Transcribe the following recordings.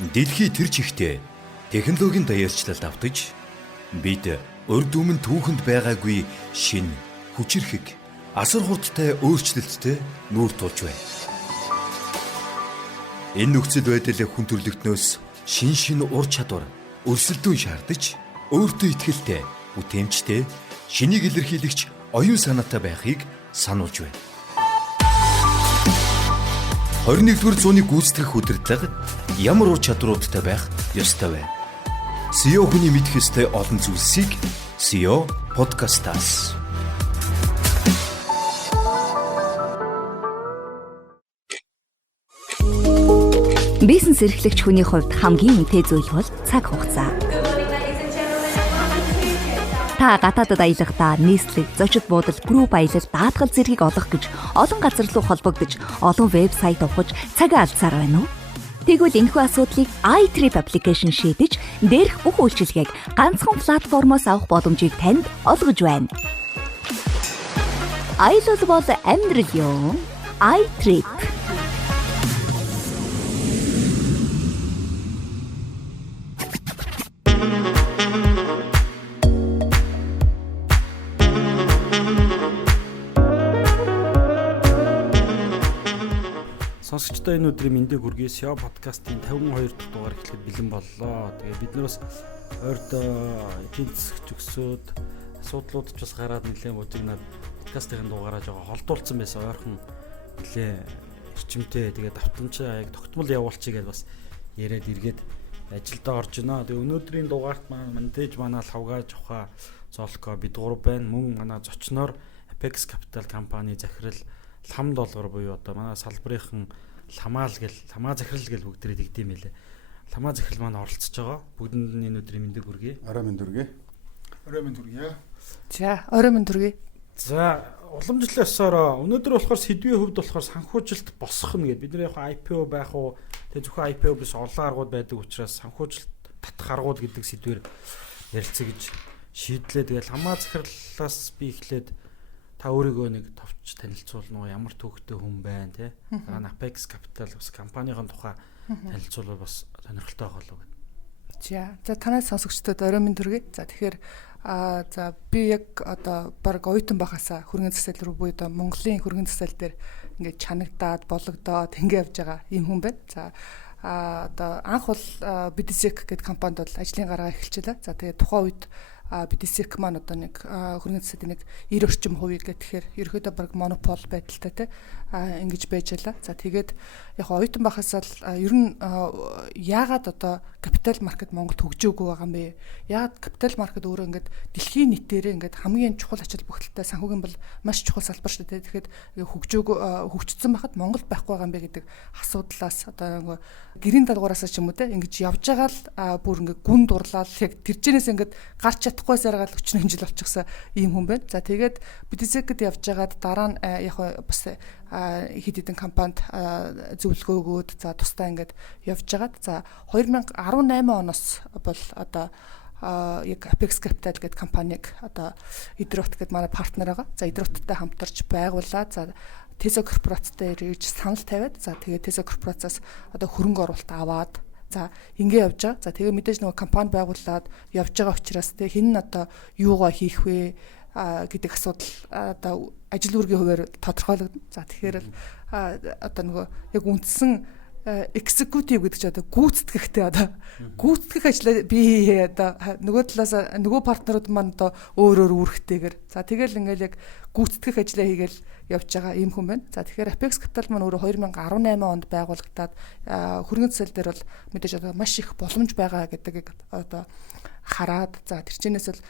Дэлхий тэр чигтээ технологийн даяарчлалд автаж бид урд өмнө түүхэнд байгаагүй шинэ хүчирхэг асар хурдтай өөрчлөлттэй нүүр тулж байна. Энэ нөхцөл байдал хүн төрлөختнөөс шин ур чадвар, өрсөлдөөн шаардаж өөртөө ихтэй, бүтээмжтэй, шинийг илэрхийлэгч оюун санаатай байхыг сануулж байна. 21-р зууны гүйцэтгэх удирдлага ямар ур чадваруудтай байх ёстой вэ? CEO хүний мэдэх ёстой олон зүйлсийг CEO подкастаас. Бизнес эрхлэгч хүний хувьд хамгийн үнэтэй зүйл бол цаг хугацаа. Та гадаадад аялахдаа нийслэг, зочид буудал, групп аялал, даатгал зэргийг олох гэж олон газар руу холбогдож, олон вебсайт ухаж цагаа алдсаар байна уу? Тэгвэл энэхүү асуудлыг iTrip application шийдэж, дээрх бүх үйлчилгээг ганцхан платформоос авах боломжийг танд олгож байна. Аялал бол амьдрал юм. iTrip. Сонсогчдоо энэ өдрийн мэндийг хүргэе. SEO подкастын 52 дахь дугаар эхлэхэд бэлэн боллоо. Тэгээ бид нараас ойрд эдийн засагч өсөөд асуудлууд ч бас гараад нэлээд бодигнаад подкастын дугаараа жоо холдуулсан байсан. Ойрхон нэлээд эрчимтэй тэгээ давтамжаа яг тогтмол явуулчих гэдээ бас яриад эргээд ажилдаа орж байна. Тэгээ өнөөдрийн дугаарт мандэж манай лавгааж ухаа золко бид гур байна. Мөн манай зочноор Apex Capital компани захирал лам долгор буюу одоо манай салбарынхан ламаа захирал гэж бүгдээрээ тэгдэм байлээ. Ламаа захирал маань оролцож байгаа. Бүгдэнд нь энэ өдрийн мэндийг хүргэе. Орой минь хүргэе. За, орой минь хүргэе. За, уламжлалын ёсоор өнөөдөр болохоор сэдвийн хувьд болохоор санхүүжилт босгох нь гэдэг. Бид нар яг IPO байх уу? Тэгээ зөвхөн IPO биш олон аргууд байдаг учраас санхүүжилт татах аргууд гэдэг сэдвээр ярилцъя гэж шийдлээ. Тэгээ ламаа захирлаас би эхлээд та өөрийгөө нэг товч танилцуулна уу? Ямар төвхтэй хүн байна те? Apex Capital бас компанийн тухай танилцуулбал бас сонирхолтой болов уу гэдэг. За танай сонсогчдод орой минь хүргэе. За тэгэхээр за би яг одоо баг оюутан байхасаа хөрөнгөний засал руу буюу одоо Монголын хөрөнгөний засал дээр ингээд чанагдаад бологдоод ингэ явж байгаа юм хүн байна. За одоо анх бол BDSEC гэдэг компанид бол ажлын гараа эхэлчихлээ. За тэгээд тухайн үед BDSEC маань одоо нэг хөрөнгөний засалын нэг 90 орчим хувийг гэхээр ерөөдөө баг монопол байдалтай те ингэж байж байлаа. За тэгээд яг оюутан байхасаа л ер нь яагаад одоо капитал маркет Монголд хөгжөөгүй байгаа юм бэ? Яагаад капитал маркет өөрөө ингээд дэлхийн нийтээрээ ингээд хамгийн чухал ачаал бүгдэлтэй санхүүгийн бол маш чухал салбар шүү дээ. Тэгэхэд хөгжсөн байхад Монгол байхгүй байгаа юм бэ гэдэг асуудлаас одоо гэрийн даалгавраас ч юм уу те ингэж явж байгаа л бүр ингээд гүн дурлал яг тэрчнээс ингээд гарч чадахгүй саргаал 40 жил болчихсон ийм хүн байна. За тэгээд BDSEC-д явж байгаад дараа нь яг бас хэд хэдэн компанид зөвлөгөө өгөөд за тусдаа ингээд явж байгаад за 2018 оноос бол одоо яг Apex Capital гэдэг компаниг одоо Idrot гэдэг манай партнер байгаа. За Idrot-тай хамтарч байгууллаа. За Teso корпорацтай ирж санал тавиад за тэгээд Teso корпорацаас одоо хөрөнгө оруулалт аваад за ингэ явж байгаа. За тэгээ мэдээж нөгөө компани байгуулад явж байгаа учраас тэгээ хин нь одоо юугаа хийх вэ гэдэг асуудал одоо ажил үүргийн хувьар тодорхойлогдно. За тэгэхээр л одоо нөгөө яг үндсэн executive гэдэг чинь одоо гүйцэтгэхтэй одоо гүйцэтгэх ажлаа би одоо нөгөө талаас нөгөө партнерууд маань одоо өөр үүрэгтэйгэр за тэгэл ингээл яг гүйцэтгэх ажлаа хийгээл явж байгаа юм хүн байна. За тэгэхээр Apex Capital маань өөрөө 2018 онд байгуулагдаад хөрөнгөний засал дээр бол мэдээж одоо маш их боломж байгаа гэдгийг одоо хараад за тэрчнээс л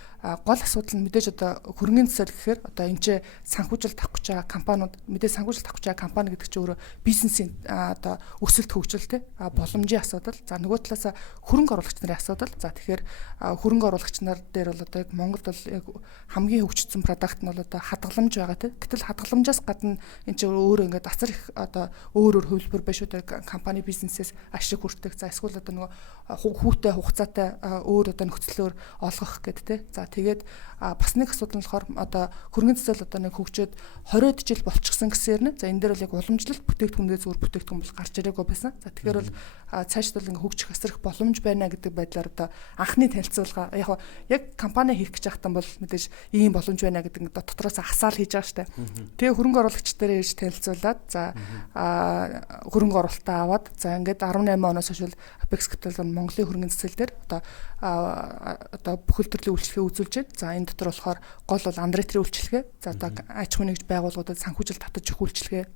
гол асуудал нь мэдээж одоо хөрөнгөний засал гэхээр одоо энэ ч санхүүжилт авах гэж байгаа компаниуд мэдээж санхүүжилт авах гэж байгаа компани гэдэг чинь өөрөө бизнесийн одоо өсөлт хөгжилтэй боломжийн асуудал. За нөгөө талаас хөрөнгө оруулагч нарын асуудал. За тэгэхээр хөрөнгө оруулагч нар дээр бол одоо яг Монголд бол яг хамгийн хөгжсөн продакт нь бол одоо хадгаламж байгаа тийм. Гэтэл хадгаламжаас гадна энэ чинь өөрөө ингээд асар их одоо өөр хувилбар байна шүү дээ. Компани бизнесээс ашиг хүртэх. За эсвэл одоо нөгөө хүүтэй хугацаатай өөр одоо нөхцлөөр олгох гэдэг те. За тэгээд бас нэг асуудал нь болохоор одоо хөрөнгөний цэцэл одоо нэг хөгжөөд 20 жил болчихсон гэсээр нэ. За энэ дээр бол яг уламжлалт бүтээгдэхүүнээс өөр бүтээгдэхүүн бол гарч ирээгүй байсан. За тэгэхээр бол цаашд бол ингээ хөгжих асрах боломж байна гэдэг байдлаар одоо анхны танилцуулга яг компани хийх гэж байхтан бол мэдээж ийм боломж байна гэдэг дотроос асаал хийж байгаа штэ. Тэгээ хөрөнгө оруулагчдаараа ирж танилцуулаад за хөрөнгө оруулалтаа аваад за ингээд 18 оноос хойш бол Apex Capital Монголын хөрөнгөний цэцэл дээр одоо бүхэл төрлийн үйлчлэгээ үзүүлж байна. За энэ дотор болохоор гол бол андретрийн үйлчлэгээ. За одоо аж ахуйн нэгж байгууллагуудад санхүүжилт татаж өгөх үйлчлэгээ.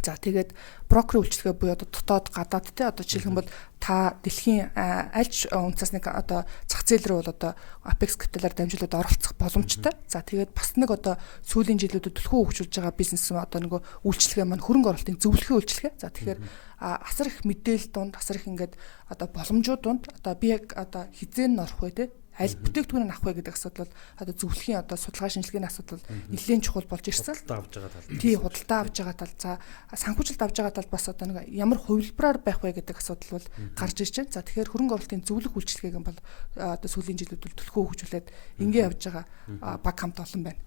За тэгээд брокер үйлчлэгээ буюу одоо дотоод гадаад те одоо жишээлх юм бол та дэлхийн альж үнцас нэг одоо зах зээл рүү бол одоо Apex Capital-аар дамжуулаад оролцох боломжтой. За тэгээд бас нэг одоо сүүлийн жилүүдэд түлхүү хөгжүүлж байгаа бизнес одоо нөгөө үйлчлэгээ маань хөрөнгө оруулалтын зөвлөхөн үйлчлэгээ. За тэгэхээр асар их мэдээлэл дунд асар их ингээд одоо боломжууд дунд одоо би яг одоо хизээн орох вэ те аль бүтээгдэхүүнийг авах вэ гэдэг асуудал бол одоо зөвлөхийн одоо судалгаа шинжилгээний асуудал нэлээд чухал болж ирсэн. Худалдаа авж байгаа тал. Тий, худалдаа авж байгаа тал. За санхүүжилт авж байгаа тал бас одоо нэг ямар хувилбараар байх вэ гэдэг асуудал бол гарч ирж байна. За тэгэхээр хөрөнгө оруулалтын зөвлөх үйлчлэгээг нь бол одоо сүүлийн жилүүд бол түлхүү хөгжүүлээд ингээ явж байгаа баг хамт олон байна.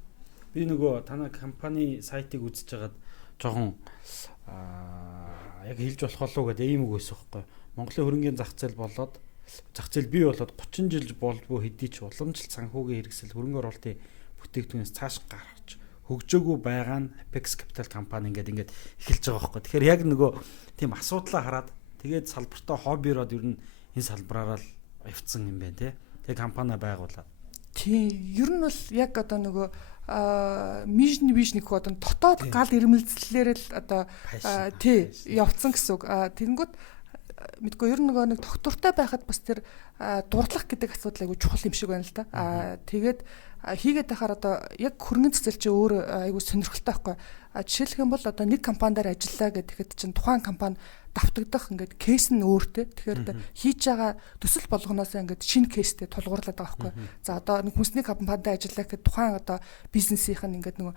Би нөгөө танай компани сайтыг үзэж хагаад жоохон яг хэлж болох болов уу гэдэг ийм үг байсан байхгүй. Монголын хөрөнгөний зах зээл бий болоод 30 жил болбоо хэдий ч уламжлалт санхүүгийн хэрэгсэл хөрөнгө оруулалтын бүтээгдэхүүнээс цааш гарч хөгжөөгүй байгаа нь Apex Capital компани ингээд эхэлж байгаа байхгүй. Тэгэхээр яг нөгөө тийм асуудлаа хараад тэгээд салбартаа хоббироод ер нь энэ салбараараа л явцсан юм байна те. Тэгээд компани байгуулаад. Тийм ер нь бол яг одоо нөгөө вижн гэх одоо дотоод гал ирмэлцлээр л одоо тий явцсан гэсэн үг. Тэгэнгүүт мэдгүй ер нь нэг доктортой байхад бас тэр дурдлах гэдэг асуудал айгу чухал юм шиг байна л да. Тэгээд хийгээд байхаар одоо яг хөрөнгөний цэцэл чи өөр айгу сонирхолтой байхгүй. Жишээлх юм бол одоо нэг компанидаар ажиллаа гэхэд чинь тухайн компани давтагдах ингээд кейс нь өөртэй. Тэгэхээр хийж байгаа төсөл болгоноос ингээд шинэ кейстэй тулгуурлаад байгаа байхгүй. За одоо нэг хүнсний компанид ажиллаа гэхэд тухайн одоо бизнесийнх нь ингээд нөгөө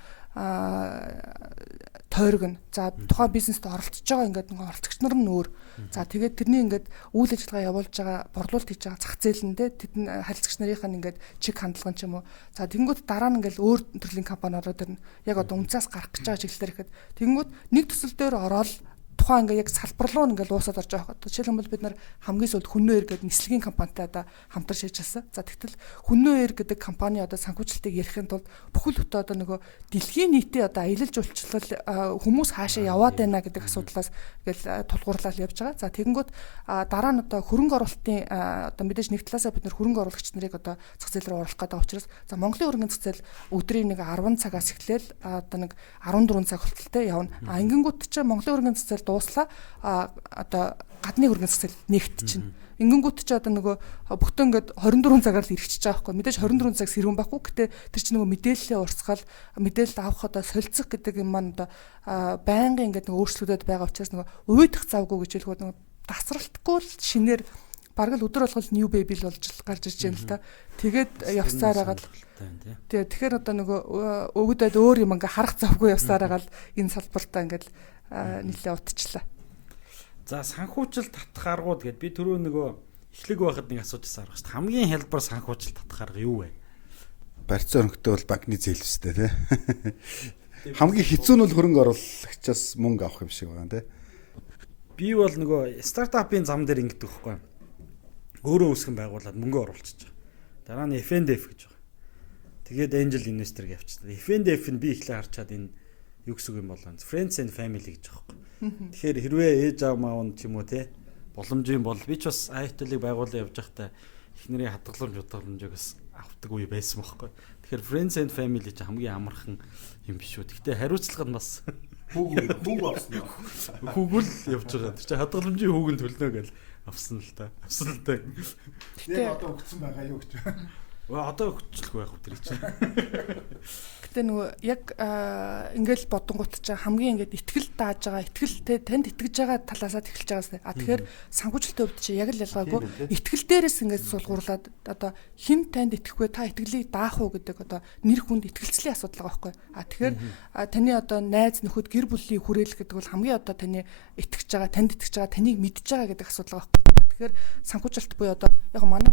тойрог нь за тухайн бизнест оролцож байгаа ингээд нэг оролцогч нар нь өөр. За тэгээд тэрний ингээд үйл ажиллагаа явуулж байгаа борлуулалт хийж байгаа зах зээлэндээ тэдний харилцагч нарынхаа ингээд чиг хандлага ч юм уу. За тэгэнгүүт дараа нь ингээд өөр төрлийн компаниудаар дэрнэ. Яг одоо үнцаас гарах гэж байгаа чиглэлээр ихэд тэгэнгүүт нэг төсөл дээр ороод тухайн ингээ яг салбар руу ингээ уусаад орж байгаа. Жишээлбэл бид нар хамгийн сүүлд Хүннөө Эр гэдэг нислэгийн компанитай одоо хамтарч ажилласан. За тэгтэл Хүннөө Эр гэдэг компани одоо санхүүжилтийг ярихын тулд бүхэл бүтэн одоо нөгөө дэлхийн нийтийн одоо аялал жуулчлал хүмүүс хаашаа яваад байна гэдэг асуудлаас ингээл тулгуурлал явж байгаа. За тэгэнгүүт дараа нь одоо хөрөнгө оруулалтын одоо мэдээж нэг талаасаа бид нар хөрөнгө оруулагч нарыг одоо зах зээл рүү оруулах гэдэг учраас за Монголын хөрөнгөний зах зээл өдрийн нэг 10 цагаас эхлээл одоо нэг 14 цаг хүртэлтэй явна. Ингэнгүүт чинь Монголын хөрөнгөний зах зээл дууслаа одоо гадны хөрөнгөний зах зээл нэгт чинь. Ингэнгүүт чи одоо нөгөө бүгтэн ингээд 24 цагаар л ирчихэж байгаа байхгүй. Мэдээж 24 цаг сэрүүн байхгүй. Гэтэ тэр чинь нөгөө мэдээллийн урсгал мэдээлэл авах одоо солилцох гэдэг юм маань одоо байнгын ингээд нөгөө өөрчлөлтөд байгаа учраас нөгөө уйдах завгүй гэж хэлэхэд нөгөө тасралтгүй л шинээр бараг л өдөр болгол new baby л болж гарч ирж байна л та. Тэгээд явсаар байгаа л тэгэхээр одоо нөгөө өгдөд өөр юм ингээ харах завгүй явсаар байгаа л энэ салбартаа ингээд нэлээ утчлаа. За санхүүжилт татах аргууд гэд би түрүү нөгөө эхлэг байхад нэг асуужсан арга шүү дээ. Хамгийн хялбар санхүүжилт татах арга юу вэ? Барьц өрөнгөтэй бол банкны зээлвстэй тий. Хамгийн хэцүү нь бол хөрөнгө оруулагчаас мөнгө авах юм шиг байна тий. Би бол нөгөө стартапын зам дээр ингэдэг байхгүй. Өөрөө үүсгэн байгуулад мөнгө оруулчихж байгаа. Дараа нь FNDF гэж байгаа. Тэгээд angel investor гэвчихсан. FNDF нь би ихлэ харчаад энэ юу гэсэн юм болоо. Friends and family гэж байгаа байхгүй. Тэгэхээр хэрвээ ээж аав маав нь ч юм уу те боломжийн бол би ч бас IT-ийг байгуулаад явж байхдаа эхнэрийн хадгаламжийг бас авдаг үе байсан байхгүй. Тэгэхээр friends and family ч хамгийн амархан юм биш үү. Гэхдээ хариуцлага нь бас хүүг авсан юм. Хүүгэл явж байгаа. Тэр чинь хадгаламжийн хүүгэн төлнө гэж авсан л та. Тэгээ одоо өгсөн байгаа юу гэж. Одоо өгчлөхгүй байх үү тэр чинь. Гэтэ нөгөө яг ингээл бодонгууд ч хамгийн ингээд ихтгэл дааж байгаа, ихтгэлтэй танд итгэж байгаа талаасаа эхэлж байгаас. Тэгэхээр санхүүжилтийн хувьд чи яг л ялгаагүй ихтгэл дээрээс ингээд суулгуурлаад одоо хэн танд итгэх вэ? Та итгэлийг даах уу гэдэг одоо нэр хүнд итгэлцлийн асуудал байгаа байхгүй. Тэгэхээр таны одоо найз нөхөд гэр бүлийн хүрээлэл гэдэг бол хамгийн одоо таны итгэж байгаа, танд итгэж байгаа, таныг мэдж байгаа гэдэг асуудал байгаа байхгүй. Тэгэхээр санхүүжилт буюу одоо яг манай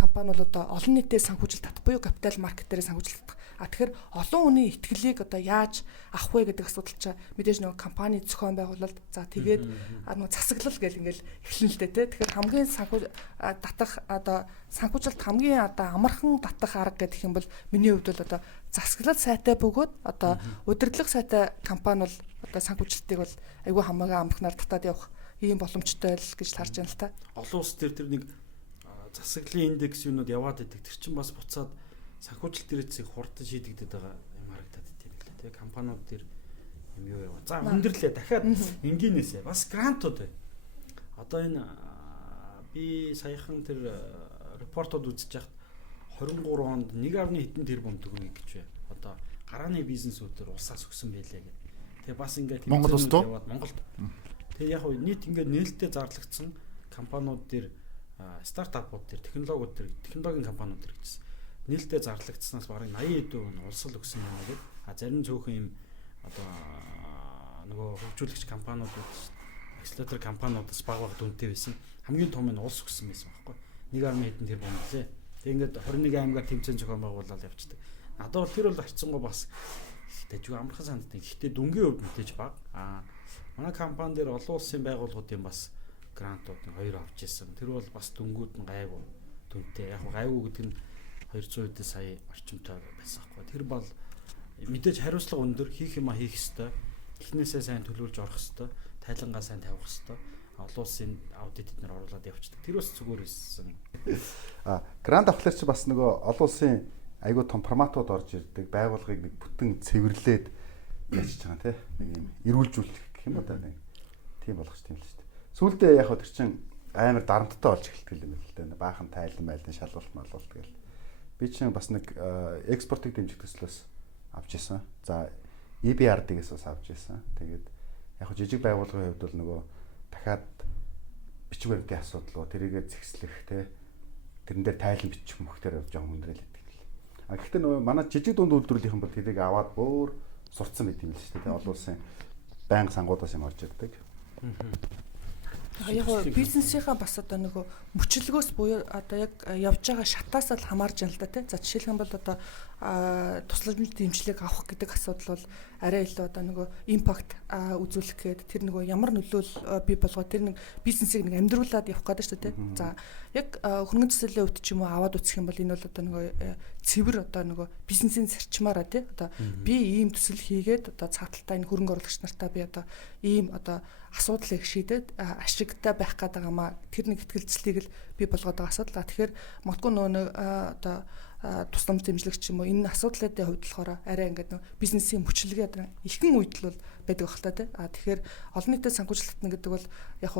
компани бол одоо олон нийтэд санхүүжилт татах буюу капитал маркетээр санхүүжилт татах. Тэгэхээр олон хүний итгэлийг одоо яаж авах вэ гэдэг асуудал чинь мэдээж нөгөө компани зохион байгуулалт за тэгээд нөгөө засаглал гэл ингээл эхлэн л дээ тий. Тэгэхээр хамгийн татах одоо санхүүжилт хамгийн одоо амархан татах арга гэдэг юм бол миний хувьд бол одоо засаглал сайтай бөгөөд одоо удирдлага сайтай компани бол одоо санхүүжилтийг бол айгүй хамаагүй амархнаар татаад явах ийм боломжтой л гэж харж байна л та. Олон улс төр нэг засаглалын индекс юунууд яваад идэг. Тэр чинь бас буцаад санхүүжилт дээрээс хурдан шийдэгдээд байгаа юм харагдаад идэв юм лээ. Тэгээ компаниуд дээр юм юу яваа. За өндөрлөө дахиад энгийнээсээ бас грантууд бай. Одоо энэ би саяхан тэр репортод үзэж яхад 23 онд 1.1 тэрбум төгрөг гэж бай. Одоо гарааны бизнесүүд төр усаас өгсөн байлээ гэдэг. Тэгээ бас ингээд Монгол улсд яваад Монголд. Тэгээ яг нийт ингээд нээлттэй зарлагдсан компаниуд дээр стартапууд дээр технологийн компаниуд дээр гэжсэн. Нээлттэй зарлагдсанаас бараг 80% нь улсал өгсөн байна гэдэг. Зарим цөөхөн юм одоо нөгөө хөгжүүлэгч компаниудад акселератор компаниудаас баг дүнтэй байсан. Хамгийн том нь улс өгсөн байсан байхгүй. 1.1 тэрбум лээ. Тэгээ ингээд 21 аймгаар тэмцээн зохион байгуулалт явцдаг. Надад бол тэр бол харьцангуй бас тэжгүй амархан санагддаг. Гэхдээ дүнгийн хувьд мэдээж баг. Манай компани дээр олон улсын байгууллагуудын бас грантууд нэг 2 авч ирсэн. Тэр бол бас дүнгууд нь гайгүй дүнтэй. Яг гайгүй гэдэг нь 200 сая орчимтой байсан байхгүй. Тэр бол мэдээж хариуцлага өндөр хийх юма хийх ёстой. Эхнээсээ сайн төлөвлөж орох ёстой. Тайлангаа сайн тавих ёстой. Олон улсын аудит эднэр оруулаад явчихдаг. Тэр бас зүгээр байсан. Грант авахлаар чи бас нөгөө олон улсын айгүй том форматууд орж ирдэг. Байгууллагыг нэг бүтэн цэвэрлээд яачиж байгаа тийм. Нэг юм эрүүлжүүлэх гэх юм уу да нэг. Тийм болох ч тийм л шүү дээ. Сүүлдээ яг хөө тэр чин амар дарамттай болж эхэлдэг юм л дээ. Баахан тайлан байлдан шалгуулт малуулт гэл. Би чинь бас нэг экспортыг дэмжих төслөөс авч ирсэн. За EBRD-гээс бас авч ирсэн. Тэгээд яг хөө жижиг байгууллагын хувьд бол нөгөө дахиад бичиг баримтын асуудал уу тэрийгэ зэгслэх те тэрэн дээр тайлан бичих мөхтөр жоохон хүндрэл байдаг л. Гэхдээ нөгөө манай жижиг дунд үйлдвэрлэлийн бол тэрийг аваад бүр сурцсан байт юм л шүү дээ. Олон улсын байнга сангуудаас юм орж ирдэг. Яг бизнесийнхаа бас одоо нөгөө мөчлөгөөс буюу одоо яг явж байгаа шатаас л хамаарж байна л да тий. За жишээлх юм бол одоо тусламж дэмжлэг авах гэдэг асуудал бол арай илүү одоо нөгөө импакт үзүүлэх гээд тэр нөгөө ямар нөлөөлөл бий болгоо тэр нэг бизнесийг нэг амьдруулад явах гэдэг шүү дээ тий. За яг хөрөнгө цэцэрлэлийн хувьд ч юм уу аваад үзэх юм бол энэ бол одоо нөгөө цэвэр одоо нөгөө бизнесийн зарчмаараа тий. Одоо би ийм төсөл хийгээд одоо цааталтаа энэ хөрөнгө оруулагч нартаа би одоо ийм одоо асуудлыг шийдээд ашигтай байх гэдэг юмаа тэр нэг ихтгэлцлийг л бий болгоод байгаа асуудал. Тэгэхээр магадгүй нөгөө одоо тусламж дэмжлэгч юм уу энэ асуудлуудын хувьд болохоор арай ингээд нөгөө бизнесийн мөчлөгээ одоо ихэнх үед л бол байдаг байх та тий. Тэгэхээр олон нийтэд санхүүжилт татна гэдэг бол яг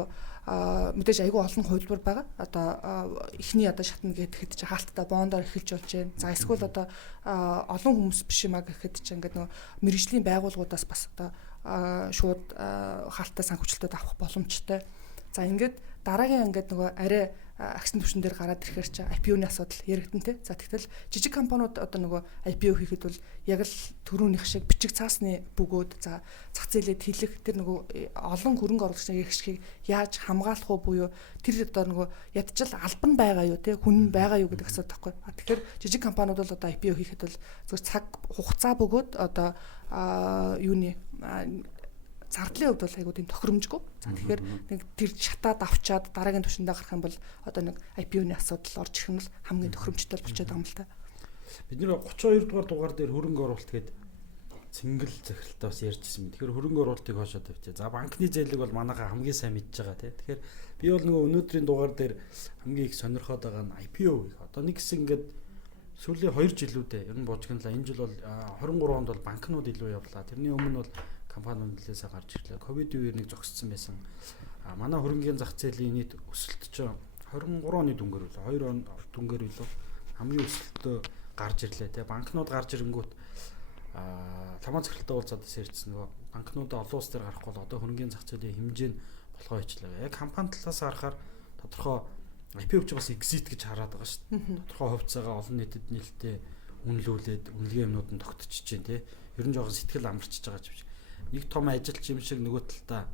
мэдээж айгүй олон хувилбар байгаа. Одоо эхний одоо шатна гэхэд чи хаалттай бондоор эхэлж болж байна. За эсвэл одоо олон хүмүүс биш юмаа гэхэд чи ингээд нөгөө мэргэжлийн байгууллагуудаас бас одоо шууд хаалттай санхүүжилтүүд авах боломжтой. За ингээд дараагийн ингээд нөгөө арай акцийн түвшин дээр гараад ирэхээр чи IPO-ны асуудал яригдэн тий. За тэгтэл жижиг компаниуд одоо нөгөө IPO хийхэд бол яг л төрөөнийх шиг бичиг цаасны бөгөөд за зах зээлэд хэлэх тэр нөгөө олон хөрөнгө оруулагчны эрхшгийг яаж хамгаалах уу буюу тэр одоо нөгөө ядчил албан байгаа юу тий хүн байгаа юу гэдэг асуудал байхгүй. Тэгэхээр жижиг компаниуд бол одоо IPO хийхэд бол зөв цаг хугацаа бөгөөд одоо юуны зардлын хувьд бол айгуу тийм тохиромжгүй. За тэгэхээр нэг тэр шатаад авчаад дараагийн түвшиндээ гарах юм бол одоо нэг IPO-ны асуудал орж ирэх нь л хамгийн тохиромжтой болчиход байгаа юм л та. Бид нэр 32 дугаар дээр хөрөнгө оруулалт гээд цэнгэл захиралтай бас ярьжсэн юм. Тэгэхээр хөрөнгө оруулалтыг хоошоод тавьчаа. За банкны зээлэг бол манайхаа хамгийн сайн мэдж байгаа тий. Тэгэхээр би бол нөгөө өнөөдрийн дугаар дээр хамгийн их сонирхоод байгаа нь IPO гэх. Одоо нэг хэсэг ингээд сүүлийн 2 жилүүдээ ер нь божигнлаа. Энэ жил бол 23 онд бол банкнууд илүү явлаа. Тэрний өмнө бол компаниуд нэлээсээ гарч ирлээ. Ковид үеэр нэг зогссон байсан. Манай хөрөнгөний зах зээлийн нийт өсөлт ч 23 оны дүнгээр үлээ. 2 он дүнгээр үлээ. Хамгийн өсөлтөө гарч ирлээ. Тэгээ банкнууд гарч ирэнгүүт тамаа захиралтай уулзаад ярьсан нөгөө банкнууд олон улс дээр гарахгүй бол одоо хөрөнгөний зах зээлийн хэмжээ нь болохоо ичлээ. Яг компани талаас харахаар тодорхой IPO ч бас exit гэж хараад байгаа шүү дээ. Тодорхой хувьцаагаа олон нийтэд нээлттэй үнэлүүлээд үнэлгээ юмнууд нь тогтчихж जैन тий. Ер нь жоохон сэтгэл амарчж байгаа ч юм шиг. Нэг том ажилч юм шиг нөгөө талдаа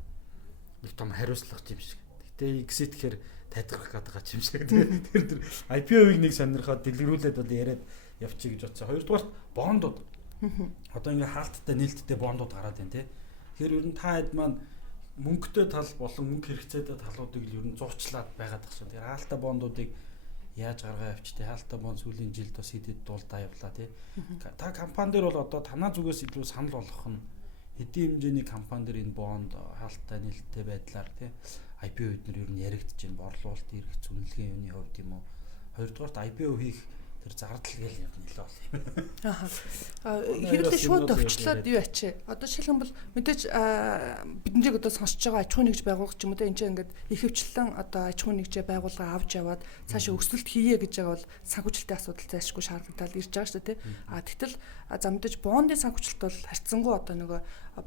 нэг том хариуцлага юм шиг. Тэ exit гэхээр тайлбарлах гэдэг байгаа юм шиг. Тэр IPO-ыг нэг сонирхоод дэлгэрүүлээд одоо яриад явчих гэж бодсон. Хоёрдугаар бондууд. Одоо ингээ хаалттай нээлттэй бондууд гараад байна тий. Тэгэхээр ер нь та хэд маань мөнгөтэй тал болон мөнгө хэрэгцээтэй талуудыг л ер нь зурчлаад байгаад байгаа шүү. Тэгэхээр хаалттай бондуудыг яаж гаргаа явчих тий. Хаалттай бонд сүүлийн жилд бас идэд дуулдаа явлаа тий. Та компани дээр бол одоо танаа зүгээс илүү санал болгох нь хэдийн хэмжээний компани дээр энэ бонд хаалттай нээлттэй байдлаар тий IPO эднэр ер нь яригдж байна. Борлуулалт ирэх зөвлөгийн юуны хувьд юм уу? Хоёрдугаарт IPO хийх тэр зардал гээл юм нэлээ бол юм. Хэрэвээ шууд өвчлөөд юу ачаа. Одоо жишээлбэл мэдээж биднийг одоо сонсож байгаа аж ахуйн нэгж байгуулах ч юм уу те энэ чинь ингээд ихэвчлэн одоо аж ахуйн нэгжээ байгуулга авч яваад цаашаа өсөлт хийе гэж байгаа бол санхүүжилтийн асуудал зайлшгүй шаардлагатай ирж байгаа шүү дээ те. Тэгтэл за мэдээж бондын санхүүжилт бол харьцангуй одоо нөгөө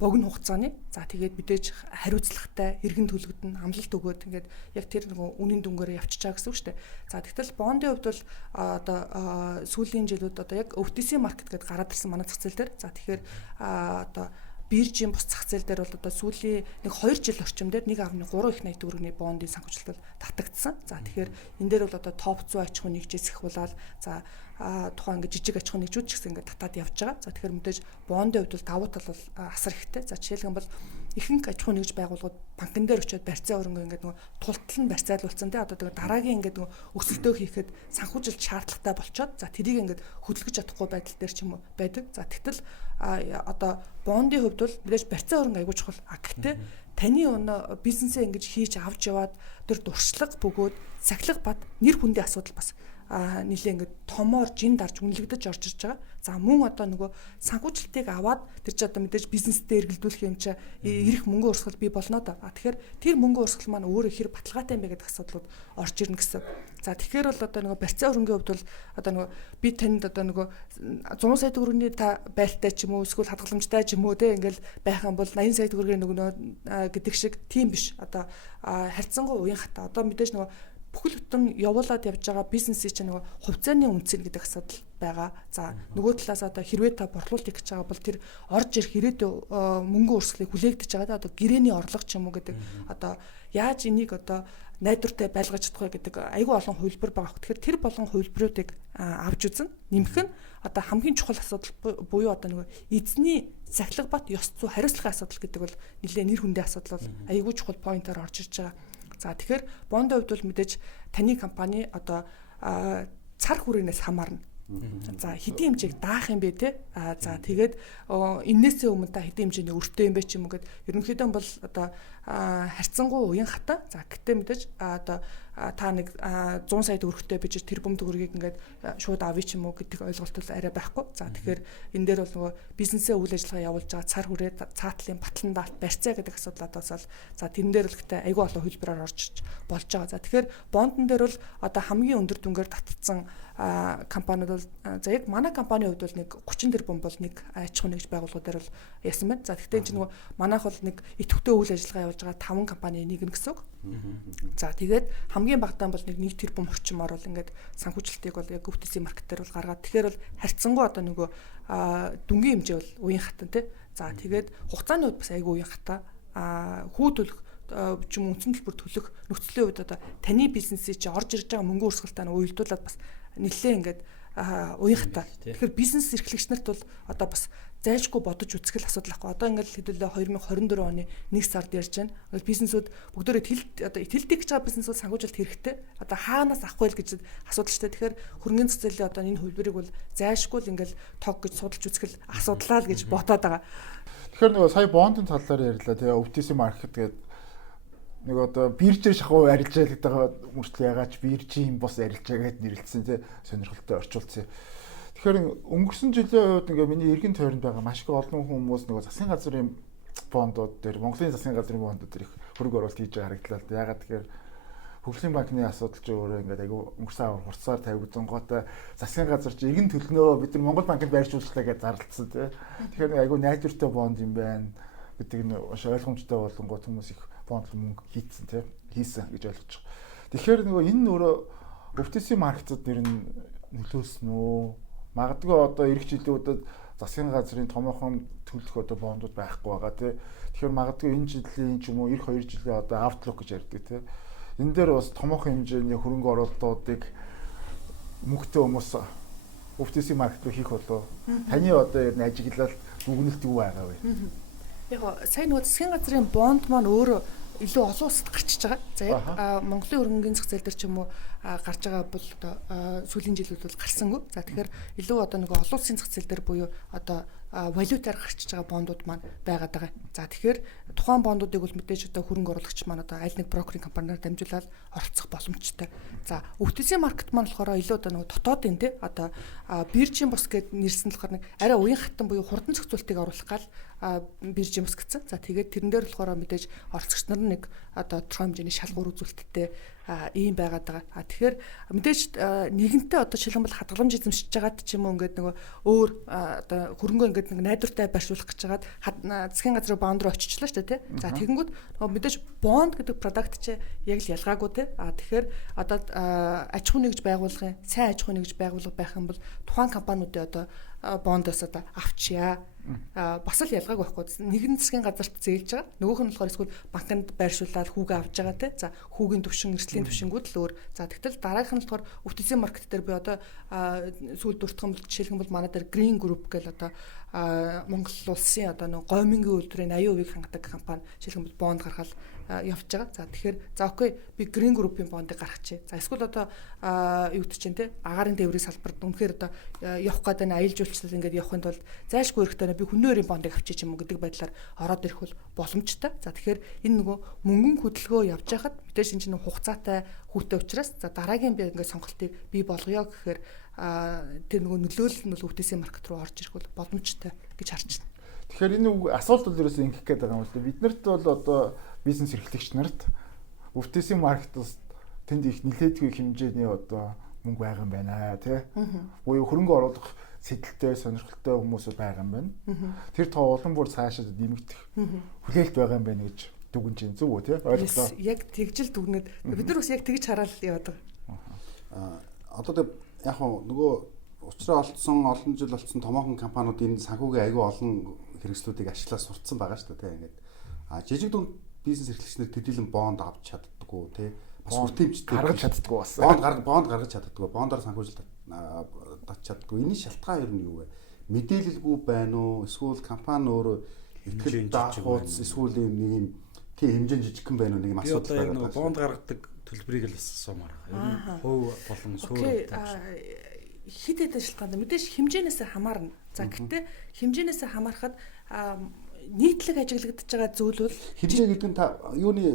богино хугацааны за тэгээд мэдээж хариуцлагатай эргэн төлөгдөн амлалт өгөөд ингээд яг тэр нөгөө үнийн дүнгээр явчихж байгаа гэсэн үг шүү дээ. За тэгтэл бондын хувьд бол одоо сүүлийн жилүүд одоо яг OTC market гэдээ гараад ирсэн манай зах зээл дээр. За тэгэхээр одоо биржийн бус зах зээл дээр бол одоо сүүлийн нэг 2 жил орчим дээр 1.3 их найт төгрөгийн бондын санхүүжилт бол татагдсан. За тэгэхээр энэ дээр бол одоо топ 100 аж ахуйн нэгжээс их болоод за тухайн ингээд жижиг аж ахуйн нэгжүүд ч гэсэн ингээд татаад явж байгаа. За тэгэхээр мэдээж бондын хувьд бол давуу тал бол асар ихтэй. За жишээлбэл ихэнх аж ахуйн нэгж байгууллагууд банкн дээр очиод барьцаа өрөнгө ингээд нөгөө тултал нь барьцаалуулсан тий одоо тэгээ дараагийн ингээд нөгөө өсөлтөө хийхэд санхүүжилт шаардлагатай болчоод за тэрийг ингээд хөдөлгөж чадахгүй байдал дээр ч юм уу байдаг. За тэгтэл одоо бондын хувьд бол мэдээж барьцаа өрөнгө аягүй чухал. Гэхдээ таны өнөө бизнесээ ингэж хийж авч яваад тэр дуршлаг бөгөөд сахилга бат нэр хүндийн асуудал бас нэлээ ингээд томоор жин дарж үнэлэгдэж орж ирж байгаа. За мөн одоо нөгөө санхүүжилтийг аваад тэр чи одоо мэдээж бизнестэй эргэлдүүлэх юм чи ирэх мөнгө урсгал бий болно да. Тэгэхээр тэр мөнгө урсгал маань өөрөө хэр баталгаатай юм бэ гэдэг асуудлууд орж ирнэ гэсэн. За тэгэхээр бол одоо нөгөө барьцаа өрөнгөний хувьд бол одоо нөгөө би танд одоо нөгөө 100 сая төгрөгийн та байлтай ч юм уу эсвэл хадгаламжтай ч юм уу те ингээл байх юм бол 80 сая төгрөгийн нөгөө гэдэг шиг тийм биш. Одоо харьцангуй уян хата одоо мэдээж нөгөө бүхэл бүтэн явуулаад явж байгаа бизнесийн чинь нөгөө хувьцааны үнцэн гэдэг асуудал байгаа. За нөгөө талаас одоо хэрвээ та борлуулалт хийж байгаа бол тэр орж ирэх ирээдүйн мөнгө урсгалыг хүлээгдэж байгаа. Одоо гэрээний орлого ч юм уу гэдэг одоо яаж энийг одоо найдвартай байлгаж чадах вэ гэдэг айгүй олон хувилбар байгаа. Тэгэхээр тэр болон хувилбаруудыг авч үзэн нэмэх нь одоо хамгийн чухал асуудал буюу одоо нөгөө эзний сахилга бат ёс зүй хариуцлагын асуудал гэдэг бол нэлээд нэр хүндийн асуудал бол айгүй чухал поинтоор орж ирж байгаа. За тэгэхээр бондын хувьд бол мэдээж таны компани одоо цар хүрээнээс хамаарна. За хэдийн хэмжээг даах юм бэ те. За тэгээд энээсээ өмнө та хэдийн хэмжээний өртөө юм бэ ч юм уу гэд ерөнхийдөө бол одоо харьцангуй уян хата. За гэтээ мэдээж одоо та нэг 100 сая төгрөгтэй бич тэр бөм төгрөгийг ингээд шууд авъя ч юм уу гэдэг ойлголт бол арай байхгүй. За тэгэхээр энэ дээр бол нөгөө бизнесээ үйл ажиллагаа явуулж байгаа цар хүрээ цаатлын батлан даалт барьцаа гэдэг асуудлаадаас бол за тэрэн дээр л гэхдээ айгүй олон хэлбэрээр орж болж байгаа. За тэгэхээр бондон дээр бол одоо хамгийн өндөр дүнгээр татцсан компаниуд бол за яг манай компанийн хувьд бол нэг 30 тэрбум бол нэг аж ахуйн нэгж байгууллагууд дээр бол ясан байна. За тэгэхээр энэ нөгөө манайх бол нэг идэвхтэй үйл ажиллагаа явуулж байгаа 5 компани нэг нь гэсэн үг. За тэгээд хамгийн багтаан бол нэг 1 тэрбум орчмоор бол ингээд санхүүжилтийг бол яг OTC маркет дээр бол гаргаад тэгэхээр бол харьцангуй одоо нөгөө дүнгийн хэмжээ бол уян хатан тий. За тэгээд хугацааны хувьд бас айгүй уян хата хүүдүүлэх ч юм үндсэн төлбөр төлөх нөхцөлийн үед одоо таны бизнесийн чи орж ирж байгаа мөнгө урсгалтаа уйлдуулаад бас нэлээ ингээд уян хата. Тэгэхээр бизнес эрхлэгч нарт бол одоо бас зайлшгүй бодож үзэх асуудал ахгүй. Одоо ингээд хэдүүлээ 2024 оны 1 сард ярьж байна. Бизнесүүд бүгдөө одоо итгэлтэй гэж байгаа бизнесүүд санхүүжилт хэрэгтэй. Одоо хаанаас авах вэ гэж асуудал шүү дээ. Тэгэхээр хөрөнгөний зохицуулалтын одоо энэ хувьбарыг бол зайлшгүй л ингээд тог гэж судалж үзэх асуудлаа л гэж бодоод байгаа. Тэгэхээр нөгөө сая бондын талаар ярьлаа тэгээ OTC market гэдэг нэг одоо биржээр шахуу арилжаа гэдэг байгаа мөртлөө ягаад ч биржийн бос арилжаа гэдээ нэрлэлсэн тий сонирхолтой орчуулсан. Тэгэхээр өнгөрсөн жилийн үед ингээ миний эргэн тойронд байгаа маш их олон хүмүүс нөгөө засгийн газрын бондууд дээр Монголын засгийн газрын бондууд дээр их хөрөнгө оруулалт хийж байгаа харагдлаа л да. Ягаад тэгэхээр Хөгжлийн банкны асуудал ч өөрөө ингээ айгүй өнгөрсөн авар хурцаар тавигдсан готой засгийн газар чи эргэн төлнөө бид нар Монгол банкнд байршуулчлаа гэж зарлцсан тий. Тэгэхээр айгүй найдвартай бонд юм байна гэдэг нь ойлгомжтой болонгууд хүмүүс их бонд мөнгө хийсэн гэж ойлгож байгаа. Тэгэхээр нөгөө энэ өөрөө OTC маркетууд нэр нь нөлөөсөн үү? Магадгүй одоо эх жилүүдэд засгийн газрын томоохон төлөх одоо бондууд байхгүй байгаа тий. Тэгэхээр магадгүй энэ жилийн ч юм уу эх 2 жилийн одоо outlook гэж ярьдаг тий. энэ дээр бас томоохон хэмжээний хөрөнгө оруулалтуудыг мөнгөтэй хүмүүс OTC маркет руу хийх болов. Таны одоо ер нь ажиглал дүгнэлт юу байгаа вэ? Яг сая нөгөө засгийн газрын бонд маань өөрөө илүү олон улсад гарчиж байгаа. За яг Монголын хөрөнгөний зах зээл дээр ч юм уу гарч байгаа бол одоо сүүлийн жилүүд бол гарсангүй. За тэгэхээр илүү одоо нөгөө олон улсын зах зээл дээр буюу одоо валютаар гарчиж байгаа бондууд маань байгаад байгаа. За тэгэхээр тухайн бондуудыг бол мэдээж одоо хөрөнгө оруулагч маань одоо аль нэг брокеринг компаниар дамжуулаад оролцох боломжтой. За OTC маркет маань болохоор илүү одоо нөгөө дотоодын тий одоо биржийн бус гэд нэрсэн болохоор нэг арай уян хатан буюу хурдан зохицуултыг оруулах гал биржийн бус гэсэн. За тэгээд тэрэн дээр болохоор мэдээж оролцогч нар нэг одоо тодорхой хэмжээний шалгуур үзүүлэлттэй ийм байгаад байгаа. Тэгэхээр мэдээж нэгэнтээ одоо шилэнбэл хадгаламж эзэмшиж байгаад ч юм уу ингээд нөгөө өөр одоо хөрөнгө ингээд нэг найдвартай байршуулах гэж байгаад засгийн газрын бонд руу очичлаа шүү дээ тий. За тэгэнгүүт нөгөө мэдээж бонд гэдэг продакт чи яг л ялгаагүй тий. Тэгэхээр одоо аж ахуй нэгж байгуулгын сайн аж ахуй нэгж байгуулга байх юм бол тухайн компаниудын одоо бондоос одоо авчия. Бас л ялгааг байхгүй. Нэг нь засгийн газарт зээлж байгаа. Нөгөөх нь болохоор эсвэл банкнд байршуулаад хүүгээ авч байгаа те. За хүүгийн төвшин, эрсдлийн төвшингүүд л өөр. За тэгтэл дараагийнх нь болохоор OTC маркет дээр би одоо сүүл дуртах юм бол жишээлх юм бол манай дээр Green Group гэл одоо Монгол улсын одоо нэг гомингийн үйлдвэрийн 80% хангадаг компани жишээлх юм бол бонд гаргаад явж байгаа. За тэгэхээр за окей би Green Group-ийн бондыг гаргачих. За эсвэл одоо юу гэдэг чинь те агаарын тээврийн салбарт үнэхээр одоо явах гэдэг нь аялал жуулчлал ингээд явахын тулд зайлшгүй хэрэгтэй би хүннөрийн бондыг авчиж юм гэдэг байдлаар ороод ирэх бол боломжтой. За тэгэхээр энэ нөгөө мөнгөн хөдөлгөөн явж байхад мэдээж энэ чинь хугацаатай хүүтэй учраас за дараагийн би ингээд сонголтыг бий болгоё гэхээр тэр нөгөө нөлөөлөл нь бол OTC маркет руу орж ирэх бол боломжтой гэж харж байна. Тэгэхээр энэ асуулт бол ерөөсөө ингэх гээд байгаа юм л да. Биднэрт бол одоо бизнес эрхлэгч нарт OTC маркетс тэнд их нэлээдгүй хэмжээний одоо мөнгө байгаа юм байна тий. Буюу хөрөнгө оруулах сэдэлтэй сонирхолтой хүмүүс байгаа юм байна. Тэр тоо улам бүр цаашаа нэмэгдэх хүлээлт байгаа юм байна гэж дүгнэж байна. Зүг үү тий? Ойлголоо. Яг тэгжил дүгнээд бид нар бас яг тэгж хараад яваад байгаа. Одоо яг нөгөө учраа олдсон олон жил болсон томоохон компаниуд энэ санхүүгийн аюул олон хэрэгслүүдийг ашиглаж сурцсан байгаа шүү дээ. Ингээд жижиг дунд бизнес эрхлэгчнэр төдийлөн бонд авч чаддаггүй тий. Бас хүртээмжтэй гаргаж чаддаггүй бас. Бонд гаргаж чаддаггүй. Бондоор санхүүжилт татч чаддаггүй. Энэ шалтгаан ер нь юу вэ? Мэдээлэлгүй байна уу? Эсвэл компани өөрөө итгэл даахууц эсвэл нэг юм тийм хэмжээ жижигхэн байна уу? Нэг юм асуудал байгаа. Би одоо бонд гаргадаг төлбөрийг л бас асуумаар байгаа. Ер нь хувь болон суурь хит хэдэн шалтгаан мэдээж хэмжээнээс хамаарна. За гэхдээ хэмжээнээс хамаарахад нийтлэг ажиглагдаж байгаа зүйл бол хэмжээ гэдэг нь та юуны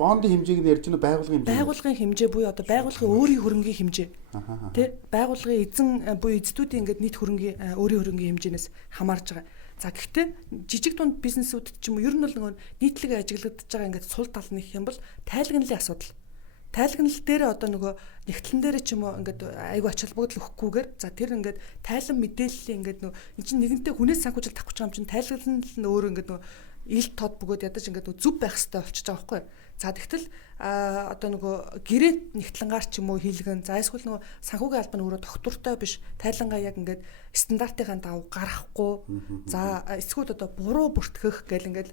бондын хэмжээг нь ярьж байна байгууллагын хэмжээ. Байгууллагын хэмжээ буюу одоо байгууллагын өөрийн хөрөнгийн хэмжээ. Тэ байгууллагын эзэн буюу эзэдүүдийн ингээд нийт хөрөнгийн өөрийн хөрөнгийн хэмжээнээс хамаарж байгаа. За гэхдээ жижиг дунд бизнесүүд ч юм уу ер нь бол нөгөө нийтлэг ажиглагдаж байгаа ингээд сул тал нь их юм бол тайлгналын асуудал. Тайлгнал дээр одоо нөгөө нэгтлэн дээр ч юм уу ингээд айгүй ач холбогдол өгөхгүйгээр за тэр ингээд тайлан мэдээллийн ингээд нөгөө энэ чинь нэгэнтээ хүнээс санхүүжилт авах гэж байгаа юм чинь тайлгнал нь өөрөө ингээд нөгөө ил тод бөгөөд ядаж ингээд нөгөө зүв байх хэрэгтэй болчихж байгаа байхгүй. За тэгтэл одоо нөгөө гэрээ нэгтлэнгаар ч юм уу хийлгэн за эсвэл нөгөө санхүүгийн албан өөрөө доктортой биш тайлангаа яг ингээд стандартынхаа дагуу гаргахгүй за эсвэл одоо буруу бүртгэх гэл ингээд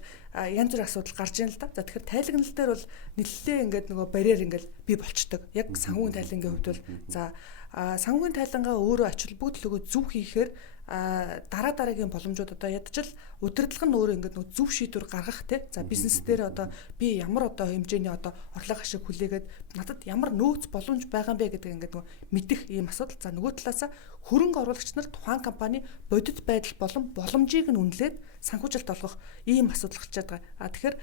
янз бүрийн асуудал гарч ийн л да. За тэгэхээр тайлагнал дээр бол нэлээд ингээд нөгөө барьер ингээд бий болчдөг. Яг санхүүгийн тайлангийн хувьд бол за санхүүгийн тайлангаа өөрөө ач холбогдол өгөө зөв хийхээр дараагийн боломжууд одоо ядчил удирдлага нь өөрөө ингээд зөв шийдвэр гаргах те за бизнес дээр одоо би ямар одоо хэмжээний одоо орлого ашиг хүлээгээд надад ямар нөөц боломж байгаа юм бэ гэдэг ингээд нөгөө мэдэх ийм асуудал за нөгөө талаасаа хөрөнгө оруулагч нар тухайн компани бодит байдал болон боломжийг нь үнэлээд санхүүжилт олгох ийм асуудал гарчаад байгаа. Тэгэхээр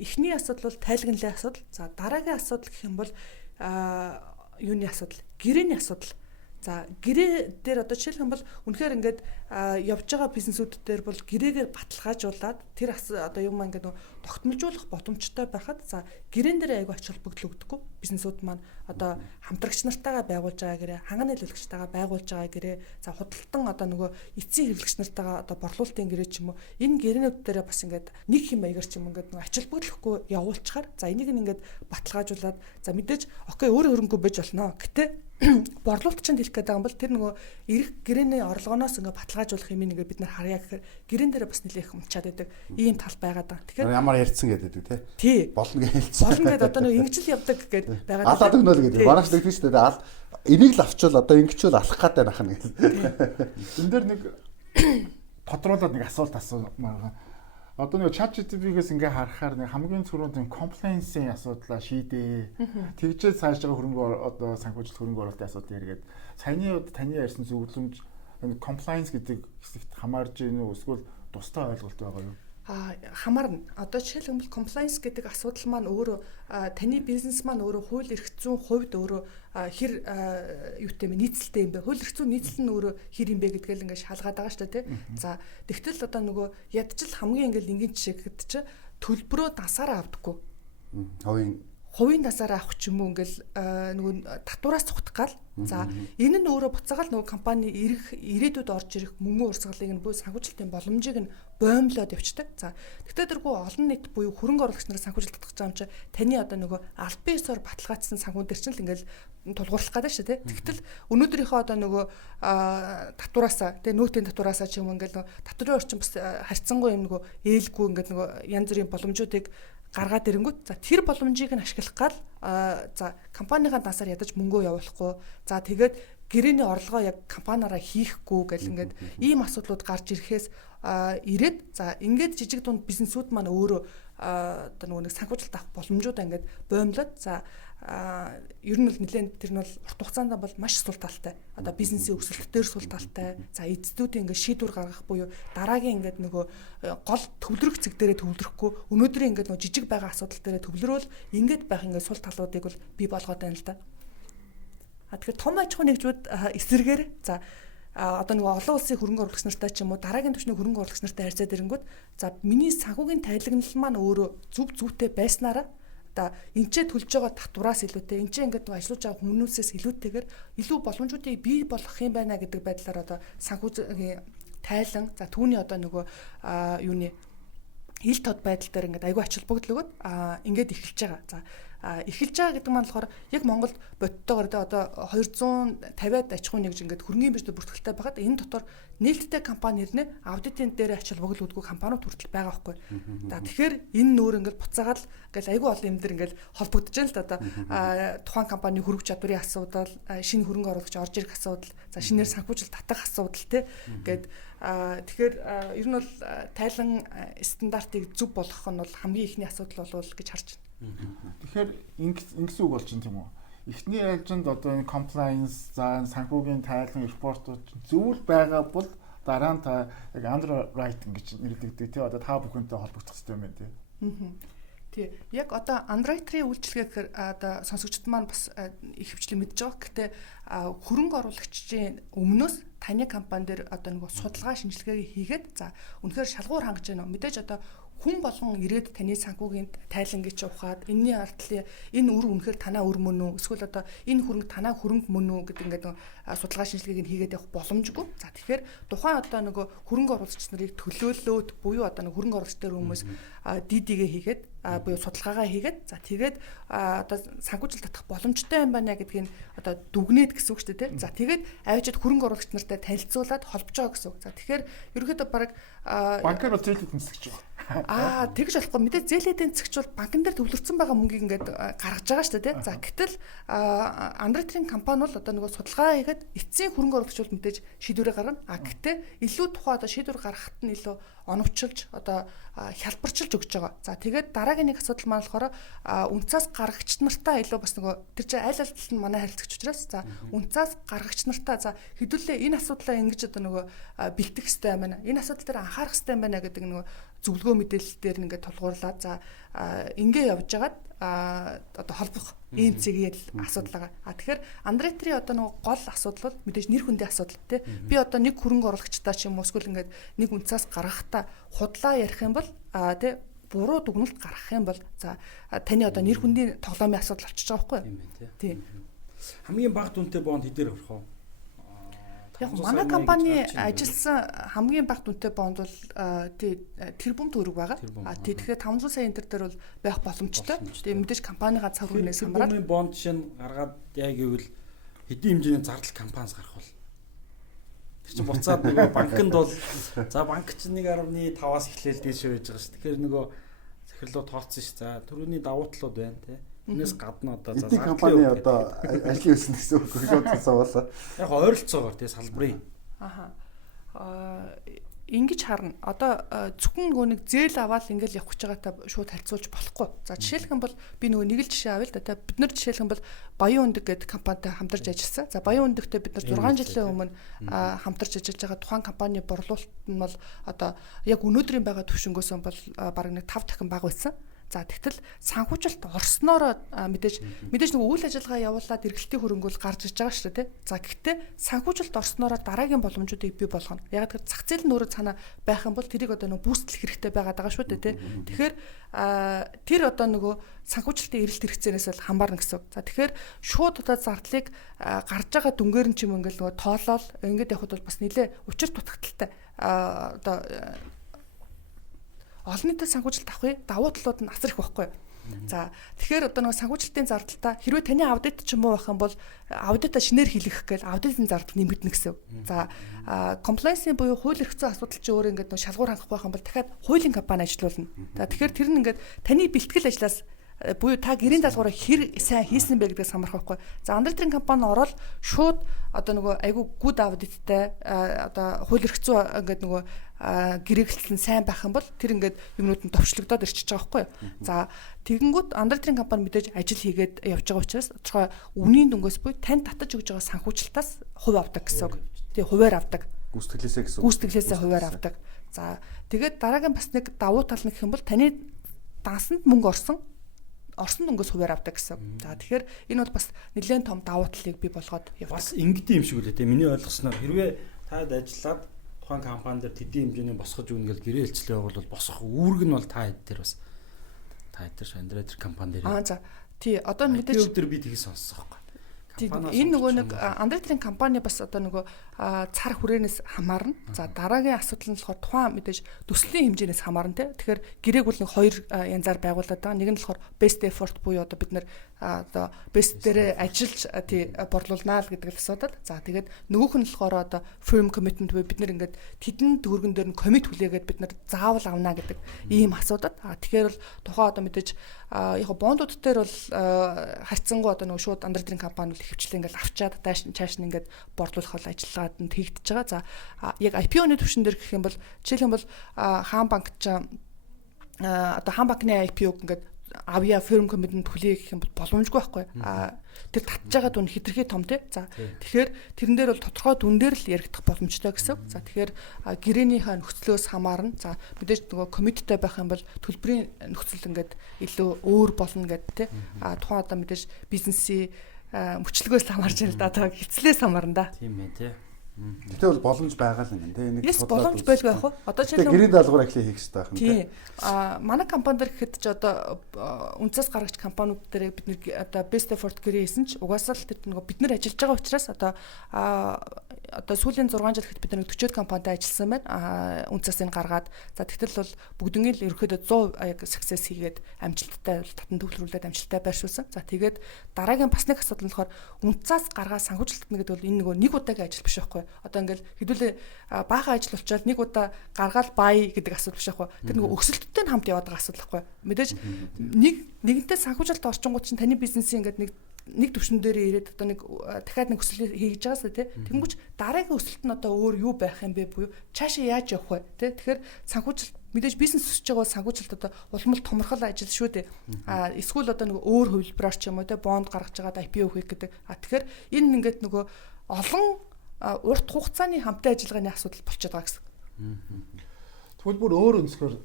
эхний асуудал бол тайлагналын асуудал. За дараагийн асуудал гэх юм бол юуны асуудал, гэрээний асуудал. За гэрээ дээр одоо жишээлх юм бол үнэхээр ингээд явж байгаа бизнесүүд дээр бол гэрээгээр баталгаажуулаад тэр одоо юм ингээд тогтмолжуулах боломжтой байхад за гэрээн дээр айгүй ач холбогдол өгдөггүй бизнесүүд маань одоо хамтрагч нартайгаа байгуулж байгаа гэрээ, ханганы хэлэлцэгчтэйгээ байгуулж байгаа гэрээ, за худалдан одоо нөгөө эцсийн хэрэглэгч нартайгаа одоо борлуулалтын гэрээ ч юм уу энэ гэрээнүүд дээр бас ингээд нэг хэм маягаар ч юм ингээд нөгөө ач холбогдлохгүй явуулчихаар за энийг ингээд баталгаажуулаад за мэдээж окей өөрөө хөрөнгө бэж болно. Гэтэ борлуулалт чинь хэлэх гээд байгаа юм бол тэр нөгөө эрх гэрээний орлогоноос ингээд баталгааж маргаажуулах юм ингээд бид нар харъя гэхээр гэрэн дээр бас нэлээх унчаад байдаг ийм тал байгаад байгаа. Тэгэхээр ямар ярьцсан гэдэг тий. Болно гэж хэлсэн. Болно гэдэг одоо нэг ингэж л явдаг гэд байгаад. Алаад өгнө л гэдэг. Маргааш тэгдэж шүү дээ. Энийг л авчвал одоо ингэчүүл алах гэдэг нах нэг. Энд дээр нэг тодруулаад нэг асуулт асуумаар. Одоо нэг ChatGPT-гээс ингээ харахаар нэг хамгийн түрүүнд юм compliance-ийн асуудлаа шийдээ. Тэгжээ цааш байгаа хөрөнгө одоо санхүүжилт хөрөнгө оруулалтын асуудал яриад саяны үед таны ярьсан зөвлөмж compliance гэдэг хэсэгт хамаарж ийн үү эсвэл тусдаа ойлголт байгаа юу? Хамаарна. Одоо жишээлбэл compliance гэдэг асуудал маань өөрөө таны бизнес маань өөрөө хууль эрх зүйн хувьд өөрөө хэр юутэй юм нийцэлтэй юм бэ? Хууль эрх зүйн нийцэл нь өөрөө хэр юм бэ гэдгээл ингээд шалгаад байгаа шүү дээ, тий. За тэгтэл одоо нөгөө ядчил хамгийн ингээд энгийн жишээ гэхэд чи төлбөрөө дасаараа авдаггүй. Хувийн дасаараа авах ч юм уу ингээл нөгөө татвараас цухтах гал. За энэ нь өөрөө буцаагаал нөгөө компани ирээдүйд орж ирэх мөнгө урсгалыг нь буюу санхүүжилтийн боломжийг нь боомлоод явчихдаг. За тэгтээ тэргүй олон нийт буюу хөрөнгө оруулагч нарыг санхүүжилт татах юм чи таны одоо нөгөө аль биесээр баталгаажсан санхүүн дээр чинь л ингээл тулгуурлах гэдэг шүү дээ. Тэгтэл өнөөдрийнхөө одоо нөгөө татвараасаа тэгээ нөөтийн татвараасаа ч юм ингээл татварын орчин бас харьцангуй юм нөгөө ээлгүй ингээд нөгөө янз бүрийн боломжуудыг гаргаад ирэнгүүт за тэр боломжийг нь ашиглах гал за компанийн дансаар ядаж мөнгөө явуулахгүй за тэгээд гэрээний орлогоо яг компаниараа хийхгүй гэл ингээд ийм асуудлууд гарч ирэхээс ирээд за ингээд жижиг дунд бизнесүүд маань өөрөө одоо нөгөө нэг санхүүжилт авах боломжуудаа ингээд боомлоод за ер нь бол нэлээд тэр нь бол урт хугацаанд бол маш сул талтай. Одоо бизнесийн өсөлтөөр сул талтай. За эзэдүүдийн ингээд шийдвэр гаргах буюу дараагийн ингээд нөгөө гол төвлөрөх зэг дээрээ төвлөрөхгүй өнөөдрийн ингээд нөгөө жижиг байгаа асуудал дээрээ төвлөрөөл ингээд байх ингээд сул талуудыг бол бий болгоод байна л да. Тэгэхээр том аж ахуйн нэгжүүд эсэргээр за одоо нөгөө олон улсын хөрөнгө оруулагч нартай ч юм уу дараагийн түвшний хөрөнгө оруулагч нартай харьцаад ирэнгүүт за миний санхүүгийн тайлагнал маань өөрөө зүйтэй байснараа одоо энэчээ төлж байгаа татвараас илүүтэй энэчээ ингээд ажиллаж байгаа хүмүүсээс илүүтэйгээр илүү боломжуудыг бий болгох юм байна гэдэг байдлаар одоо санхүүгийн тайлан за түүний одоо нөгөө юуны ил тод байдал дээр ингээд айгүй ач холбогдол өгöd ингээд эхэлж байгаа. За эхэлж байгаа гэдэг маань болохоор яг Монголд бодтойгоор одоо 250-аад аж ахуйн нэгж ингээд хөрөнгөний биржид бүртгэлтэй байгаад энэ дотор нээлттэй компани нэрнээ аудитын дээр ач холбогдол өгдөг компаниуд хүртэл байгаа байхгүй. За тэгэхээр энэ нөр ингээд буцаагаал ингээд айгүй олон юм дээр ингээд холбогдож байна л да одоо тухайн компани хөрөг чадварын асуудал, шинэ хөрөнгө оруулагч орж ирэх асуудал, за шинээр санхүүжилт татах асуудал те ингээд тэгэхээр ер нь бол тайлан стандартыг зөв болгох нь бол хамгийн ихний асуудал болов гэж харж байна. Тэгэхээр ингэсэн үг болж байна тийм үү? Эхний ээлжинд одоо энэ compliance за санхүүгийн тайлан репортууд зөвл байгаа бол дараа нь та яг underwriting гэж нэрлэгддэг тий одоо та бүхэнтэй холбогдох хэрэгтэй юм байна тий. Тий. Яг одоо underwriter-ийн үйлчилгээ гэхээр одоо сонсогчдод маань бас их хвчлэн мэдж байгаа. Гэхдээ хөрөнгө оруулагчийн өмнөөс таны компани дээр одоо нэг судалгаа шинжилгээгээ хийгээд за үнэхээр шалгуур хангаж байна. Мэдээж одоо хүн болгон ирээд таны санхүүгийн тайлангийг ч ухаад энэний ардлын энэ үр үнэхээр танаа үр мөн үү эсвэл одоо энэ хөрөнгө танаа хөрөнгө мөн үү гэдэг ингээд судалгаа шинжилгээг хийгээд явах боломжгүй. За тэгэхээр тухайн одоо нөгөө хөрөнгө оруулагч нарыг төлөөлөөд буюу одоо нэг хөрөнгө оруулагч нар хүмүүс DD-гээ хийгээд буюу судалгаагаа хийгээд за тэгээд одоо санхүүжилт татах боломжтой юм байна гэдгийг одоо дүгнээд гэсэн үг шүү дээ тийм. За тэгээд авчид хөрөнгө оруулагч нартай танилцуулаад холбож байгаа гэсэн үг. За тэгэхээр ерөнхийдөө баг банкар зээлэд тэнцэж байгаа. Тэгж болохгүй мэдээ зээлэд тэнцэгч бол банкн дээр төвлөрсөн байгаа мөнгийг ингээд гаргаж байгаа шүү дээ тийм. За гэтэл underwriting компани бол одоо нөгөө судалгаа хийгээд эцсийн хөрөнгө оруулагч бол мэдээж шийдвэрээ гаргана. Гэхдээ илүү тухайн одоо шийдвэр гаргахад нь илүү оновчилж одоо хялбарчилж өгч байгаа. За тэгээд дараагийн нэг асуудал маань болохоор үнцаас гаргагч нартаа илүү бас нөгөө тэр чинь аль аль нь манай харилцагч учраас за үнцаас гаргагч нартаа за хэдүүлээ энэ асуудлаа ингэж одоо нөгөө бэлтгэх хэрэгтэй юм байна. Энэ асуудал дээр анхаарах хэрэгтэй юм байна гэдэг нөгөө зөвлөгөө мэдээлэл дээр ингээд тулгуурлаад за ингээ явж байгаад одоо холбох ийм цэгийн асуудал байгаа. Тэгэхээр underwriter-ийн одоо нэг гол асуудал бол мэдээж нэр хүндийн асуудал тий. Би одоо нэг хөрөнгө оруулагчтай ч юм уу эсвэл ингээд нэг үнцаас гаргахтаа худлаа ярих юм бол тий буруу дүгнэлт гаргах юм бол за таны одоо нэр хүндийн тоглоомын асуудал авчиж байгаа байхгүй юу? Тий. Хамгийн бага дүнтэй бонд хэдээр авах вэ? Яг манай компани ажилласан хамгийн бага дүнтэй бонд бол тэрбум төгрөг байгаа. Тэгэхээр 500 сая энэ төр бол байх боломжтой. Тэгээ мэдээж компанийгаа цаг хүрнээс хамаарат тэрбумын бонд шин гаргаад яг гэвэл хэдийн хэмжээний зардал компаниас гарах бол Тэр чинь буцаад нөгөө банкнд бол за банк чинь 1.5-аас эхлээл дээш байж байгаа ш. Тэгэхээр нөгөө захирлууд тооцсон ш. За түрүүний давуу талууд байна тий. Энэс гадна одоо за компани одоо ажлын өснө гэсэн үг хөрлөөдсөн болоо. Яг ойролцоогоор тий салбарын. Ингэж харна. Одоо зөвхөн нөгөө нэг зээл аваад ингээл явах гэж байгаатай шууд харьцуулж болохгүй. За жишээлх юм бол би нөгөө нэг л жишээ авъя л да. Бид нар жишээлх юм бол Баян өндөг гэдэг компанитай хамтарч ажилласан. За Баян өндөгтэй бид нар 6 жилийн өмнө хамтарч ажиллаж байгаа тухайн компани борлуулалт нь бол одоо яг өнөөдрийн байгаа төвшнгөөс бол бараг нэг 5 дахин бага байсан. За тэгтэл санхүүжилт орсноороо мэдээж нөгөө үйл ажиллагаа явуулаад эргэлтийн хөрөнгө гарч иж байгаа шүү дээ. За гэхдээ санхүүжилт орсноороо дараагийн боломжуудыг бий болгоно. Яг тэр зах зээл нь өөрөө цаана байх юм бол тэрийг одоо нөгөө бүүстлэх хэрэгтэй байгаад байгаа шүү дээ. Тэгэхээр тэр одоо нөгөө санхүүжилтийн эрэлт хэрэгцээнээс л хамаарна гэсэн үг. За тэгэхээр шууд одоо зардлыг гарч байгаа дүнгээр нь ч юм ингээл нөгөө тоолол ингээд явхад бол бас нэлээ учир дутагдaltaй одоо олон нийтэд санхүүжилт авахыг давуу талууд нь асар их байхгүй. За тэгэхээр одоо нөгөө санхүүжилтийн зардалтаа хэрвээ таны аудит ч юм уу байх юм бол аудитаа шинээр хийлгэх гээл аудитын зардал нэмэгдэнэ гэсэн. За compliance-ийн буюу хууль эрх зүйн асуудал чи өөр ингээд нөгөө шалгуур хангах байх юм бол дахиад хуулийн компани ажилуулна. За тэгэхээр тэр нь ингээд таны бэлтгэл ажлаас буюу та гэрийн даалгавраа хэр сайн хийсэн бэ гэдгээс хамаарх байхгүй. За андертрийн компани ороод шууд одоо нөгөө айгүй good auditтай одоо хууль эрх зүйн ингээд нөгөө гэрээглэл нь сайн байх юм бол тэр ингээд юмнууд нь товчлогдоод ирчихэж байгаа байхгүй. За тэгэнгүүт андертрийн компани мэдээж ажил хийгээд явж байгаа учраас тодорхой үнийн дүнгээс буюу тань татаж өгж байгаа санхүүжилтаас хувь авдаг гэсэн үг. Тэгээ хуваар авдаг. Гүйцэтгэлээсээ гэсэн үг. Гүйцэтгэлээсээ хуваар авдаг. За тэгээд дараагийн бас нэг давуу тал нь гэх юм бол таны дансанд мөнгө орсон дүнгээс хуваар авдаг гэсэн. За тэгэхээр энэ бол бас нэлээд том давуу талыг бий болгоод явдаг. Бас ингэдэм юм шиг үлээ те. Миний ойлгосноор хэрвээ таад ажиллаад тухайн компани дээр тэдийн хэмжээний босгож өгнө гэж гэрээ хэлцлээ бол босгох үүрэг нь бол та хэд дээр бас та хэд дээр Андретер компани дээр. За тий одоо мэдээж өдөр би тгий сонссон байхгүй. Энэ нөгөө нэг Андретрийн компани бас одоо нөгөө цар хүрээнээс хамаарна. За дараагийн асуудал нь болохоор тухайн мэдээж төслийн хэмжээнээс хамаарна те. Тэгэхээр гэрээг бол нэг хоёр янзаар байгуулад байгаа. Нэг нь болохоор best effort буюу одоо бид нэр одоо best дээр ажиллаж борлуулнаа л гэдэг л асуудал. За тэгээд нөгөөх нь болохоор одоо firm commitment буюу бид нэр ингээд тэдэн дүүргэн дээр нь commit хүлээгээд бид нар заавал авнаа гэдэг ийм асуудал. Тэгэхээр бол тухайн одоо мэдээж яг бондууд дээр бол харьцангуй одоо нөгөө шууд Андретрийн компани хөвчлээ ингээл авчаад цааш нь ингээд борлуулах бол ажиллагаад нь хийгдэж байгаа. За яг IPO-ны түвшин дээр гэх юм бол жишээлбэл бол хаан банк ч одоо хаан банкны IPO-г ингээд авья фирм комитет хүлэе гэх юм бол боломжгүй байхгүй. Тэр татж байгаа дүн хэтэрхий том тий. За тэгэхээр тэрэн дээр бол тодорхой дүн дээр л яригдах боломжтой гэсэн. За тэгэхээр гэрээнийхээ нөхцлөөс хамаарна. За мэдээж нөгөө комитеттэй байх юм бол төлбөрийн нөхцөл ингээд илүү өөр болно гэдэг тий. Тухайн одоо мэдээж бизнесийн мөчлөгөөс хамаарч байна л да. Одоо хэцлээс хамаарна да. Тийм ээ тий. Тэгтээ бол боломж байгаа л юм тий. Нэг боломж байлгүй яах вэ? Одоо чинь гэрийн даалгавар эхлээ хийх хэрэгтэй байх юм тий. Манай компани дээр гэхэд ч одоо үнцээс гаргагч компаниуд дээр бид нэг одоо best effort гэрээ хийсэн ч угаасаа л тэр нөгөө бид нар ажиллаж байгаа учраас одоо сүүлийн 6 жил гэхэд бид нэг 40 компанитай ажилласан байна. Үнцээс нь гаргаад за тэгтэл бол бүгднийг л ерөөхдөө 100 яг success хийгээд амжилттай татан төвлөрүүлээд амжилттай байршуулсан. За тэгээд дараагийн бас нэг асуудал нь болохоор үнцээс гаргаад санхүүжилтна гэдэг бол энэ нөгөө нэг удаагийн ажил биш байхгүй. Одоо ингээл хэдүүлээ баахан ажил болчоод нэг удаа гаргаад бай гэдэг асуудал биш байхгүй. Тэр нөгөө өсөлттэй хамт яваад байгаа асуудал байхгүй. Мэдээж нэгэнтээ санхүүжилт орчингууд чинь таны бизнесийн ингээд нэг төвшин дээр ирээд одоо нэг дахиад нэг өсөлт хийж байгаасаа тий. Тэнгүүч дараагийн өсөлт нь одоо өөр юу байх юм бэ буюу цаашаа яаж явах вэ тий. Тэгэхээр санхүүжилт мэдээж бизнес өсөж байгаа санхүүжилт одоо улмал томорхол ажил шүү дээ. Эсвэл одоо нэг өөр хувилбараар ч юм уу тий бонд гаргаж байгаад IPO хийх гэдэг. Тэгэхээр энэ ингээд нөгөө олон урт хугацааны хамтын ажиллагааны асуудал болчиход байгаа гэсэн. Тэгвэл бүр өөр өнцгөр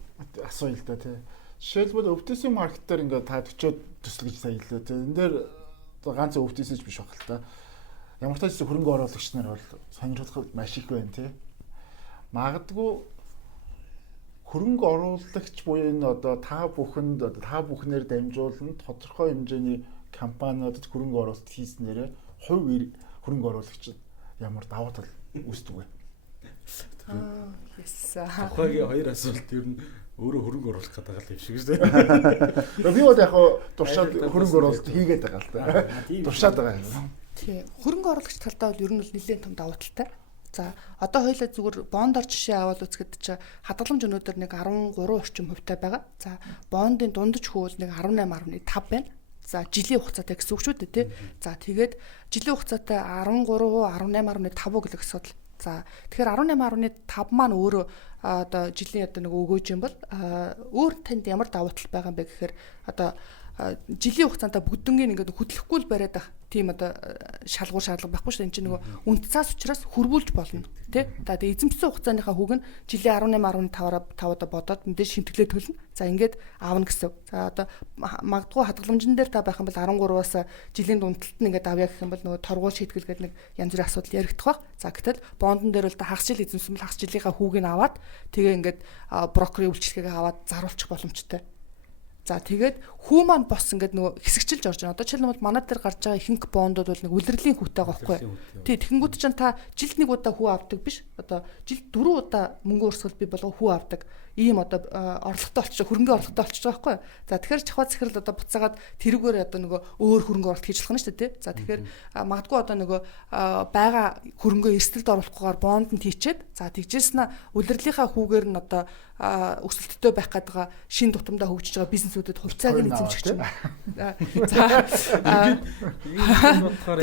асууя л да тий. Жишээлбэл өвдөсийн маркет дээр ингээд та 40-од төсөл гэж сая хэллээ тий. Энэ дээр ганц өвдөсөж биш баг л та. Ямар ч тач хөрөнгө оруулагч нар бол сонирхол маш их байна тий. Магадгүй хөрөнгө оруулагч буюу энэ одоо та бүхнээр дамжуулан тодорхой хэмжээний компаниудад хөрөнгө оруулалт хийснээрээ хувь хөрөнгө оруулагчид ямар давуу тал үүсдэг вэ? Тухайгийн хоёр асуулт ер нь өөрөө хөрөнгө оруулах гэдэг байгаа юм шиг шүү дээ. Би бол яг туршаад хөрөнгө оруулалт хийгээд байгаа л да. Туршаад байгаа юм. Тий. Хөрөнгө оруулагч талдаа бол ер нь нэлээд том давуу талтай. За одоо хоёулаа зүгээр бондор жишээ аваад үзэхэд чи хадгаламж өнөөдөр нэг 13 орчим хувьтай байгаа. За бондын дундаж хүү нэг 18.5 байна. За жилийн хугацаатай гэсэн үг шүү дээ тий. За тэгээд жилийн хугацаатай 13, 18.5 гэх асуудал. За тэгэхээр 18.5 маань өөрөө одоо жилийн одоо нэг өгөөж юм бол өөр танд ямар давуу тал байгаа юм бэ гэхээр одоо жилийн хугацаанд бүгднгийн ингээд хөдлөхгүй л бариад байх тийм одоо шалгуур шаардлага байхгүй шүү дээ. Энд чинь нөгөө үнд цаас учраас хөрвүүлж болно тий. Тэгээ эзэмшсэн хугацааныхаа хүүг нь жилийн 18.5-аар бодоод мэдээж шимтгэлээ төлнө. За ингээд аавна гэсэн. За одоо магадгүй хадгаламжн дээр та байх юм бол 13-аас жилийн дундталт нь ингээд авъя гэх юм бол нөгөө торгуул шийтгэл гэдэг нэг янз бүрийн асуудал яригдах баг. За гэтэл бондон дээр бол та хагас жил эзэмсэн бол хагас жилийнхаа хүүг нь аваад тэгээ ингээд брокерийн үйлчлэгээ аваад заруулчих боломжтой. За тэгээд хүү маань бос ингээд нөгөө хэсэгчилж орж байна. Одоо жишээлбэл манай дээр гарч байгаа ихэнх бондууд бол нэг үлрэлийн хүүтэй байгаа байхгүй юу? Тий, тэгэнгүүт чинь та жилд нэг удаа хүү авдаг биш. Одоо жилд 4 удаа мөнгө өрсгөл бий болгоо хүү авдаг. Ийм одоо орлоготой болчих, хөрөнгө орлоготой болчих байгаа байхгүй юу? За тэгэхээр чахваа захирал одоо буцаагаад тэрүүгээр одоо нөгөө өөр хөрөнгө оруулалт хийж болох нь шүү дээ, тий. За тэгэхээр магадгүй одоо нөгөө байгаа хөрөнгөө эрсдэлд оруулахгүйгээр бондонд хийчээд за тэгжээснэ үлрэрлийнхаа хүүгээр нь одоо өсөлттэй байх гэдэг шин тутамдаа хөгжиж байгаа бизнесүүдэд хувьцааг нь эзэмших чинь. За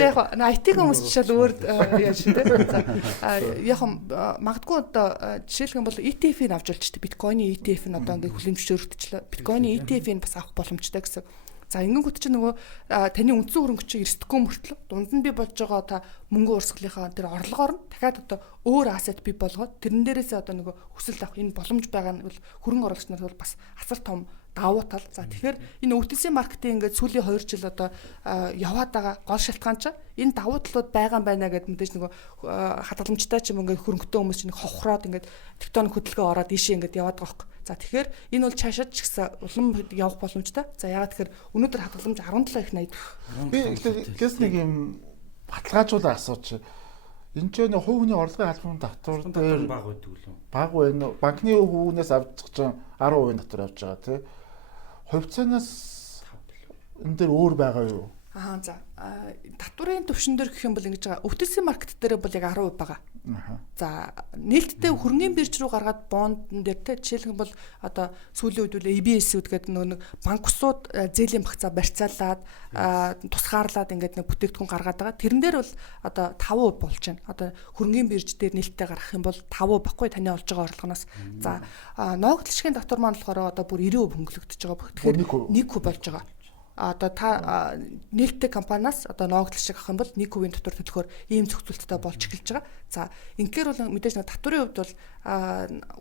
яг IT хүмүүс жишээл өөр яаж шин тэ. За яг магадгүй одоо жишээлх юм бол ETF-ийг авч болж штэ биткойны ETF нь одоо ингээ хүлэмжшөөрөгдчихлээ. Биткойны ETF-ийг бас авах боломжтой гэсэн. За ингэнгүүт чинь нөгөө таны үндсэн хөрөнгө чинь эрсдэхгүй мөртлөө дунд нь би болж байгаа та мөнгө урсгалынхаа тэр орлогоор нь дахиад одоо өөр ассет бий болгоод тэрэн дээрээсээ одоо нөгөө хүсэл авах энэ боломж байгаа нь бол хөрөнгө оруулагч нар бол бас асар том давуу тал. За тэгэхээр энэ OTC маркетинг ингээд сүүлийн 2 жил одоо яваад байгаа гол шалтгаан чинь энэ давуу талууд байгаа юм байна гэдээ мэдээж нөгөө хадгаламжтай ч юм ингээд хөрөнгөтэй хүмүүс чинь хохроод ингээд тектоник хөдөлгөөн ороод ийшээ ингээд яваад байгаа хөөх. За тэгэхээр энэ бол цаашаа ч гэсэн улам явах боломжтой. За ягаад тэгэхээр өнөөдөр хадгаламж 17 их 80. Би гэс нэг юм баталгаажуулаа асууч. Энэ ч нэг хувийн орлогын албан татвар дээр баг байдаг үү? Баг байна уу? Банкны хүүнээс авч чинь 10% татвар авч байгаа тий. Хувьцаанаас энэ дээр өөр байгаа юу? За татварын төвшин дээр гэх юм бол ингэж байгаа. OTC маркет дээр бол яг 10% байгаа. За нээлттэй хөрөнгөний бирж рүү гаргаад бондн дээр те жишээлх юм бол одоо сүүлийн үед үл ABS-үүд гэдэг нэг банк усууд зээлийн багцаа барьцаалаад тусгаарлаад ингээд нэг бүтээгдэхүүн гаргаад байгаа. Тэрэн дээр бол одоо 5% болж байна. Одоо хөрөнгөний бирж дээр нээлттэй гарах юм бол 5% баггүй таны олж байгаа орлогоноос. За ноогдлшгийн татвар маань болохоор одоо бүр 90% хөнгөлөгдөж байгаа. Тэгэхээр 1% болж байгаа. Одоо та нээлттэй компаниас одоо ноогдол шиг авах юм бол 1% татвар төлөхөөр ийм зохицуулттай болж эхэлж байгаа. За ингээр бол мэдээж татварын хувьд бол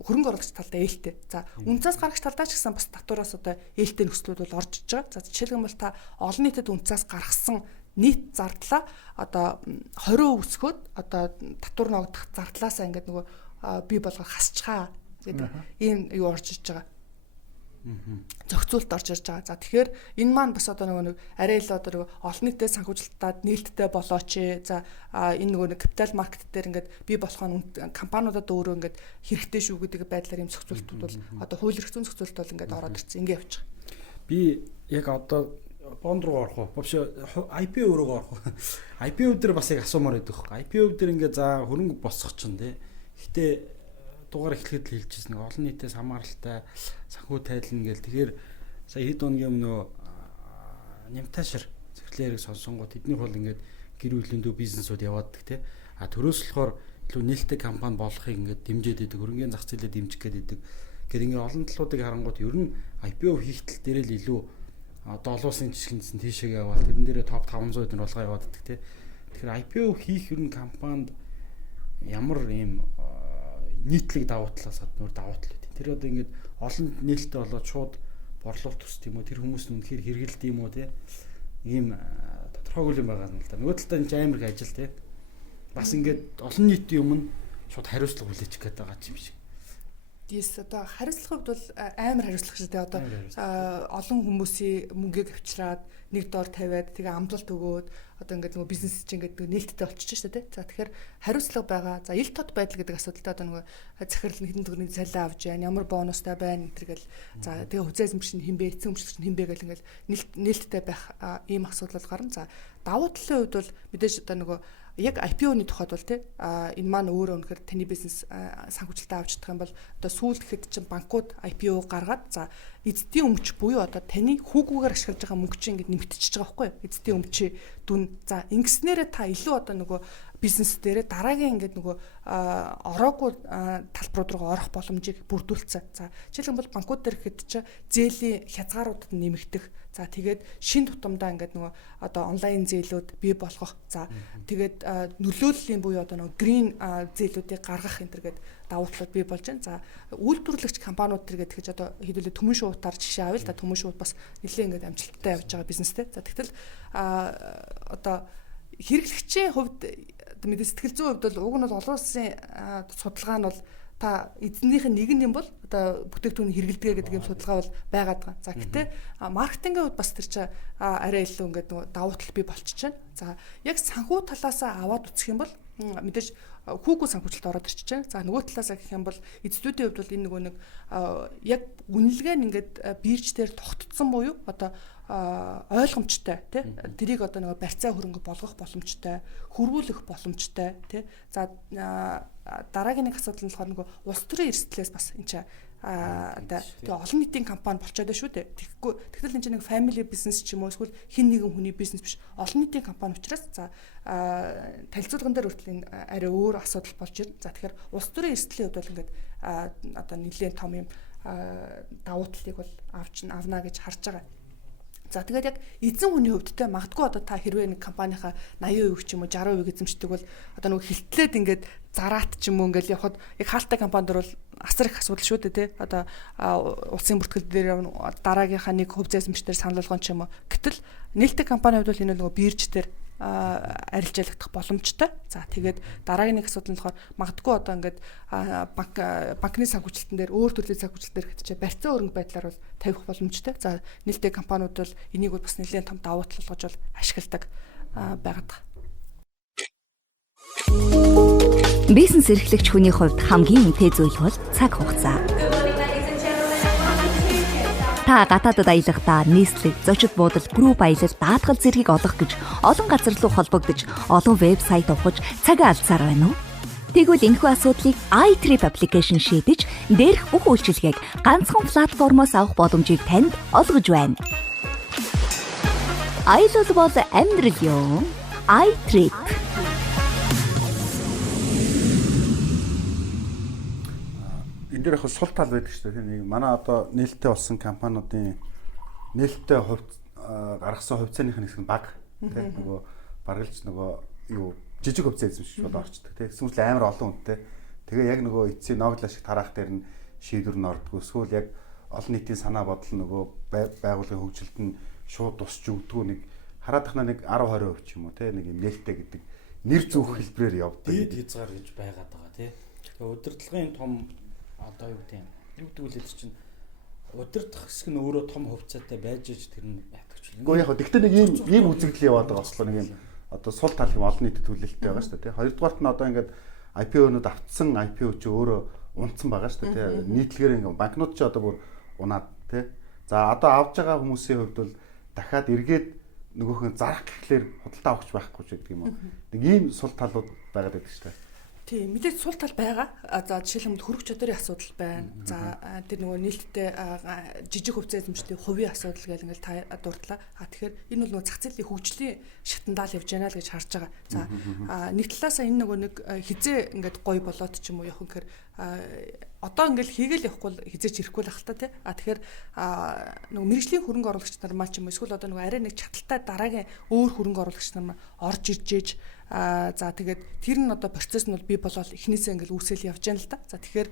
хөрөнгө оруулагч талдаа ээлтэй. За үнцаас гаргах талдаа ч гэсэн бас татвараас одоо ээлтэй нөхцлүүд бол орж иж байгаа. За жишээлбэл та олон нийтэд үнцаас гаргасан нийт зардлаа одоо 20% өсгөөд одоо татвар ногдох зардлаасаа ингээд нөгөө бий болгох хасчгаа гэдэг ийм юу орж иж байгаа. Зохицуулт орж ирж байгаа. За тэгэхээр энэ маань бас одоо нэг арай л одоо олон нийтэд санхүүжилтад нээлттэй болооч. За энэ нэг капитал маркет дээр ингээд бий болох нь компаниудад өөрөө ингээд хэрэгтэй шүү гэдэг байдлаар юм зохицуултууд бол одоо хууль эрх зүйн зохицуулт бол ингээд ороод ирсэн. Ингээд явж байгаа. Би яг одоо бонд руу орох уу? Бовш IPO руу орох уу? IPO дээр бас яг асуумаар байдаг. IPO дээр ингээд за хөрөнгө босгох чинь тий. Гэтэ дугаар эхлэхэд л хэлчихсэн нэг олон нийтээс хамааралтай санхүү тайлна гээл. Тэгэхээр сая хэд хоногийн өмнө нямтаашир цэглэрийг сонсонгууд тэдний бол ингээд гэр бүлийн дүү бизнесүүд явааддаг тий. Төрөөс болохоор илүү нээлттэй компани болохыг ингээд дэмжиж идэг, хөрөнгөний зах зээлээ дэмжих гэдэг. Тэгэхээр ингээд олон талуудыг харангууд ер нь IPO хийхтэл дээр л илүү одоо олон улсын жишгэнсэн тийшээгээ яваад тэрэн дээрээ топ 500 эднэр болгоо яваад байдаг тий. Тэгэхээр IPO хийх ер нь компанид ямар ийм нийтлэг давуу талаас нөр давуу тал үү. Тэр одоо ингээд олон нээлттэй болоод шууд борлуулалт төст юм уу? Тэр хүмүүс нь үнэхээр хэрэгэлд юм уу те? Ийм тодорхойгүй юм байгаа юм л да. Нөгөө талдаа энэ амар их ажил те. Бас ингээд олон нийтийн өмнө шууд хариуцлага хүлээчих гээд байгаа юм шиг. Дээс одоо хариуцлагын хувьд бол амар хариуцлага шүү дээ. Одоо олон хүмүүсийн мөнгийг авчираад нэг доор тавиад тэгээ амлалт өгөөд одоо ингээд нөгөө бизнес чинь ингээд нээлттэй болчихж шүү дээ. За тэгэхээр хариуцлага байгаа. За ил тод байдал гэдэг асуудалтай одоо нөгөө захирал нь хэдэн төгрөгийн цалин авч яа, ямар бонустай байна гэтэргээл. За тэгээ хувьцаа эзэмшигч нь хинбэ, эцэг өмчлөгч нь хинбэ гэл ингээд нээлттэй байх ийм асуудал гарна. За давуу талын хувьд бол мэдээж одоо нөгөө яг IPO-ны тухайд бол энэ маань өөрөө үнэхээр таны бизнес санхүүжилтээ авч чадах юм бол одоо сүүл гэхэд чинь банкуд IPO гаргаад за эзэдийн өмч буюу одоо таны хүүгүүгээр ашиглаж байгаа мөнгө чинь ингээд нэмэгдчихэж байгаа байхгүй юу? Эзэдийн өмчийн дүн. За ингэснээрээ та илүү одоо нөгөө бизнес дээрээ дараагийн ингээд нөгөө ороогүй талбарууд руу орох боломжийг бүрдүүлсэн. За жишээлбэл банкуд дээр гэхэд чинь зээлийн хязгааруудад нэмэгдэх. За тэгээд шин тутамдаа ингээд нөгөө одоо онлайн зээлүүд бий болгох. За тэгээд нөлөөллийн буюу одоо нөгөө грин зээлүүдийг гаргах энэ төргээд давуу талууд бий болж байна. За үйлдвэрлэгч компаниуд тэр гэдэг одоо хэдүүлээ төмөн шуутаар жишээ авъя л да төмөн шууд бас нэлээд ингээд амжилттай явж байгаа бизнестэй. За тэгтэл одоо хэрэглэгчийн хувьд мэдээ сэтгэл зүйн хувьд бол уг нь бол олон улсын судалгаа нь бол та эзнийх нь нэг юм бол одоо бүтээгдэхүүн хэрэгэлдэг гэдэг юм судалгаа бол байгаад байгаа. За гэтээ маркетингийн хувьд бас тэр чинь арай илүү ингээд нөгөө давуу тал бий болчихж байна. За яг санхүү талаасаа аваад үзэх юм бол мэдээж хүүгүү санхүүжилт ороод ирчихэж байна. За нөгөө талаасаа гэх юм бол эзэдүүдийн хувьд бол энэ нөгөө нэг яг үнэлгээ нь ингээд бирж дээр тогтцсон буюу одоо ойлгомжтой тий тэрийг одоо нөгөө барьцаа хөрөнгө болгох боломжтой хөрвүүлэх боломжтой тий за дараагийн нэг асуудал нь болохоор нөгөө улс төрийн эрсдлээс бас энэ чинь одоо тэгээ олон нийтийн компани болчиход байна шүү дээ. Тэгтэл энэ чинь нэг family business ч юм уу эсвэл хэн нэгэн хүний бизнес биш олон нийтийн компани учраас за танилцуулган дээр хүртэл энэ арай өөр асуудал болж ирнэ. За тэгэхээр улс төрийн эрсдлийн хувьд бол ингээд одоо нэлээд том юм давуу талыг бол авна гэж харж байгаа. За тэгээд яг эзэн хүний хувьд те магадгүй одоо та хэрвээ нэг компанийхаа 80% ч юм уу 60% эзэмшдэг бол одоо нөгөө хилтлээд ингээд зараат ч юм уу ингээд явхад яг хаалттай компанид бол асар их асуудал шүү дээ те одоо улсын бүртгэл дээр дараагийнхаа нэг хөв эзэмшдэр санал болгон ч юм уу гэтэл нээлттэй компанийн хувьд бол энэ нөгөө бирж дээр арилжаалагдах боломжтой. За тэгээд дараагийн нэг асуудал нь болохоор магадгүй одоо ингээд банкны санхүүжилтэн дээр өөр төрлийн санхүүжилт дээр хэвчээ барьцаа өрнг байдлаар бол тавих боломжтой. За нээлттэй компаниуд бол энийг бол бас нэлээд том давуу тал болгож бол ашигладаг байгаад байна. Бизнес эрхлэгч хүний хувьд хамгийн үнэтэй зүйл бол цаг хугацаа. Та гадаадд аялахдаа нийслэг, зочид буудал, групп аялал, даатгал зэргийг олох гэж олон газар руу холбогдож, олон вебсайт ухаж цагаа алдсаар байна уу? Тэгвэл энэхүү асуудлыг iTrip application шийдэж, дээрх бүх үйлчилгээг ганцхан платформоос авах боломжийг танд олгож байна. Аялал бол амьдрал ёо. iTrip. Энэ дээр их сул тал байдаг шүү дээ. Нэг манай одоо нээлттэй болсон компаниудын нээлттэй хувьд гаргасан хувьцааныхын хэсэг нь бага. Тэ нөгөө баргалж нөгөө юу жижиг хувьцаа эзэмшиж бол орчдөг. Тэ эсвэл амар олон үнэтэй. Тэгээ яг нөгөө эцсийн ноглоо шиг тараах дээр нь шийдвэр нь ордог. Эсвэл яг олон нийтийн санаа бодол нөгөө байгууллагын хөгжилд нь шууд тусч өгдөг нэг хараадахна нэг 10-20% ч юм уу тэ нэг юм нээлттэй гэдэг нэр зүүх хэлбэрээр явдаг. Дээд хязгаар гэж байгаад байгаа тий. Тэгээ удирдлагын том одоо юу гэдэг вэ чинь удирдах хэсэг нь өөрөө том хувьцаатай байж иж тэр нь ятгч л. Гэхдээ яг гэхдээ нэг ийм үзэгдэл яваад байгаа ослоо нэг юм одоо сул тал юм олон нийтэд төлөлттэй байгаа шүү дээ тий. Хоёрдугаарт нь одоо ингээд IPO-нууд автсан IPO ч өөрөө унтсан байгаа шүү дээ тий. Нийтлэгээр ингээд банкнууд ч одоо бүр унаад тий. За одоо авж байгаа хүмүүсийн хувьд бол дахиад эргээд нөгөөх нь зарах гэхлээр худалдаа авахч байхгүй ч гэдэг юм уу. Нэг ийм сул талууд байгаад байдаг шүү дээ. Тийм мэдээж сул тал байгаа. За жишээлбэл хөрөх чадрын асуудал байна. За тэр нөгөө нээлттэй жижиг хувьцаа эзэмшлийн хувийн асуудал гэл ингээл та дурдлаа. Тэгэхээр энэ бол нөгөө зах зээлийн хөгжлийн шатандаа л явж байна л гэж харж байгаа. За нэг талаасаа энэ нөгөө нэг хизээ ингээд гоё болоод ч юм уу явах гэхээр одоо ингээл хийгээл явахгүй хизээч ирэхгүй л ахalta тий. Тэгэхээр нөгөө мэрэгжлийн хөрөнгө оруулагч нар маа ч юм уу эсвэл одоо нөгөө арай нэг чадaltaй дараагийн өөр хөрөнгө оруулагч нар маа орж иржээж за тэгээд тэр нь одоо процесс нь бол бий болоод эхнээсээ ингээл үүсэл явж байна л да. За тэгэхээр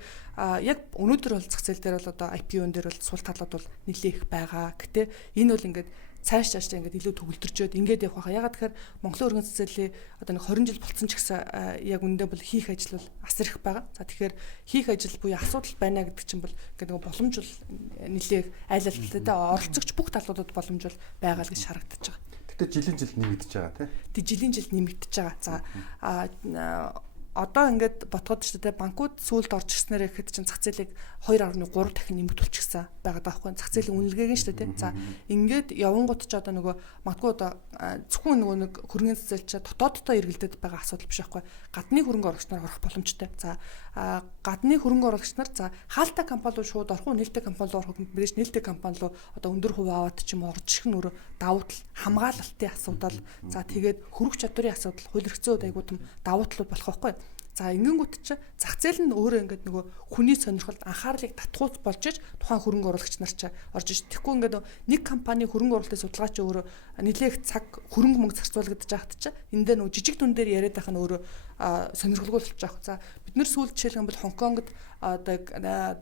яг өнөөдөр бол зах зээл дээр бол одоо IPO-н дээр бол сул талууд бол нэлээх байгаа. Гэтэ энэ бол ингээд цааш ингээд илүү төгөлдрчөөд ингээд явах байхаа. Ягаад тэгэхээр Монголын өргөн цэцэрлээ одоо нэг 20 жил болсон ч гэсэн яг үндэ бол хийх ажил бол асар их байгаа. За тэгэхээр хийх ажил буюу асуудал байна гэдэг чинь бол ингээд нэг боломж бол нэлээх айл алтай оролцогч бүх талуудад боломж бол байгаа л гэж харагдаж байгаа. Гэтэ жилийн жилд нэмэгдэж байгаа тий. Тэг жилийн жилд нэмэгдэж байгаа. За одоо ингээд ботход ч гэдэг банкуд сүүлд орж ирснээр ихэд чинь зах зээлийг 2.3 дахин нэмэгдүүлчихсэн байгаа даахгүй. Зах зээлийн үнэлгээг нь шүү дээ. За ингээд явангууд ч одоо нөгөө магадгүй одоо зөвхөн нөгөө нэг хөрөнгөний зах зээл ч дотооддоо эргэлдээд байгаа асуудал биш байхгүй. Гадны хөрөнгө оруулагч нар орох боломжтой. За гадны хөрөнгө оруулагч нар за хаалтай компани руу шууд орох уу, нээлттэй компани руу орох уу мэдээж нээлттэй компани руу одоо өндөр хувь аваад ч юм уу орж ирэх нь өөрөө давуу тал, хамгаалалтын асуудал. За тэгээд хөрөх чадварын асуудал, хууль эрхцээ айгуу том давуу талууд болох байхгүй. За ингэнгүүт чи зах зээл нь өөрөө ингээд нөгөө хүний сонирхолд анхаарлыг татгууц болж иж тухайн хөрөнгө оруулагч нар ч орж иж. Тэгэхгүй ингээд нэг компани хөрөнгө оруулалтын судалгаач өөрөө нэлээх цаг хөрөнгө мөнгө зарцуулагдаж байхад чи энэ дээр нөгөө жижиг дүн дээр яриад байх нь өөрөө сонирхолгүй болж байгаа. За бид нэр сүүлд жишээлбэл Хонконгод одоо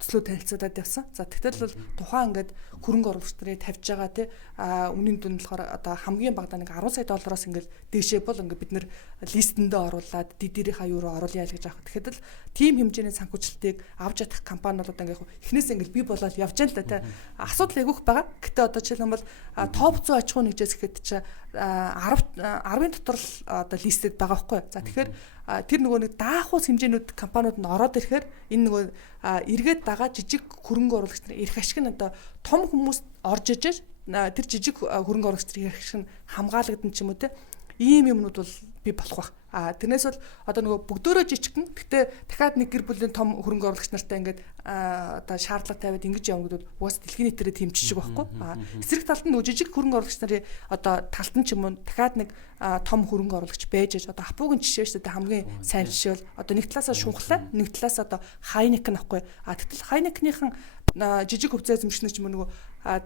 төслөө танилцуулаад явсан. За тэгтэл бол тухайн ингээд хөрөнгө оруулагч нарын тавьж байгаа тий үнийн дүн болохоор одоо хамгийн багадаа нэг 10 сая доллароос ингээд дээшээ бол ингээд бид нэр листэндээ оруулаад дидэрийнхаа юу руу оруулъя л гэж аах. Тэгэхэд л тийм хэмжээний санхүүжилтийг авч чадах компаниуд одоо ингээд эхнээсээ ингээд бий болоод явж байгаа л да тий. Асуудал айгүйх байгаа. Гэтэ одоо жишээлбэл топ 100 аж ахуй нэгжээс гэхэд чи 10-ын дотор л одоо листэд байгаа байхгүй. За тэгэхээр тэр нөгөө нэг даахуус хэмжээнүүд компаниуд нь ороод ирэхээр энэ нөгөө эргээд байгаа жижиг хөрөнгө оруулагч нар эрх ашиг нь одоо том хүмүүс орж ижиж тэр жижиг хөрөнгө оруулагч нар эрх ашиг нь хамгаалагдсан ч юм уу те ийм юмнууд бол би болох байх. Тэрнээс бол одоо нөгөө бүгдөө жижигхэн гэхдээ дахиад нэг гэр бүлийн том хөрөнгө оруулагч нартай ингээд одоо шаардлага тавиад ингэж явна гэдэг уус дэлхийн нийтээрээ тийм жижиг байхгүй. Эсрэг талд нь нөгөө жижиг хөрөнгө оруулагч нарын одоо талд нь ч юм уу дахиад нэг том хөрөнгө оруулагч байж одоо Апугийн жишээ шүү дээ хамгийн сайн жишээ бол одоо нэг талаасаа шунхлаа нэг талаас одоо Хайнекен ахгүй. Тэгтэл Хайнекенийхэн жижиг хувьцаа эзэмшнэ ч юм уу нөгөө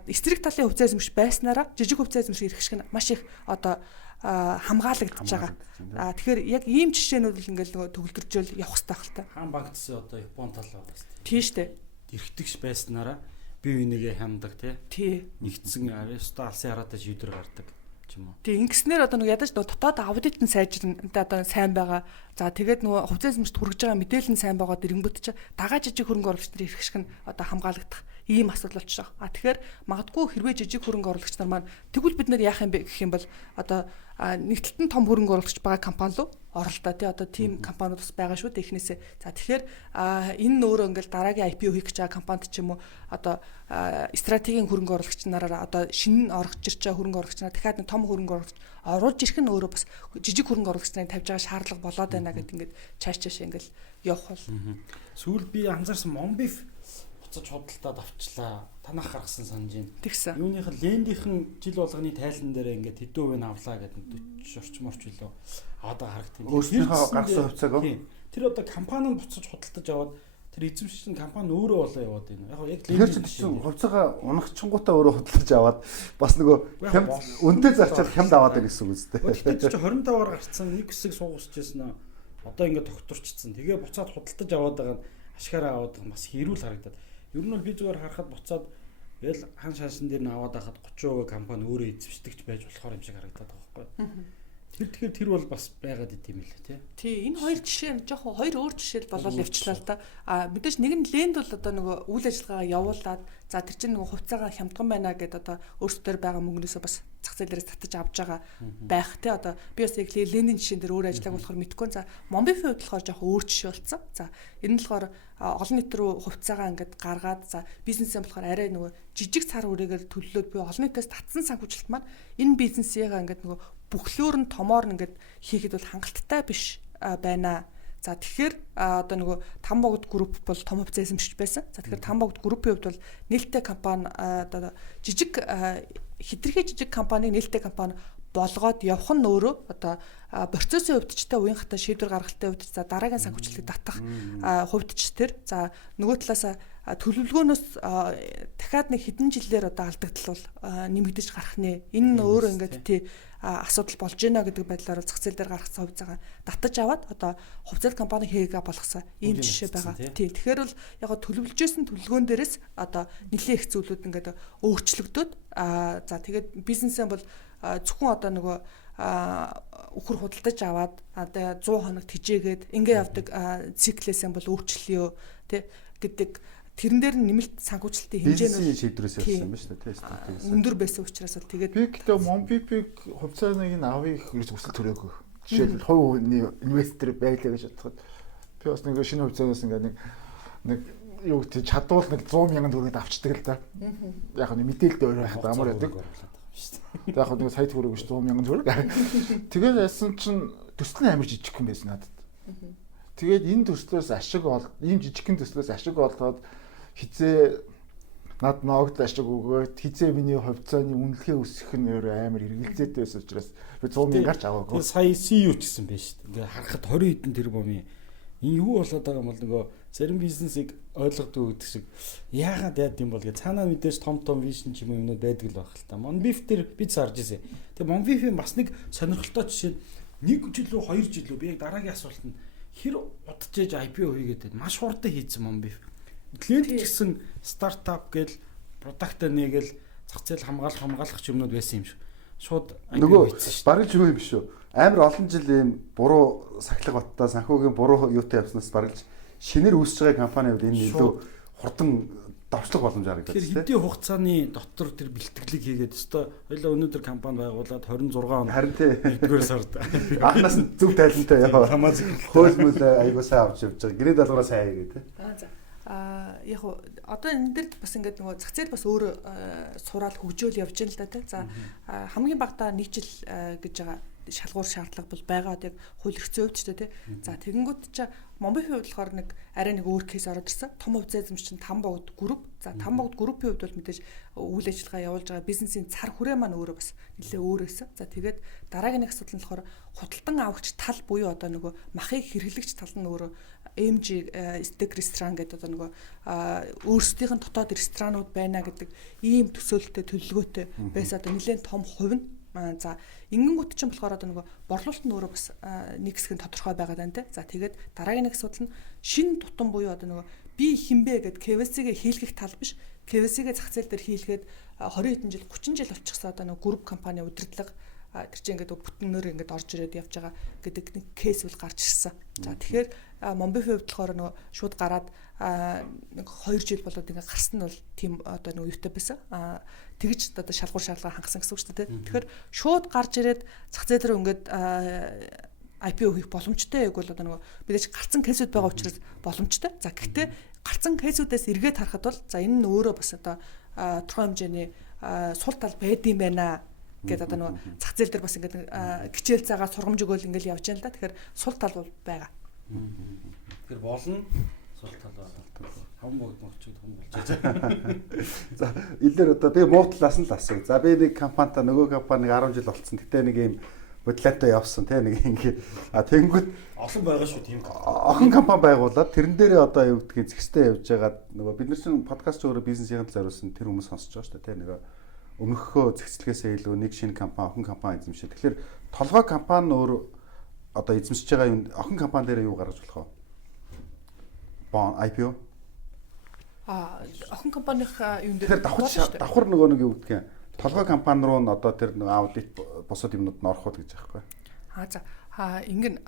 эсрэг талын хувьцаа эзэмш байснараа жижиг хувьцаа эзэмших эрх шиг маш их одоо хамгаалагдаж байгаа. Тэгэхээр яг ийм жишээнүүд л ингээл нөгөө төгөлдржөөл явах хэрэгтэй байх л та. Хаан банкц одоо Япон тал байгаа шүү дээ. Тийм шүү дээ. Эргэтгэж байснараа бие бинийгээ хямдаг тий. Нэгдсэн ареста алсын хараатай шийдвэр гардаг ч юм уу. Тий ингэснээр одоо нөгөө ядаж дотоод аудитын сайжрын одоо сайн байгаа. За тэгээд нөгөө хувьцаа эзэмшид хүргэж байгаа мэдээлэл нь сайн байгаа дэрэмбэт чи дагаа жижиг хөрөнгө оруулагч нарын эрх ашиг нь одоо хамгаалагдах ийм асуудал болчих жоо. Тэгэхээр магадгүй хэрвээ жижиг хөрөнгө оруулагч нар маань тэгвэл бид нар яах юм бэ гэх юм бол одоо нэг талд нь том хөрөнгө оруулагч байгаа компани руу оролдоо тий одоо тийм компаниуд бас байгаа шүү дээ эхнээсээ. За тэгэхээр энэ нөөрөө ингээл дараагийн IPO хийх гэж байгаа компанид ч юм уу одоо стратегийн хөрөнгө оруулагч нараараа одоо шинэ орж ирж байгаа хөрөнгө оруулагч нараа дахиад нэг том хөрөнгө оруулагч оруулж ирэх нь өөрөө бас жижиг хөрөнгө оруулагч нарын тавьж байгаа шаардлага болоод байна гэдэг ингээд чааш ингээл явах бол. Сүүлд би анзаарсан Монбиф буцаж худалдаад авчлаа. Танах гаргасан санаж байна. Тэгсэн. Юуных нь лендийнхэн жил болгоны тайлан дээр ингээд хэдэн хувийг авлаа гэдэг 40 орчим орч билүү. Одоо харагдав. Өөрсдийнхөө гаргасан хувьцааг тэр одоо компани нь буцаж худалдаж аваад тэр эзэмшигчийн компани өөрөө болоо яваад байна. Яг тэр чинь хувьцаагаа унагчингуудаа өөрөө худалдаж аваад бас нөгөө хямд үнэтэй зарчаад хямд аваад байгаа гэсэн үг үстэй. Гэхдээ чи 25-аар гарцсан нэг хэсэг суугасч байсан нь одоо ингээд тогтворчсон. Тэгээ буцаад худалдаж аваад байгаа нь ашгаараа аваад байгаа нь бас хэрүүл харагдаад. Ер нь бол би зүгээр харахад буцаад ял хан шансан дээр нь аваад байхад 30% компани өөрөө эзэмшдэгч байж болохоор юм шиг харагдаад байгаа байхгүй. Тэгэхээр тэр бол бас байгаад идэм билээ тий. Тий энэ хоёр жишээ нь жоохон хоёр өөр жишээл болоод явчлаа л да. Мэдээж нэг нь ленд бол одоо нөгөө үйл ажиллагаагаа явуулаад за тэр чинь нөгөө хувьцаагаа хямдхан байна гэдээ одоо өөрсдөр байгаа мөнгнөөсөө бас зах зээлээрээс татаж авч байгаа байх тий. Одоо би бас яг лендийн жишээн дээр өөр ажиллагааг болохоор мэдгүй. За Монбифийн хувьд болохоор жоохон өөр жишээ болсон. За энэ нь болохоор олон нийт рүү хувьцаагаа ингээд гаргаад за бизнесээ болохоор арай нөгөө жижиг цар хүрээгээр төлөлөөд би олон нийтээс татсан санхүүжилт маань энэ бизнесийгээ ингээд нөгөө бүхлөөр нь томоор ингээд хийхэд бол хангалттай биш байна. За тэгэхээр одоо нөгөө Тамбогд групп бол том хувьцаа эзэмшиж байсан. За тэгэхээр Тамбогд группийн хувьд бол нээлттэй компани одоо жижиг хитрхи жижиг компаниг нээлттэй компани болгоод явах нь өөрөө одоо процессын хувьд ч та уян хата шийдвэр гаргалтын хувьд за дараагийн санхүүжилтийг татах хувьд ч тэр за нөгөө талаас төлөвлөгөөнөөс дахиад нэг хэдэн жилээр одоо алдагдал бол нэмэгдэж гарах нэ. Энэ нь өөрөө ингээд тий асуудал болж байна гэдэг байдлаар зах зээл дээр гаргасан хувьцаагаа татаж аваад одоо хувьцаат компани хийгээ болгосон ийм жишээ байгаа. Тий тэгэхээр бол яг төлөвлөжсэн төлөвлөгөөн дээрээс одоо нэлийн их зүйлүүд ингээд өөрчлөгдөд за тэгээд бизнесээ бол зөвхөн одоо нөгөө өхөр худалдаж аваад одоо 100 хоног тижээгээд ингээ явдаг циклээсээ бол өөрчлөё тий гэдэг тэрэн дээр нэмэлт санхүүжилтийн хэмжээнүүд шийдвэрээс явсан байна шүү дээ тий. Өндөр байсан учраас бол тэгээд би гэдэг Монбифиг хувьцааныг нь авъя гэж хүсэл төрөөгүй. Жишээлбэл хувь хүний инвестор байлаа гэж бодоход Би бас нэг шинэ хувьцаанаас ингээд нэг юу гэдэг чадвал нэг 100,000 төгрөг авчдаг л да. Яг нь мэдээлэлд өөр байх амар байдаг. Яг нэг сая төгрөг биш 100,000 төгрөг. Тэгээд яасан чинь төсөл нь амар жижигхэн байсан надад. Тэгээд энэ төслөөс ашиг ийм жижигхэн төслөөс ашиг олгоод хизээ над ноогд ашиг өгөөд хизээ миний хувьцааны үнэлгээ өсөх нь амар эргэлзээтэй байсан учраас би 100,000 гарч аваагүй. Сая CEO ч гэсэн байна шүү дээ. Ингээ харахад 20 хэдэн тэрбумын энэ юу болоод байгаа юм бол нөгөө зарим бизнесийг ойлгодог гэдэг шиг яагаад яад юм бол гэ цаанаа мэдээж том вижн ч юм уу юмнууд байдаг л байх л та. Monbeef дээр бид зарж ирсэн. Тэгээ Monbeef-ийн бас нэг сонирхолтой жишээ нь 1 жил рүү 2 жил рүү би яг дараагийн асуулт нь хэр удаж ээж IPO хийгээд байна. Маш хурдан хийсэн Monbeef. Клиент гэсэн стартап гээл продакта нэгэл зах зээл хамгаалах юмнууд байсан юм шиг. Шууд нөгөө бараг ч юу юм биш үү? Амар олон жил ийм буруу сахилга баттаа санхүүгийн буруу юутай явснаас бараг шинээр үүсэж байгаа компанийн хувьд энэ илүү хурдан давчлах боломж харагдаж байна. Тэгэхээр хэдийн хугацааны дотор тэр бэлтгэлийг хийгээд өстой хоёлаа өнөөдөр компани байгуулад 26 он харин тий 1-р сард анхнаас нь зөв тайлантай яа. Хамаач Хөөс мөл айгуу сайн авч явж байгаа. Гэрээ даалгавраа сайн хийгээ тий. За. Яг одоо энэ дээр бас ингээд нөгөө зах зээл бас өөр сураал хөгжөөл явж байна л да тий. За хамгийн багадаа 1 жил гэж байгаа шалгуур шаардлага бол байгаад яг хууль эрхцэн хувьд ч тий. За тэгэнгүүт чи Monbeef-ийн хувьд болохоор нэг арай нэг өөр кейс ороод ирсэн. Том хувьцаа эзэмш чинь 5 богд групп. За 5 богд группийн хувьд бол мэдээж үйл ажиллагаа явуулж байгаа бизнесийн цар хүрээ маань өөрөө бас нэлээ өөр байсан. За тэгээд дараагийн нэг асуудал нь болохоор худалдан авагч тал буюу одоо нөгөө махыг хэрэглэгч тал нь өөрөө MG Steak Restaurant гэдэг одоо нөгөө өөрсдийнх нь дотоод ресторанууд байна гэдэг ийм төсөөлөлтөй төлөвлөгөөтэй байсан одоо нэлээд том хувь нь. За ингэнгүүт чинь болохоор одоо нөгөө борлуулалт нь өөрөө бас нэг хэсэг нь тодорхой байгаад байна те. За тэгээд дараагийн нэг асуудал нь шин тутам буюу одоо нөгөө би хинбэ гэд KVC-гээ хийлгэх тал биш. KVC-гээ зах зээл дээр хийлгээд 20 хэдэн жил 30 жил болчихсон одоо нөгөө групп компани удирдлага тэр чинь ингээд бүтэнээр ингээд орж ирээд явж байгаа гэдэг нэг кейс бол гарч ирсэн. За тэгэхээр Monbeef-ийн хувьд болохоор нөгөө шууд гараад нэг 2 жил болоод ингээд гарсан нь бол тийм одоо нөгөө юутай байсан. Тэгж одоо шалгуур шаардлага хангасан гэсэн үг шүү дээ. Тэгэхээр шууд гарч ирээд зах зээл рүү ингээд IPO хийх боломжтой яг бол одоо нөгөө мэдээж гарцсан кейсүүд байгаа учраас боломжтой. За гэхдээ гарцсан кейсүүдээс эргээд харахад бол за энэ нь өөрөө бас одоо тодорхой хэмжээний сул тал байдсан байна гэдэг одоо нөгөө зах зээл дээр бас ингээд хичээл цаагаа сургамж өгөөл ингээд явж байна л да. Тэгэхээр сул тал бол байгаа. Тэгэхээр болно сул тал байна. Хам богд мөчөд том болж байгаа. За илэр одоо би муу талаас нь л асуу. За би нэг компанитай нөгөө компаниг 10 жил болцсон. Гэтэ нэг юм бодлоотой явсан тий нэг ингээ тэгэнгүүт олон байгаа шүү тийм. Охин компани байгуулад тэрэн дээрээ одоо юу гэдгийг зэгстэй явж байгаад нөгөө бид нар чинь подкаст өөрөө бизнесийн талаар зориулсан тэр хүмүүс сонсож байгаа шүү дээ тий нөгөө өмнөхөө зэгцлэгээсээ илүү нэг шинэ компани охин компани эзэмшээ. Тэгэхээр толгой компани өөр одоо эзэмшиж байгаа юм охин компани дээр юу гаргаж болох вэ? IPO охин компанийхаа юм дээр давхар нөгөө нэг юу гэдгийг толгой компани руу н одоо тэр нэг аудит босод юмнууд нь орох уу гэж байгаа байхгүй. За ингэн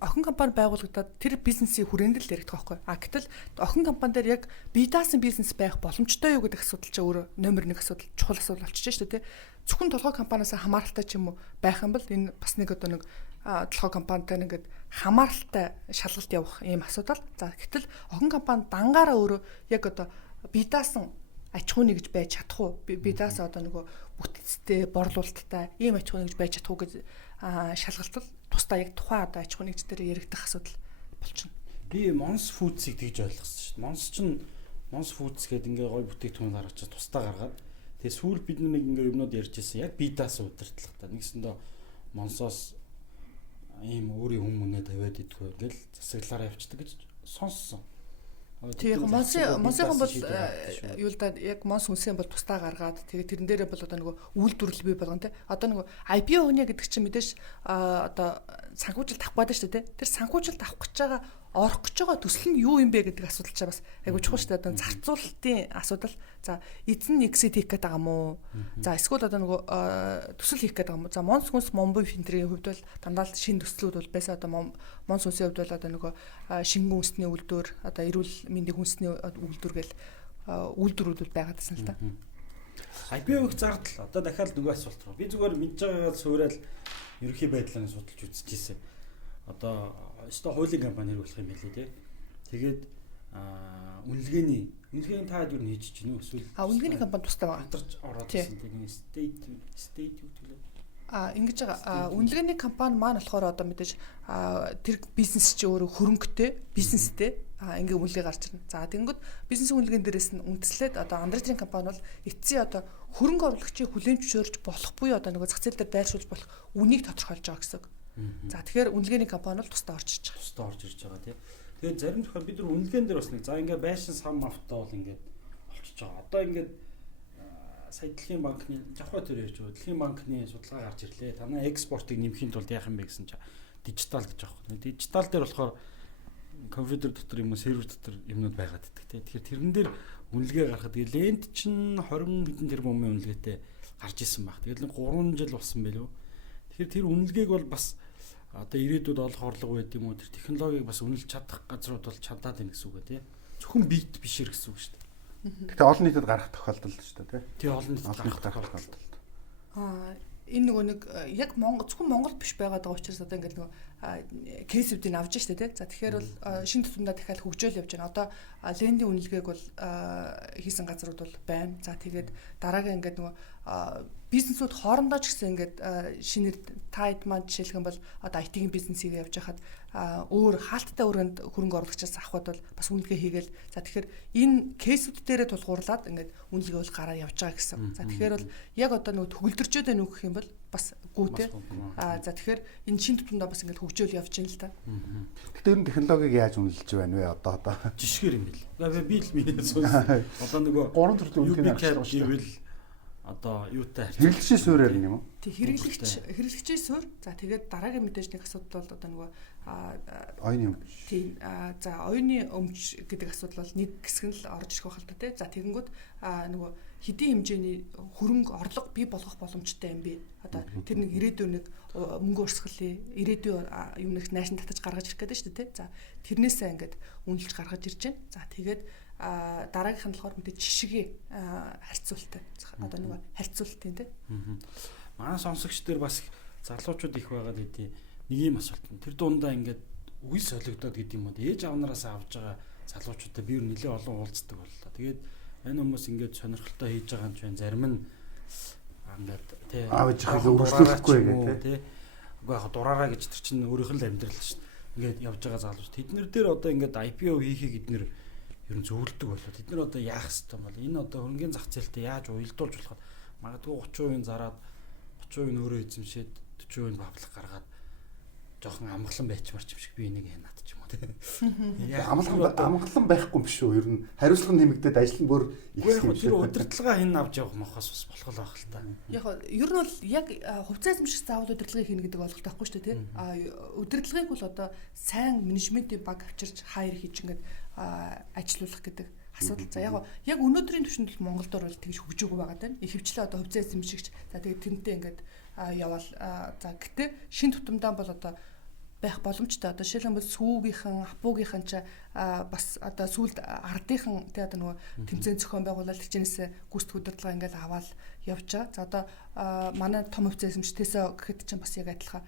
охин компани байгуулагдаад тэр бизнесийн хүрээнд л яригдах байхгүй. Гэтэл охин компани дээр яг бие даасан бизнес байх боломжтой юу гэдэг асуудал чинь өөрөө номер 1 асуудал чухал асуудал болчихж шүү дээ. Зөвхөн толгой компаниас хамааралтай ч юм уу байх юм бол энэ бас нэг одоо нэг толгой компанитай ингээд хамааралтай шалгалт явах ийм асуудал. За гэтэл охин компани дангаараа өөрөө яг одоо бие даасан аж ахуйн гэж байж чадах уу? Би даасаа одоо нөгөө бүтцтэй, борлуулалттай ийм аж ахуйн гэж байж чадах уу гэж шалгалтал тусдаа яг тухайн одоо аж ахуйн нэгж дээр яригдах асуудал болчихно. Би Mons Foods-ийг тэгж ойлгосон шүү дээ. Mons чинь Mons Foods гэдэг ингээ гой бүтээгдэхүүн гаргаж тусдаа гаргаад тэгээ сүүл бид нэг ингээ юмнууд ярьж ирсэн. Яг би даасаа удирдлагатай. Нэгсэндээ Mons-оос ийм өөрийн хүмүүнээ тавиад идэггүй ингээл засаглаараа явцдаг гэж сонссон. Тийм Монсын бол юу л да яг Монс хүнсэн бол тусдаа гаргаад тэгээ тэрэн дээрээ бол одоо нөгөө үйлдвэрлэл бий болгоно те. Одоо нөгөө IPO өгнө гэдэг чинь мэдээж одоо санхүүжилт авах байдаг шүү дээ те. Тэр санхүүжилт авах гэж байгаа орох гэж байгаа төсөл нь юу юм бэ гэдэг асуудал ч бас айгуу чухал шүү дээ. Одоо зарцуулалтын асуудал. За эзэн exit хийх гээд байгаа мó. За эсвэл одоо нөгөө төсөл хийх гээд байгаа мó. За Монс хүнс Monbeef энтрийн хувьд бол дандаа л шинэ төслүүд бол байсан. Одоо Монс хүнсийн хувьд бол одоо нөгөө шингэн үндэсний үйлдвэр одоо эрүүл мэндийн хүнсний үйлдвэр гэл үйлдвэрүүд бол байгаад байсан л да. IPO-г зардал одоо дахиад нөгөө асуулт руу. Би зүгээр мэдж байгаагаа суурал ерөнхий байдлаар судалж үзчихсэн. одоо өстой хуулийн компани болох юм байлээ тий. Тэгээд үнэлгээний таад юу хийж чинь үү эсвэл үнэлгээний компани тустай байгаа. хамтарч ороод ирсэн тэгээд state юу гэлээ. Ингэж байгаа. Үнэлгээний компани маань болохоор одоо мэдээж тэр бизнес чи өөрөө хөрөнгөтэй бизнестэй ингээ үнэлгээ гарч ирнэ. За тэгэнгүүт бизнесийн үнэлгээнд дээрээс нь үндэслээд одоо андертрийн компани бол эцсийн одоо хөрөнгө оруулагчийг хүлээн зөвшөөрж болох буюу одоо нөгөө зах зээл дээр байршуулж болох үнийг тодорхойлж байгаа гэсэн. За тэгэхээр үнэлгээний компани бол тусдаа орж ирж байгаа. Тусдаа орж ирж байгаа тий. Тэгээд зарим тохиол бид нар үнэлгээн дээр бас нэг за ингээ байшин сам автаа бол ингээд олчиж байгаа. Одоо ингээд сая Дэлхийн банкны жавхаа төр ярьж байгаа. Дэлхийн банкны судалгаа гарч ирлээ. Танай экспортыг нэмэхийн тулд яах юм бэ гэсэн чинь дижитал гэж аахгүй. Дижитал дээр болохоор компьютер дотор юм уу сервер дотор юмнууд байгаад идэх тий. Тэгэхээр тэрэн дээр үнэлгээ гаргахад лент чинь 20 хэдэн тэрбумын үнэлгээтэй гарч исэн баг. Тэгээд нэг 3 жил болсон байлгүй. Тэгэхээр тэр үнэлгээг бол бас одоо ирээдүйд олох орлого байд юм уу тэр технологиг бас үнэлж чадах газрууд бол чадаад байна гэсэн үг тий. Зөвхөн бит бишэр гэсэн үг шүү дээ. Гэтэ олон нийтэд гарах тохиолдол шүү дээ тий. Тий олон нийтэд гарах тохиолдол. Энэ нөгөө нэг яг зөвхөн Монгол биш байгаад байгаа учраас одоо ингээд нөгөө кейсүүдийг авч штэ тий. За тэгэхээр бол шинэ тутамдаа дахиад хөгжөөл явж байна. Одоо лендийн үнэлгээг бол хийсэн газрууд бол байна. За тэгээд дараагийн ингээд нөгөө бизнесүүд хоорондоо ч гэсэн ингээд шинээр тайд маань жишээлх юм бол одоо IT-ийн бизнесийг явж хахад өөр хаалттай өрөөнд хөрөнгө оруулагчаас авахд бол бас үнэлгээ хийгээл за тэгэхээр энэ кейсүүд дээрээ тулгуурлаад ингээд үнэлгээ бол гараар явж байгаа гэсэн. За тэгэхээр бол яг одоо нөгөө төгөлдрчөөд байна уу гэх юм бол бас гүйтэй. За тэгэхээр энэ шин тутамдаа бас ингээд хөгжөөл явж байна л та. Гэтэ энэ технологиг яаж үнэлж байна вэ одоо? Жишгээр юм бэл. Би л миний сонс. Одоо нөгөө 3 төрлийн үнэлгээ гарч байгаа шүү дээ. Одоо юутай хэрэглэгчийн суурьар юм уу? Тэг хэрэглэгчийн суурь. За тэгээд дараагийн мэдээж нэг асуудал бол одоо нөгөө оюуны өмч. Тийм. За оюуны өмч гэдэг асуудал бол нэг хэсэг нь л орж ирэх байх л та тий. За тэгэнгүүт нөгөө хэдийн хэмжээний хөрөнгө орлого бий болгох боломжтой юм бэ? Одоо тэр нэг ирээдүйн нэг мөнгө өрсгөлийн ирээдүйн юм нэг наашин татаж гаргаж ирэх гэдэг шүү дээ тий. За тэрнээсээ ингээд үнэлж гаргаж ирж байна. За тэгээд дараагийнх нь болохоор мэдээ жишгээ харьцуултаа. Одоо нэг харьцуултын тий. Манай сонсогч дээр бас залуучууд их байгаад байдیں۔ Нэг юм асуулт. Тэр дундаа ингээд үйл солигдоод гэдэг юм уу? Ээж авнараас авж байгаа залуучуудаа би нэлээд олон уулздаг боллоо. Тэгээд энэ хүмүүс ингээд сонирхолтой хийж байгаа юм чинь зарим нь ингээд тий аавж их өргөжлөхгүй гэх тий. Уу яг дураараа гэж тэр чинь өөрийнх нь амьдрал шүү дээ. Ингээд явж байгаа залуучууд тэднэр дээр одоо ингээд IPO хийхийг эднэр ер нь зөвлөдөг болоо. Тэд нар одоо яах ёстой юм бол энэ одоо хөрөнгөний зах зээлтэй яаж уялдуулж болох магадгүй 30% зараад 30% өөрөө эзэмшээд 40% бавлах гаргаад жоохон амгалан байчмар ч юм шиг би энийг хянаад ч юм уу тийм. Амгалан байхгүй юм шүү. Ер нь хариуцлага нэмэгдээд ажил нь бүр их юм. Тэр удирдлага хин авч явах мохоос бас болох л байх л та. Яг ер нь бол яг хувьцаа эзэмших заавал удирдлагыг хийнэ гэдэг ойлголт байхгүй шүү дээ тийм. Удирдлагыг бол одоо сайн менежментийн баг авчирч хайр хийж ингээд ажилуулах гэдэг асуудал. За яг өнөөдрийн түвшинд бол Монголд бол тэгж хөгжөөгүй байгаа тань. Ихэвчлэн одоо хувьцаа эзэмшигч за тэгээд тэрнтэй ингээд яваал за гэтээ шин тутамдаа бол одоо байх боломжтой. Одоо жишээлбэл сүүгийнхэн, апуугийнхэн ч бас одоо сүүлд ардынхан тий одоо нөгөө тэмцээн зохион байгуулалт хичнээнээс гүйцэтгэх удирдлага ингээд аваад явж байгаа. За одоо манай том хувьцаа эзэмшигчдээс гэхэд чинь бас яг адилхан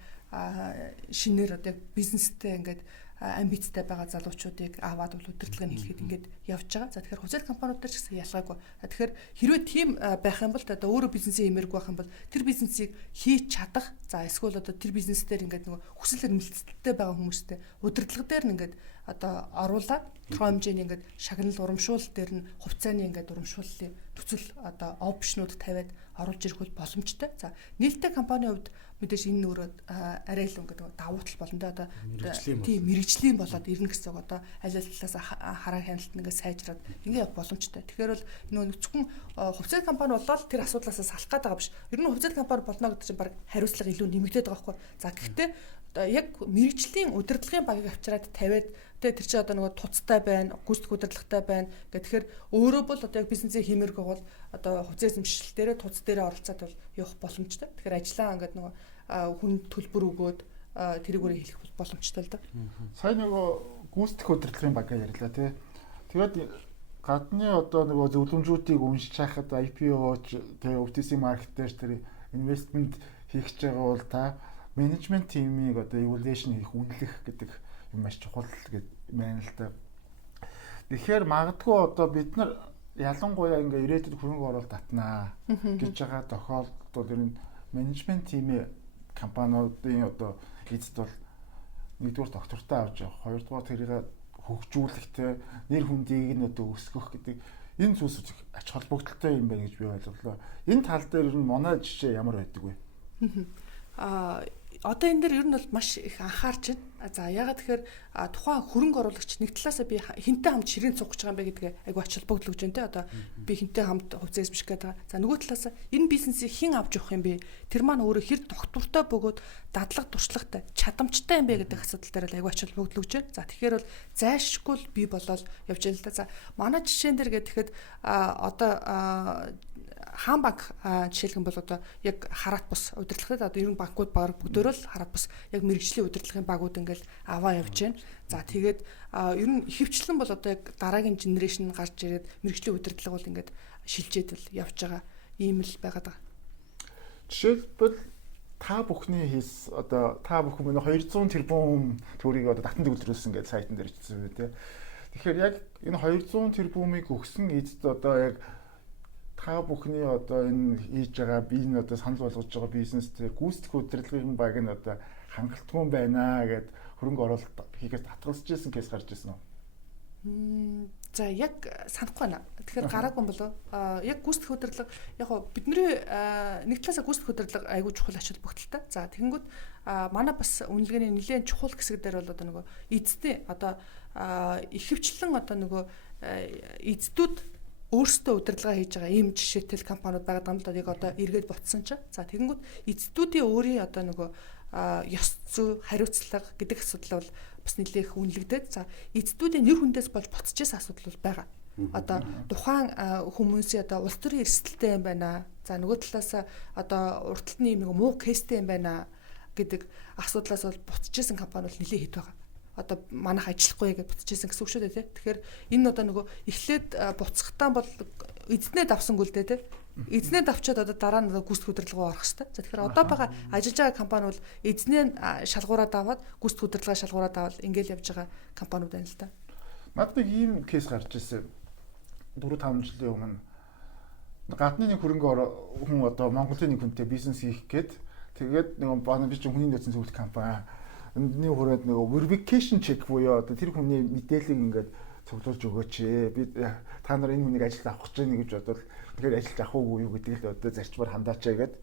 шинээр одоо бизнестэй ингээд амбицтай байгаа залуучуудыг аваад удирдлагыг хэлэхэд ингээд явж байгаа. За тэгэхээр хувьцаат компаниуд дээр ч гэсэн ялгаагүй. Тэгэхээр хэрвээ тийм байх юм бол одоо өөрөө бизнесээ эмэргүй байх юм бол тэр бизнесийг хийж чадах. За эсвэл одоо тэр бизнес дээр ингээд нөгөө хүсэл эрмэлзэлтэй байгаа хүмүүстэй удирдлага дээр нь ингээд одоо оруулаад тоо хэмжээний ингээд шагнал урамшуул дээр нь хувьцааны ингээд урамшууллын төсөл одоо опшнууд тавиад оруулж ирэх бол боломжтой. За нээлттэй компанийн хувьд мэдээж энэ өөрөө арай л ингээд давуу тал болно да одоо тийм мэрэгжлийн болоод ирнэ гэсэн одоо аль аль талаас хараа хяналт нэгээ сайжраад ингээд явах боломжтой. Тэгэхээр бол нөгөө зөвхөн хувьцаат компани болоод тэр асуудлаас салах гээд байгаа биш. Ер нь хувьцаат компани болно гэдэг чинь баг хариуцлага илүү нэмэгдээд байгаа байхгүй. За гэхдээ яг мэрэгжлийн удирдлагын багийг авчираад тавиад тэр чинь одоо нөгөө туцтай байна, гүйцэтгэх удирдлагатай байна. Тэгэхээр өөрөө бол одоо яг бизнесээ хиймээргүй бол одоо хувьцаа эзэмшил дээрээ туц дээрээ оролцоод бол явах боломжтой. Тэгэхээр ажиллаа ингээд нөгөө хүн төлбөр өгөөд тэрийгээрээ хэлэх боломжтой л да. Сайн нөгөө гүйцэтгэх удирдлагын баг ярьлаа тий. Тэгээд гадны одоо нөгөө зөвлөмжүүдийг уншиж хахад IPO тэгээ OTC маркетээр тэр инвестмент хийх гэж байгаа бол та менежмент тимийг одоо evaluation хийх, үнэлэх гэдэг юм маш чухал гэдэг байна л да. Тэгэхээр магадгүй одоо бид нар ялангуяа ингээ ирээдүйд хөрөнгө оруулалт татнаа гэж байгаа тохиолдолд ер нь менежмент тимийн компаниудын одоо эцэд бол нэгдүгээр доктортой авч явах, хоёрдугаар тэрийг хөгжүүлэх те нэр хүндийг нь одоо өсгөх гэдэг энэ зүйлс ач холбогдолтой юм байна гэж би ойлголоо. Энэ тал дээр ер нь манай жишээ ямар байдаг вэ? Одоо энэ дээр ер нь бол маш их анхаарч байна. За ягаад тэгэхээр тухайн хөрөнгө оруулагч нэг талаасаа би хинтээ хамт ширээн цугч байгаа юм бэ гэдгээ айгу ач холбогдлож байна те. Одоо би хинтээ хамт хувьцаас биш гэдэг. За нөгөө талаасаа энэ бизнесийг хэн авч явах юм бэ? Тэр маань өөрөө хэр доктортой бөгөөд дадлаг туршлагатай, чадамжтай юм бэ гэдэг асуудал дээр айгу ач холбогдлож байна. За тэгэхээр бол зайлшгүй би болоод явж байна л да. За манай жишээн дээр гэхэд одоо хаан банк жишээлхэн бол одоо яг хараат бус удирдлагад одоо ерөн банкуд баг бүгдөө л хараат бус яг мэрэгжлийн удирдлагын багууд ингээл аваа явж байна. За тэгээд ер нь хөвчлэн бол одоо яг дараагийн генерашн гарч ирээд мэрэгжлийн удирдлага бол ингээд шилжээд л явж байгаа ийм л байгаад байгаа. Жишээлбэл та бүхний хийс одоо та бүхэн минь 200 тэрбум төгрөгийг одоо татан төвлөрүүлсэн гэж сайтан дээр бичсэн үү те. Тэгэхээр яг энэ 200 тэрбумыг өгсөн эцэд одоо яг та бүхний одоо энэ хийж байгаа би энэ одоо санал болгож байгаа бизнес дээр гүйцэтгэх удирдлагын баг нь одоо хангалтгүй байна гэд хөрөнгө оруулалт хийхээс татгалзаж ирсэн кейс гарч ирсэн үү? За яг санахгүй байна. Тэгэхээр гараагүй болоо. Яг гүйцэтгэх удирдлага яг гоо бидний нэг талаасаа гүйцэтгэх удирдлага айгүй чухал ач холбогдолтой. За тэгэнгүүт манай бас үнэлгээний нэлээд чухал хэсэг дээр бол одоо нөгөө эзэдээ одоо ихэвчлэн одоо нөгөө эзэдүүд өөрсдөө удирдлага хийж байгаа ийм жишээтэй компаниуд байгаа юм л да. Яг одоо эргээд ботсон ч. За тэгэнгүүт эзэдүүдийн өөрийн одоо нөгөө ёс зүй, хариуцлага гэдэг асуудал бол бас нэлээх үнэлэгдээд. За эзэдүүдийн нэр хүндээс болж ботчихсан асуудал бол байгаа. Одоо тухайн хүмүүсийн одоо улс төрийн эрсдэлтэй юм байна. За нөгөө талаас одоо урт талын нэг муу кейстэй юм байна гэдэг асуудлаас бол ботчихсан компани бол нэлээд хэд байгаа. Одоо манайх ажиллахгүй гэж бутчихсан гэсэн үг шүү дээ тий. Тэгэхээр энэ одоо нөгөө эхлээд буцахтаа бол эзнээ давсангүй л дээ тий. Эзнээ давчаад одоо дараа нь гүйцэтгэх удирдлагаа орох хэрэгтэй. За тэгэхээр одоо байгаа ажиллаж байгаа компани бол эзнээ шалгуураад аваад гүйцэтгэх удирдлагаа шалгуураад аваад ингээл явж байгаа компаниуд байна л да. Над нэг ийм кейс гарч ирсэн. 4-5 жилийн өмнө гадны нэг хөрөнгө хүн одоо Монголын нэг хүнтэй бизнес хийх гээд тэгээд нэг бааны би чинь хүний нөөцийн зөвлөх компани эндний хүрээд нэг verification check буюу одоо тэр хүний мэдээллийг ингээд цуглуулж өгөөч. Би та нар энэ хүнийг ажилд авах гэж байна гэж бодвол тэгэхээр ажилд авах уу юу гэдгийг л одоо зарчмаар хандаач гэгээд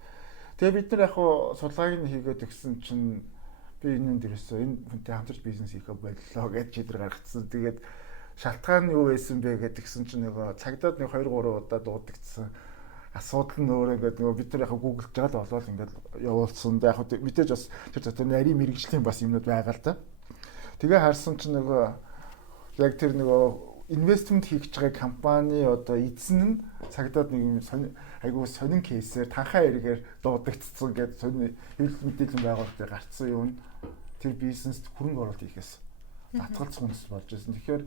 тэгээ бид нар яг хуу судалгааг нь хийгээд өгсөн чинь би энэ дээрээс энэ хүнтэй хамтарч бизнес хийхэ боллоо гэж шийдвэр гаргацсан. Тэгээд шалтгаан нь юу байсан бэ гэдгсэн чинь нөгөө цагдаад нэг 2-3 удаа дуудагдсан. Асуудал нь өөрөө ингээд нөгөө бид нар яг гуглж байгаа л болол ингээд явуулсан. Яг мэдээж бас тэр зөвхөн нарийн мэрэгжлийн бас юмнууд байгаа л да. Тэгээ харсан чинь нөгөө яг тэр нөгөө инвестмент хийж байгаа компани одоо эзэн нь цагдаад нэг айгүй сонин кейсээр танхаа эргээр дуудагдсан гэдэг сонин хэвлэл мэдээлэл байгуулалтыг гарцсан юм. Тэр бизнест хөрөнгө оруулалт хийхээс татгалзах үндэс болж байсан. Тэгэхээр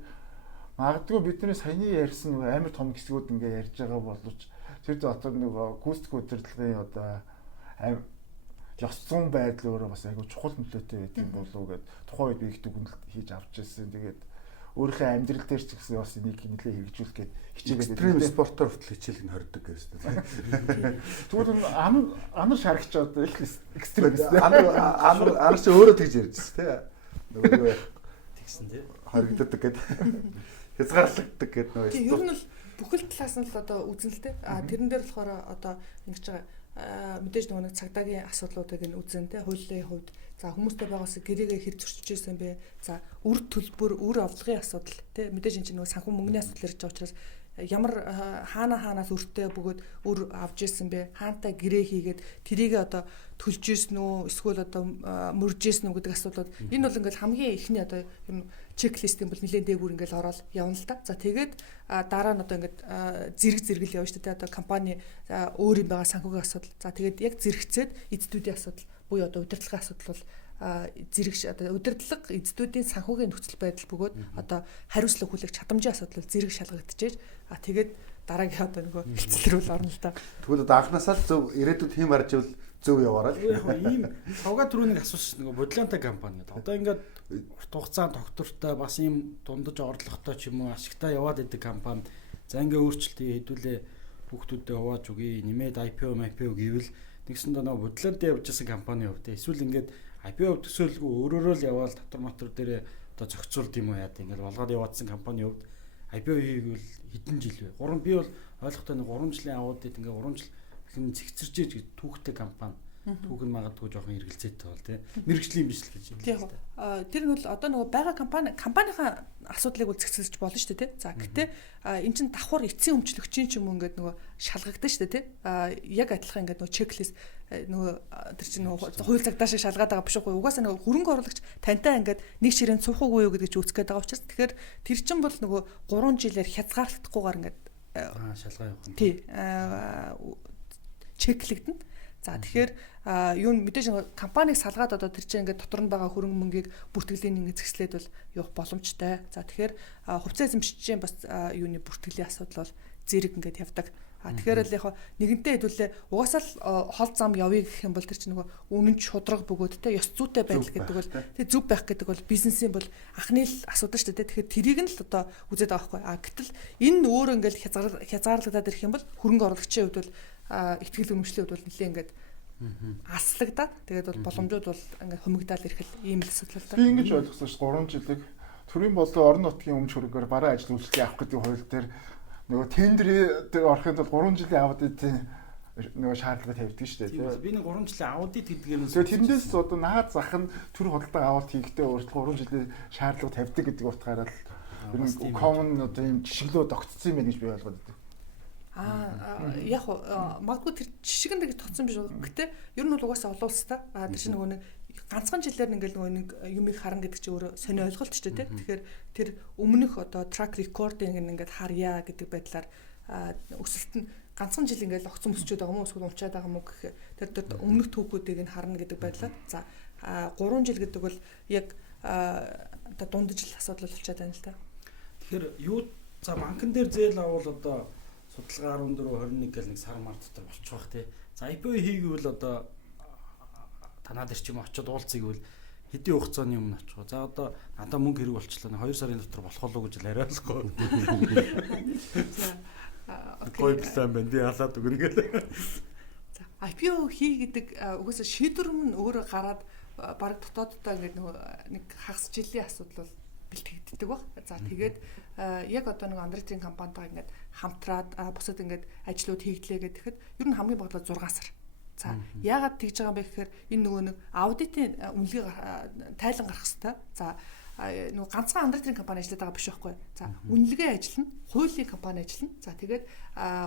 магадгүй бидний саяны ярьсан нөгөө амар том хэсгүүд ингээд ярьж байгаа боловч тэр дотор нөгөө гүйцэтгэх удирдлагын одоо ёс зүйн байдал өөрөө бас айгүй чухал нөлөөтэй байдаг болов уу гэд тухайн үед би их дүгнэлт хийж авч ирсэн. Тэгээд өөрийнхөө амьдрал дээр ч гэсэн бас энийг нэлээд хэрэгжүүлэх гээд хичээгээд экстрим спортоор хүртэл хичээлэг нь хордог гэсэн. Тэгвэл анар шарагч одоо их экстрим анар ч өөрөө тэгж ярьж байна тий. Нөгөө тэгсэн тий. Хоригддаг гээд хязгаарлагддаг гээд нөгөө. Ер нь л бүхэл талаас нь л одоо үзэн л дээ. Тэрэн дээр болохоор одоо ингэж байгаа мэдээж нөгөө нэг цагдаагийн асуудлуудыг нь үзэн те хуулийн хувьд за хүмүүстэй байгаас гэрээгээ хэр зөрчиж ирсэн бэ? За үр төлбөр, үр авлагын асуудал те мэдээж энэ чинь нөгөө санхүү мөнгөний асуудал ирж байгаа учраас ямар хаанаас өртөө бөгөөд үр авж ирсэн бэ? Хаантай гэрээ хийгээд тэрийг одоо төлж ирсэн үү? Эсвэл одоо мөрж ирсэн үү гэдэг асуудлууд энэ бол ингээл хамгийн ихний одоо юм чеклистийн бол нэлээд дээгүүр ингээл ороод явна л да. За тэгээд дараа нь одоо ингээд зэрэг явж штэ одоо компани өөр юм байгаа санхүүгийн асуудал. За тэгээд яг зэрэгцээд эзэдүүдийн асуудал буюу одоо удирдлагын асуудал бол зэрэг одоо удирдлага эзэдүүдийн санхүүгийн нөхцөл байдал бөгөөд одоо хариуцлага хүлээх чадамжийн асуудал зэрэг шалгагдчихэж тэгээд дараагийн одоо нөгөө хилцэл рүү орно л да. Тэгвэл одоо анхнаасаа л зөв ирээдүйд тийм харж ивэл зөв яваараа л. Яг ийм савга түрүүнийг асуусан нөгөө бодлонтой компани гэдэг. Одоо ингээд урт хугацаанд тогтвортой бас ийм дундаж орлоготой ч юм уу ашигтай яваад идэг компани за ингээ өөрчлөлтийг хэдүүлээ хүүхдүүдэд хувааж өгье. Нэмээд IPO гэвэл нэгсэндээ нөгөө бодлонтой явж байгаа компани хувьд эсвэл ингээд IPO төсөөлгүй өөрөөрөө л яваал татвар матвар дээр одоо зохицуулд юм уу яа гэдэг ингээд болгоод яваадсан компани хувьд IPO хийвэл хэдэн жил вэ? 3 би бол ойлгохтой нэг 3 жилийн аудит ингээ 3 жил хэн зэгцэрж иж түүхтэй компани түүх нь магадгүй жоохон эргэлзээтэй бол тий мэрэгжлийн биш л гэж юм. Тийм. Тэр нь бол одоо нөгөө байгаа компанийнхаа асуудлыг үл зэгцэлж болно шүү дээ тий. За гэтээ эн чин давхар эцсийн өмчлөгчийн ч юм уу ингээд нөгөө шалгагдсан шүү дээ тий. Яг адилхан ингээд нөгөө чеклист нөгөө тэр чинь нөгөө хууль цагдаа шиг шалгаад байгаа биш үгүй. Угаасаа нөгөө хөрөнгө оруулагч тантай ингээд нэг ширээнд суух уугүй юу гэдэг чи үзэх гээд байгаа учраас тэгэхээр тэр чин бол нөгөө 3 жилээр хязгаарлагдахгүйгээр ингээд шалгаа явах юм. Тий. Чеклэгдэн. За тэгэхээр юу мэдээж компаниг салгаад одоо тэр чинь ингээд дотор нь байгаа хөрөнгө мөнгийг бүртгэлийн ингээд зэгслээд бол явах боломжтой. За тэгэхээр хувьцаа эзэмшигчийн бас юуны бүртгэлийн асуудал бол зэрэг ингээд явдаг. Тэгэхээр л яг нэгэнтээ хэдүүлээ угаасаа л хол зам явъя гэх юм бол тэр чинь нөгөө үнэн шудраг бөгөөд те ёс зүйтэй байдал гэдэг бол тэг зүв байх гэдэг бол бизнесийн бол анхны л асуудал шүү дээ. Тэгэхээр тэрийг нь л одоо үзээд байгаа байхгүй. Гэтэл энэ өөр ингээд хязгаарлагдаад ирэх юм бол хөрөнгө оруулагчийн хувьд бол ихтгэл үнэмшлийн хувьд бол нэлээ ингээд аслагдаад тэгээд бол боломжууд бол ингээд хумигдаал ирэх ийм л асуудал та. Би ингэж ойлгосон ш 3 жилиг төрийн болон орон нутгийн өмч хөрөнгөөр бараа ажил үйлчлэгээ авах гэдэг хууль дээр нөгөө тендер дээр орохын тулд 3 жилийн аудитын нөгөө шаардлага тавьдаг шүү дээ. Би нэг 3 жилийн аудит гэдгээр нь тэрнээс одоо наад зах нь төр худалдаа авалт хийхдээ өөрчлөлт 3 жилийн шаардлага тавьдаг гэдэг утгаараа л ер нь common одоо ийм жишглөө тогтцсон юм байна гэж би ойлгоод байна. Яг магадгүй тэр жишг нэг тогтсон биш үү. Гэтэ ер нь бол угаасаа олон улстай. Тэр чинь нөгөө нэг ганцхан жилээр ингээл нөгөө нэг юмыг харна гэдэг чинь өөрөө сони ойлголт ч тийм. Тэгэхээр тэр өмнөх одоо track recording ингээд харьяа гэдэг байдлаар өсөлт нь ганцхан жил ингээл огцон өсчөөд байгаа юм уу эсвэл унчаад байгаа юм уу гэх тэр өмнөх түүхүүдийг нь харна гэдэг байдлаар за 3 жил гэдэг бол яг одоо дундаж л асуудал болчиход байна л та. Тэгэхээр юу за банкн дээр зээл авал одоо судалгаа 14 21 гэл нэг сар мар дотор болчих واخ тий. За IPO хийгвэл одоо танаад ирч юм очиод уулзъя гэвэл хэдийн хугацааны өмнө очих. За одоо надад мөнгө хэрэг болчихлоо 2 сарын дотор болох болов уу гэж яриалахгүй. Гой план байна тий халаад өгнө гэл. За IPO хий гэдэг угаасаа шийдвэр нь өөрөө гараад баг дотооддоо ингээд нөгөө нэг хагас жилийн асуудал бол бэлтгэгддэг баг. За тэгээд яг одоо нэг Андретрийн компанитайгаа ингээд хамтраад бусад ингээд ажлууд хийгдлээ гэхэд ер нь хамгийн багадаа 6 сар. За яагаад тэгж байгаа юм бэ гэхээр энэ нөгөө нэг аудитын үнэлгээ тайлан гарах хэрэгтэй. За нөгөө ганцхан Андретрийн компани ажиллаад байгаа биш байхгүй. За үнэлгээ ажиллана, хуулийн компани ажиллана. За тэгээд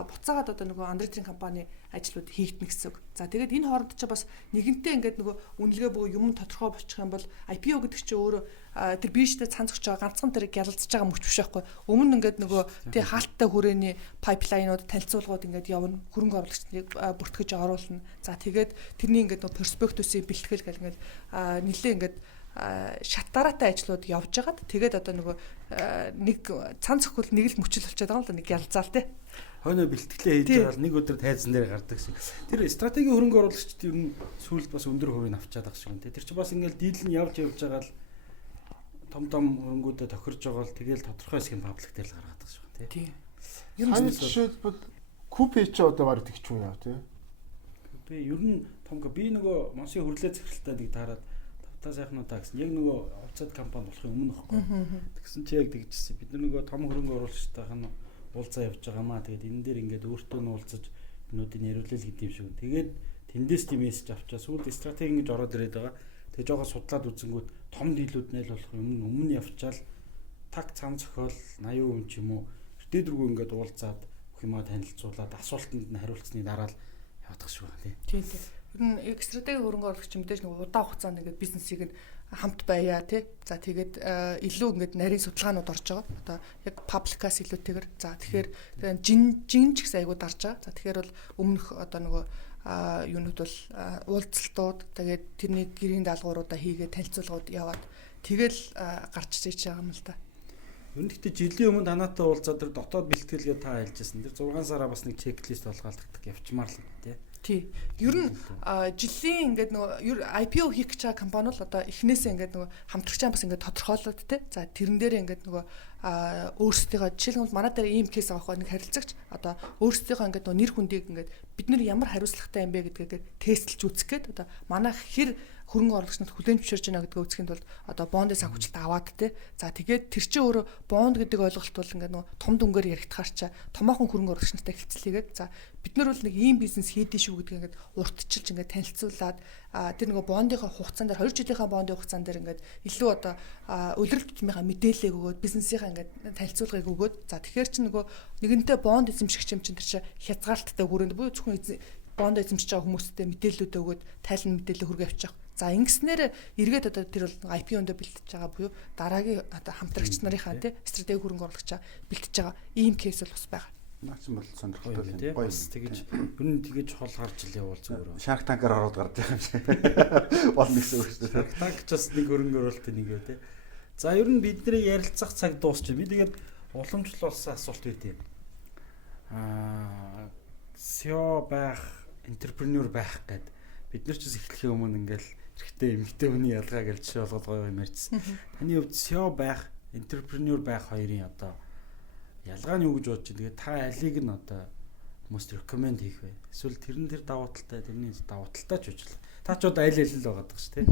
буцаагаад одоо нөгөө Андретрийн компани ажлууд хийгдэнэ гэсэн үг. За тэгээд энэ хооронд ч бас нэгэнтээ ингээд нөгөө үнэлгээ бөгөө юм тодорхой болчих юм бол IPO гэдэг чинь өөрөө тэр биештэй цан зогч байгаа ганцхан тэр гялалзаж байгаа мөч биш байхгүй. Өмнө нь ингээд нөгөө тий хаалттай хүрээний пайплайнууд танилцуулгууд ингээд явна. Хөрөнгө оруулагчдыг бүртгэж оруулна. За тэгээд тэрний ингээд нөгөө перспективсийг бэлтгэл гэл ингээд нэлээ ингээд шатараатай ажлууд явж байгаад тэгээд одоо нөгөө нэг цан цохол нэг л мөчл болчиход байгаа л да нэг ялзаал тий. Хойно бэлтгэлээ хийж байгаа нэг өдөр тайзан дээр гардаг шиг. Тэр стратегийн хөрөнгө оруулагчид ер нь сүүлд бас өндөр хувийг авчаад байгаа шиг юм тий. Тэр чинь бас ингээл дийл нь явж байгаа л том хөрөнгүүдэд тохирж байгаа л тэгэл тодорхой хэсэг нь паблик дээр л гаргадаг шиг тий. Тий. Ер нь жишээлбэл купе ч одоо баг тэгч үү яа тий. Би ер нь том би нөгөө Монсын хөрлөө захиралтай нэг таарад сайхнуудаа гэсэн яг нөгөө хувьцаат компани болохын өмнө байхгүй. Тэгсэн чи яг тэгжсэн. Бид нөгөө том хөрөнгө оруулагчтайхан уулзаа явж байгаамаа. Тэгээд энэ дээр ингээд өөртөө нь уулзаж энүүдийг нэрлэл гэдэг юм шиг. Тэгээд тэндээс тийм мессеж авчаа. Сүүлд стратеги ингэж ороод ирээд байгаа. Тэгээд жоохон судлаад үзэнгүүт том дийлүүд нэйл болох өмнө явчаал так цан цохол 80% юм ч юм уу. Эртдэргүй ингээд уулзаад бүх юмаа танилцуулаад асуултанд нь хариулцсны дараа л явах шиг байна тий. Тийм. Яг стратеги хөрөнгө оруулагч мэдээж нэг удаан хугацаанд ингээд бизнесийг нь хамт байя тий. За тэгээд илүү ингээд нарийн судалгаанууд орж байгаа. Одоо яг пабликаас илүүтэйгэр. За тэгэхээр жин ч гэсэн айгуу дарж байгаа. За тэгэхээр бол өмнөх одоо нөгөө юунууд бол уулзалтууд тэгээд тэрний гэрийн даалгавруудаа хийгээд танилцуулгууд яваад тэгэл гарч ирж байгаа юм л да. Ер нь гэхдээ жилийн өмнө танаатай уулзаад тэр дотоод бэлтгэлгээ та хэлжсэн. Тэр 6 сараа бас нэг чеклист болгоалддаг явчмаар л тий. Тий. Ер нь жилийн ингээд нөгөө IPO хийх гэж байгаа компани бол одоо эхнээсээ ингээд нөгөө хамтрагчаа бас ингээд тодорхойлоод те. За тэрэн дээр ингээд нөгөө өөрсдийнхөө жишээлбэл манай дээр ийм кейс авах нэг харилцагч одоо өөрсдийнхөө ингээд нөгөө нэр хүндийг ингээд бид нар ямар хариуцлагатай юм бэ гэдгийг тестэлж үзэх гээд одоо манайх хэр хөрөнгө оруулагч нарт хүлээн зөвшөөрж байна гэдгийг үзэхийн тулд одоо бондын санхүүжилт аваад те. За тэгээд тэр чинь өөрөө бонд гэдэг ойлголт бол ингээд нөгөө том дүнгээр яригдахаар чаа томоохон хөрөнгө оруулагч нартай хилцлээгээд за бид нар бол нэг ийм бизнес хийдэж шүү гэдгийг ингээд уртчилж ингээд танилцуулаад тэр нөгөө бондынхаа хугацаанд дээр 2 жилийнхаа бондын хугацаанд дээр ингээд илүү одоо улирал бичмийнхаа мэдээллийг өгөөд бизнесийнхаа ингээд танилцуулгыг өгөөд за тэгэхээр чи нөгөө нэгэнтээ бонд эзэмшигч юм чинь тэр чи хязгаалттай хүрээнд буюу зөвхөн бонд эзэмшиж байгаа хүмүүстэй мэдээллүүд өгөөд тайлан мэдээлэл хүргэж авчих. За ингэснээр эргээд одоо тэр бол IPO-нд бэлтэж байгаа буюу дараагийн одоо хамтрагч нарынхаа тий стратеги хөрөнгө оруулагчаа бэлтэж байгаа ийм кейс бол бас байгаа. Наач бол сонирхолтой тийм гоё тэгэж ер нь тэгэж хол гарч ил явуул зүгээр. Shark Tank-аар ороод гарч байгаа юм шиг. Бол нэгсэн үг шүү дээ. Shark Tank ч бас нэг хөрөнгө оруулалт нэг юу тий. За ер нь бидний ярилцах цаг дуусчих. Би тэгээд уламжлуулсан асуулт үүд юм. CEO байх, entrepreneur байх гэдэг бид нар ч эхлэхийн өмнө ингээл эрэгтэй эмэгтэй хүний ялгаа гэж жишээ болгоод гоё юм ярьжсэн. Таны хувьд CEO байх, entrepreneur байх хоёрын одоо ялгаа нь юу гэж бодож байна? Тэгээд та алийг нь одоо хүмүүст recommend хийх вэ? Эсвэл тэр давуу талтай, тэрний давуу талтай ч үжил. Та ч одоо аль л байгаад байгаа шүү дээ.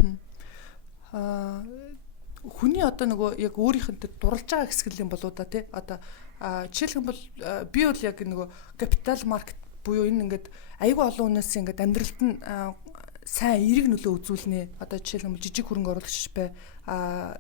Хүний одоо нөгөө яг өөрийнх нь дурлж байгаа хэсэг юм болоо да тий. Одоо жишээлх юм бол би бол яг нөгөө капитал маркет буюу энэ ингээд аюул олон хүнээс ингээд амьдралд нь сайн эерэг нөлөө үзүүлнэ. Одоо жишээлбэл жижиг хөрөнгө оруулагч бай.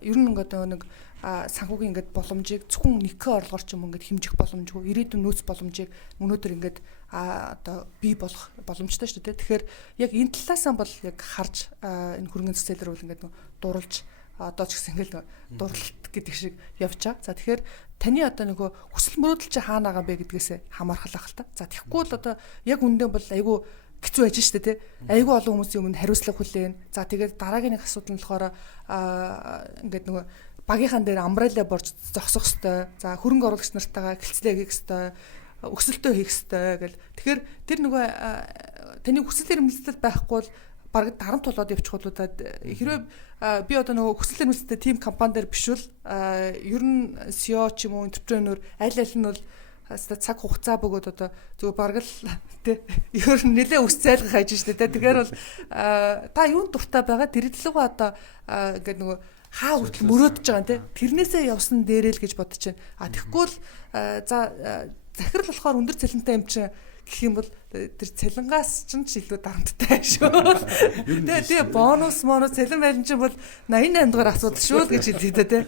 Ер нь ингээд нэг санхүүгийн ингээд боломжийг зөвхөн нэгэн орлогоор ч юм ингээд хэмжих боломжгүй. Ирээдүйн нөөц боломжийг өнөөдөр ингээд одоо бий болох боломжтой шүү дээ. Тэгэхээр яг энэ талаасаа бол яг харж энэ хөрөнгө зүйн бол ингээд дурлж одоо ч гэсэн ингээд дурлалт гэдэг шиг явж байгаа. За тэгэхээр таны одоо нөгөө хүсэл мөрөөдөл чи хаана байгаа бэ гэдгээс хамаархал ах л та. За тэгэхгүй л одоо яг үндэ бол айгүй хэцүү ажиж штэ тий. Айгүй олон хүмүүсийн өмнө хариуцлага хүлээн. За тэгээд дараагийн нэг асуудал нь болохоор ингээд нөгөө багийнхан дээр амбрелла борж зогсох хэвээр. За хөрөнгө оруулагч нартайгаа хэлцлээ хийх хэвээр. Өсөлтөө хийх хэвээр гэл. Тэгэхээр тэр нөгөө таны хүсэл эрмэлзэл байхгүй бол бараг дарамт болоод явчих болуудаад хэрвээ би одоо нөгөө хүсэл эрмэлзэлтэй тим компани дээр биш бол ер нь CEO ч юм уу entrepreneur аль нь бол цаг хугацаа бөгөөд одоо зүгээр бараг л тий ер нь нэлээ үс зайлгах хайж штэ тий тэгэхээр бол та юунд дуртай байгаа тэр төлөв одоо ингээд нөгөө хаа хүртэл мөрөөдөж байгаа тий тэрнээсээ явсан дээрээ л гэж бодож байна. Тэгэхгүй л за захирал болохоор өндөр цалинтай юм чинь гэх юм бол тэр цалингаас ч илүү дарамттай шүү. Тэгээ бонус цалин баримт чинь бол 88 дугаар асуудал шүү л гэж хэлдэг тий.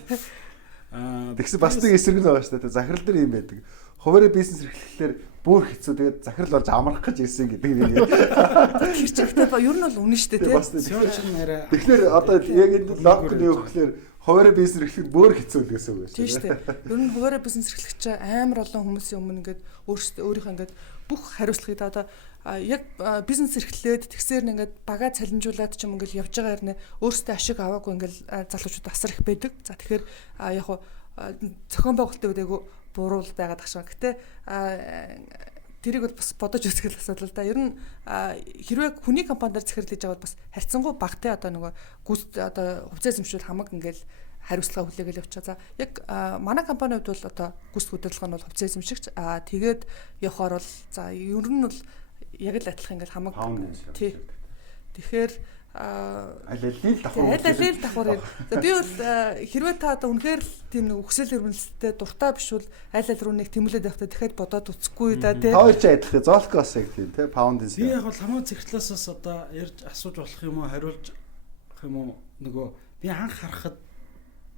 Тэгсэн бас нэг эсрэг л байгаа шүү дээ. Захирал дээр юм байдаг. Хуваарь бизнес эрхлэхээр бүр хэцүү. Тэгээд захирал болж амрах гэж ирсэн гэдэг нэг. Тэр чигтэй ер нь бол үнэн шүү дээ тий. Тэгэхээр одоо яг энэ логикны өгөхлөөр хуваарь бизнес эрхлэх бүр хэцүү л гэсэн үг шүү. Тийм шүү дээ. Ер нь хуваарь бизнес эрхлэгч амар олон хүмүүсийн өмнө ингээд өөрийнхөө ингээд бүх хариуцлагыг одоо яг бизнес эрхлээд тэгсээр ингээд багаа цалинжуулаад ч юм ингээл явж байгаа хэрнээ өөрсдөө ашиг аваагүй ингээл залуучууд асар их байдаг. За тэгэхээр яг хуу зохион байгуулалтын үед айгу буруу байгаад ах шиг. Гэтэ тэрийг бол бас бодож үзэх л асуудал л да. Ер нь хэрвээ хүний компанидаар захирал хийж байгаа бол бас харьцангуй багтай одоо нөгөө гүйц одоо хувьцаа эзэмшүүл хамаг ингээл хариуцлага хүлээгээл явчихаа. За яг манай компанид бол одоо гүйц хөдөлгөөн нь бол хувьцаа эзэмшигч тэгээд явахаар бол за ер нь бол яг л адилхан ингээл хамаг тий. Тэгэхээр аль давхар. Би бол хэрвээ та одоо үнэхээр тийм нэг хүсэл эрмэлзэлтэй дуртай биш бол аль руу нэг тэмүүлээд явахдаа дахиад бодоод үзэхгүй да тий. Хоёр ч адилхан зоолкос яг тийм тий паундын. Би яг бол хамаа зэрэглээсээс одоо ярьж асууж болох юм уу хариулж юм уу нөгөө би анх харахад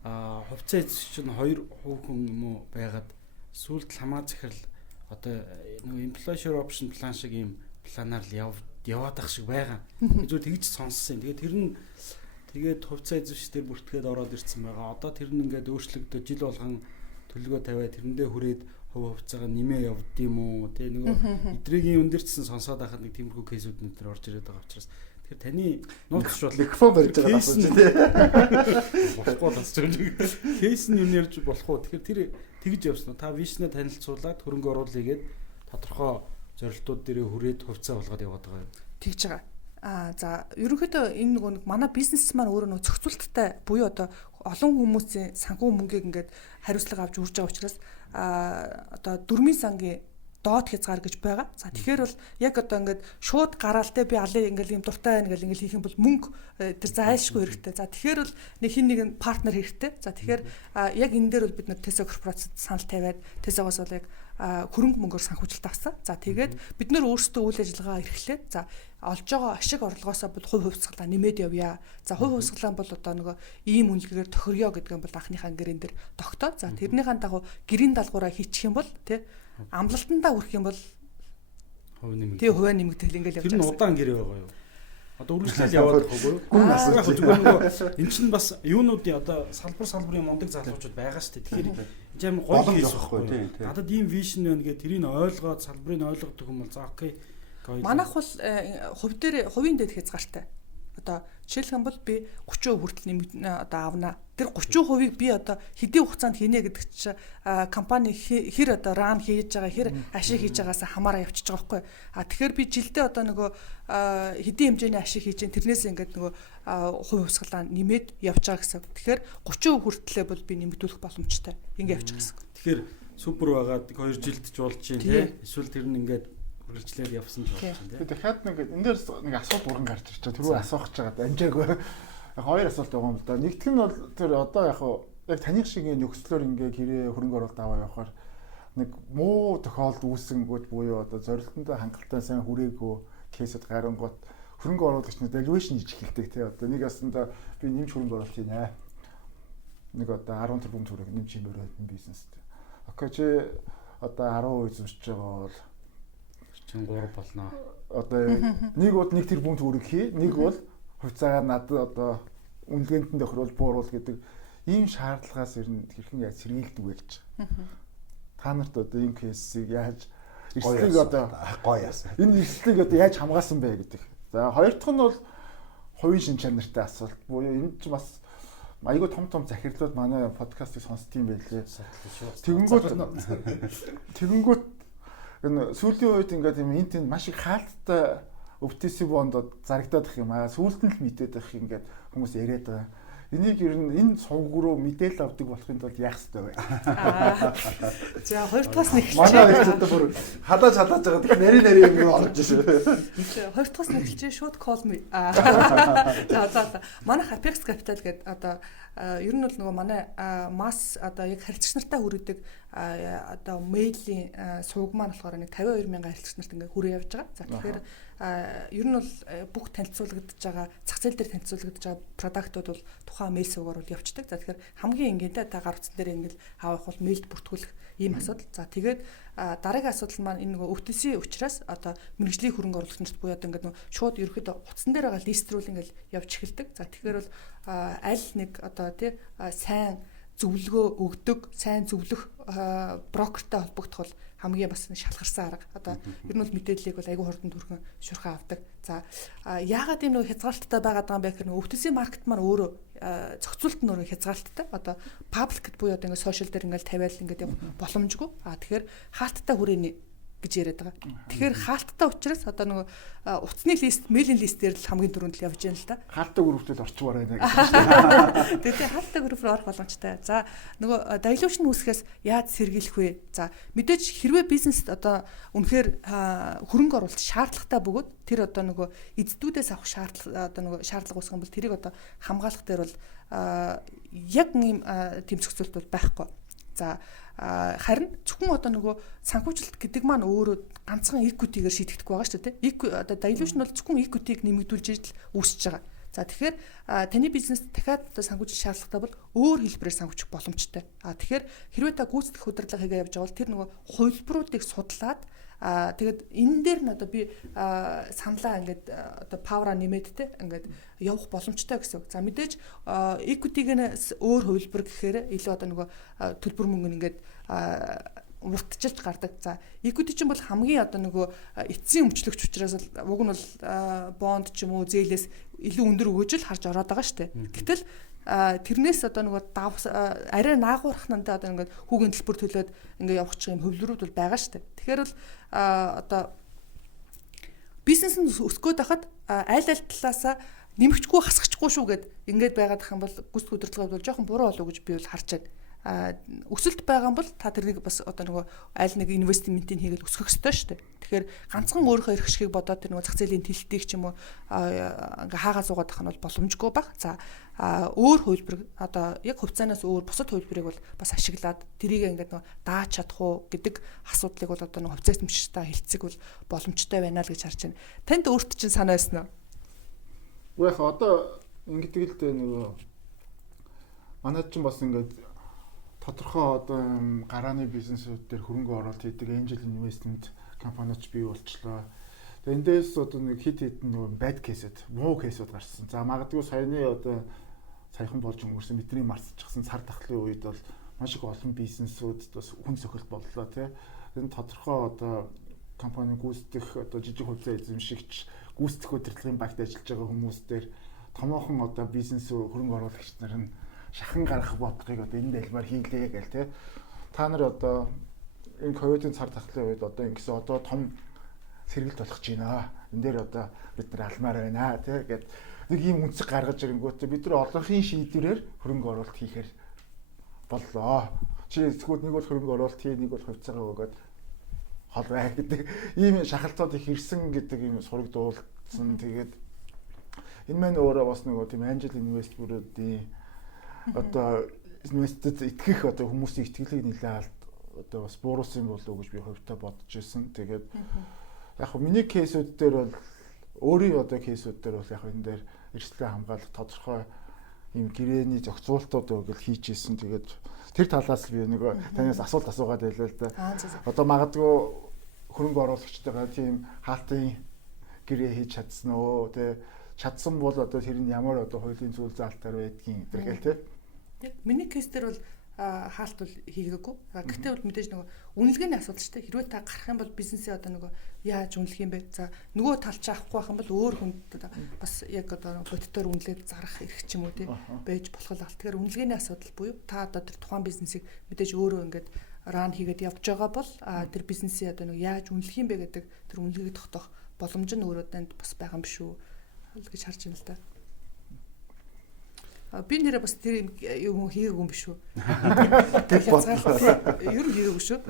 хувьцаа эзэмшигч нь 2% хүн юм уу байгаад сүүлд хамаа захирал одоо нөгөө employee share option план шиг ийм планаар л яваад ах шиг байгаа. Би зүгээр тэгж сонссон. Тэгээд тэр нь тэгээд хувьцаа эзэмшигчдэр бүртгээд ороод ирсэн байгаа. Одоо тэр нь ингээд өөрчлөгдөж жил болгон төлөвлөгөө тавиад тэрэндээ хүрээд хувьцаагаа нэмээ явд юм уу? Тэ нөгөө эдрэгийн өндөрчсөн сонсоод байхад нэг тиймэрхүү кейсүүд нэтэр орж ирээд байгаа учраас тэр таны нууц бол микрофон барьж байгаа асууж тий. Болохгүй бас ч юм. Кейс нь юм ярьж болох уу? Тэгэхээр тэр тэгж явсан. Та вишнээ танилцуулаад хөрөнгө оруулъя гээд тодорхой зорилтууд дээрээ хүрээд хувьцаа болгоод яваад байгаа юм. Тэгж байгаа. За ерөнхийдөө энэ нэг манай бизнес маань өөрөө нэг зохицуулттай буюу одоо олон хүмүүсийн санхүү мөнгийг ингээд хариуцлага авч үрж байгаа учраас одоо дөрмийн сангийн доод хязгаар гэж байгаа. За тэгэхээр бол яг одоо ингээд шууд гараал те би алын ингээд юм дуртай байна гэл ингээд хийх юм бол мөнгө тэр зайлшгүй хэрэгтэй. За тэгэхээр бол нэг хин нэгэн партнер хэрэгтэй. За тэгэхээр яг энэ дээр бол бид нэр Tesla корпорацид санал тавиад Tesla-гоос бол яг хөрөнгө мөнгөөр санхүүжилт авсан. За тэгээд бид нэр өөрсдөө үйл ажиллагаа эрхлээд за олж байгаа ашиг орлогоосоо бол хувь хувьсгалаа нэмээд явъя. За хувь хувьсгалаа бол одоо нөгөө ийм үнэлгээр тохирё гэдэг нь бол анхныхаа гэрэн дээр тогтоод за тэрнийхэн дагуу гэрийн даалгавраа хийчих юм бол тий амлалтандаа хүрэх юм бол хувь нэмэгдэл. тий хувиа нэмэгдэл ингээл явж байгаа. Тэр нь удаан гэрээ байгаа юу? Одоо үргэлжлэл яваад байгаагүй юу? Гүн асууж зүгээр нөгөө эн чинь бас юунуудын одоо салбарын мундаг залуучууд байгаа шүү дээ. Тэгэхээр энэ юм гоё хийх байхгүй тий. Надад ийм вижн байна гэх тэрийг ойлгоод салбарыг ойлгох юм бол за окей. Манайх бол хувийн дэд хязгаартай. Одоо жишээлх юм бол би 30% хүртэл одоо авна. Тэр 30%-ийг би одоо хэдийн хугацаанд хийнэ гэдэг чинь компани хэр одоо ран хийж байгаа, хэр ашиг хийж байгаас хамаараа явчихж байгаа байхгүй. Тэгэхээр би жилдээ одоо нөгөө хэдийн хэмжээний ашиг хийж гэн тэрнээс ингээд нөгөө хувь хувьсгалаа нэмээд явж байгаа гэсэн. Тэгэхээр 30% хүртлээ бол би нэмэгдүүлэх боломжтой. Ингээд явж байгаа гэсэн. Тэгэхээр супер байгаад 2 жилд жуулж чинь тий. Эсвэл тэр нь ингээд үргэлжлээд явсан ч болж байна. Тэгээд дахиад нэг энэ дээр нэг асуулт уран гарч ирж байгаа. Тэрөө асуух гэж байгаа амжаагүй. Яг хоёр асуулт байгаа юм л да. Нэгдүг нь бол тэр одоо яг таны шиг нөхцлөөр ингээ гэрээ хөрөнгө оруулалт аваа явахаар нэг муу тохиолдол үүсэнгүүт буюу одоо зорилтондоо хангалттай сайн хүрээгүй кейсэд гарангуут хөрөнгө оруулагчнууд valuation хийж эхэлдэг тий. Одоо нэг ясандаа би нэмж хөрөнгө оруулалт хийнэ. Нэг одоо 10 тэрбум төгрөг нэмж хийнээр байна бизнест. Окей чи одоо 10% зурж байгаа бол 3 болно. Одоо нэг бол 1 тэрбум төгрөг хий, нэг бол хувьцаагаар надад одоо үнэлгээнд нь тохируулж бууруул гэдэг ийм шаардлагаас ирнэ хэрхэн яаж сэргийлдэг вэ гэж. Та нарт одоо ийм кейсийг яаж эрсдлийг одоо гоё яасан. Энэ эрсдлийг одоо яаж хамгаалсан бэ гэдэг. За хоёр дахь нь бол хувийн шин чанартай асуулт. Буюу энэ ч бас айгүй том захирлууд манай подкастыг сонсд юм байлээ. Тэгэнгүүт энэ сүүлийн үед ингээд юм энэ маш их хаалттай өвтөсөй бондод зарагдаад их юм аа. Сүүлд нь л мэдээд их ингээд хүмүүс яриад байгаа. Энийг ер нь энэ сувг руу мэдээлэл авдаг болохын тулд яах ёстой вэ? За хоёр дахьаас нэг манай их одоо бүр халааж байгаа. Тэгэхээр нари юм орж шүү. Хоёр дахьаас нэглэж шууд call me. За. Манай Apex Capital гэдэг одоо ер нь бол нөгөө манай масс одоо яг харилцагч нартай хүрээдэг одоо мэйлийн сувг маань болохоор нэг 52,000 харилцагч нарт ингээ хүрээ явж байгаа. За тэгэхээр ер нь бол бүх танилцуулагдж байгаа зах зээл дээр танилцуулагдж байгаа продуктууд бол тухайн мэйл сувгаар бол явждаг. За тэгэхээр хамгийн энгийнтэй та гар утсан дээр ингээл авах бол мэйлд бүртгүүлэх ийм асуудал. За тэгээд дараагийн асуудал маань энэ нөгөө өвтөсийн учраас одоо мэрэгжлийн хөрөнгө оруулагчид буюу одоо ингээд нөгөө шууд ерөөхдөө утсан дээр байгаа лист рүү ингээл явж эхэлдэг. За тэгэхээр бол аль нэг одоо тий сайн зөвлөгөө өгдөг, сайн зөвлөх брокертай холбогдох бол хамгийн бас шалгарсан арга. Одоо ер нь бол мэдээллийг бол айгүй хурдан түрхэн шурхаа авдаг. За яагаад ийм нэг хязгаалттай байгаад байгаа юм бэ гэхээр өвтөсийн маркет маань өөрөө зохицуулт нь өөрөө хязгаалттай. Одоо паблик буюу одоо ингээд сошиал дээр ингээд тавиал ингээд явах боломжгүй. Тэгэхээр хаалттай хүрээний гэж яриад байгаа. Тэгэхээр хаалттай учраас одоо нөгөө утасны лист, мэйлийн лист дээр л хамгийн түрүүнд л явж байна л да. Хаалттай групптэй орчмоор байна гэж. Тэгээд хаалттай групп руу орох боломжтой. За нөгөө dilution үүсгэхээс яаж сэргийлэх вэ? За мэдээж хэрвээ бизнест одоо үнэхээр хөрөнгө оруулалт шаардлагатай бөгөөд тэр одоо нөгөө эзэдүүдээс авах шаардлага үүсгэх юм бол тэрийг одоо хамгаалах дээр бол яг ийм тэмцэгцүүлэлт бол байхгүй. За харин зөвхөн одоо нөгөө санхүүжилт гэдэг маань өөрөө ганцхан equity-гээр шийдэгдэх байгаа шүү дээ. Одоо dilution бол зөвхөн equity-г нэмэгдүүлж ижил үүсэж байгаа. За тэгэхээр таны бизнес дахиад одоо санхүүжилт шаардлагатай бол өөр хэлбэрээр санхүүжих боломжтой. Тэгэхээр хэрвээ та гүйцэтгэх удирдлага хийгээ явж байгаа бол тэр нөгөө хувилбаруудыг судлаад тэгээд энэ дээр нь одоо би саналаа ингээд одоо павра нэмээд те ингээд явах боломжтой гэсэн. За мэдээж equity-гээс өөр хувилбар гэхээр илүү одоо нөгөө төлбөр мөнгө ингээд уртжилж гардаг. За equity чинь бол хамгийн одоо нөгөө эцсийн өмчлөгч учраас уг нь бол бонд ч юм уу зээлээс илүү өндөр өгөөжл харж ороод байгаа шүү дээ. Гэтэл тэрнээс одоо нөгөө арай наагуурхнандаа одоо ингээд хүүгийн төлбөр төлөөд ингээд явах чинь хувилбарууд бол байгаа шүү дээ. Тэгэхээр бол одоо бизнес нь өсгөөд байхад аль талаасаа нэмэгчгүй хасчихгүй шүү гэд ингээд байгаад ах юм бол гүйцэтгэх удирдлагад бол жоохон буруу болов уу гэж би бол харж байна. Өсөлт байгаа бол та тэрнийг бас одоо нөгөө аль нэг инвестментийг хийгээл өсгөх ёстой шүү дээ. Тэгэхээр ганцхан өөрийнхөө эрх ашигыг бодоод тэр нөгөө зах зээлийн тэлтийг ч юм уу ингээ хаагаа суугаад ах нь бол боломжгүй баг. За өөр хувилбар одоо яг хувьцаанаас өөр бусад хувилбарыг бол бас ашиглаад тэрийг ингээд нөгөө дааж чадах уу гэдэг асуудлыг бол одоо нөгөө хувьцаа эзэмшигчтэй хэлцэг бол боломжтой байна л гэж харж байна. Танд өөрт чинь санаа байсан уу? Үгүй яах одоо ингэдэг л дээ нөгөө манайд ч бас ингээд тодорхой одоо гарааны бизнесүүд дээр хөрөнгө оруулалт хийдэг angel investment компаниуд бий болчлоо. Тэгээ эндээс одоо нэг хит хитэн нөгөө bad case-д, муу case-уд гарсан. За магадгүй саяны одоо саяхан болж өнгөрсөн бидний марцчихсан цар тахлын үед бол маш их олон бизнесүүд бас хүн цохилт боллоо тий. Энэ тодорхой одоо компани гүйцэтгэх одоо жижиг хувьцаа эзэмшигч гүйцэтгэх удирдлагын багт ажиллаж байгаа хүмүүс дээр томоохон одоо бизнес хөрөнгө оруулагч нар нь шахан гаргах бодгыг одоо энэ дэлмээр хийлээ гэл тий. Та нар одоо энэ ковидын цар тахлын үед одоо ингэсэн одоо том сэргэлт болох гэж байна. Энэ дээр одоо бид нар алмаар байна тий гэд нэг юм үнцэг гаргаж ирэнгүүт бид нар олонхын шийдвэрээр хөрөнгө оруулалт хийхээр боллоо. Чи зөвхөн нэг бол хөрөнгө оруулалт хий, нэг бол хувьцаагаа өгөөд хол бай гэдэг ийм шахалтууд их ирсэн гэдэг юм сураг дуулсан. Тэгээд энэ маань өөрөө бас нөгөө тийм angel investor-уудын одоо инвестицид итгэх одоо хүмүүсийн итгэлийг нэлээд одоо бас бууруулсан болов уу гэж би хувьдаа бодож ирсэн. Тэгээд яг хөө миний кейсүүд дээр бол өөрийн одоо кейсүүд дээр бол яг энэ дээр эрсдлийн хамгаалалт тодорхой ийм гэрээний зохицуултууд өгөл хийж ирсэн. Тэгээд тэр талаас би нөгөө танаас асуулт асуугаад байлаа л да. Одоо магадгүй хөрөнгө оруулагчтайгаа тийм хаалтын гэрээ хийж чадсан уу те чадсан бол одоо тэр нь ямар одоо хуулийн зүйл заалтаар байдгийг гэдэргээл те. Яг миний кейс дээр бол хаалт бол хийгээгүй. Гэхдээ бол мэдээж нөгөө үнэлгээний асуудал шүү дээ. Хэрвээ та гарах юм бол бизнесээ одоо нөгөө яаж үнэлэх юм бэ? За нөгөө талч авахгүй байх юм бол өөр хүнд бас яг одоо бодитоор үнэлээд зарах эрх ч юм уу тий байж болох л алт. Тэгэхээр үнэлгээний асуудал буюу та одоо тэр тухайн бизнесийг мэдээж өөрөө ингээд ран хийгээд явж байгаа бол тэр бизнесээ одоо нөгөө яаж үнэлэх юм бэ гэдэг тэр үнэлгээг тогтоох боломж нь өөрөө танд бас байгаа юм биш үү гэж харж байна л да. Би нэрээ бас тэр юм хийгээгүй юм биш үү? Ер нь хийгээгүй шүү.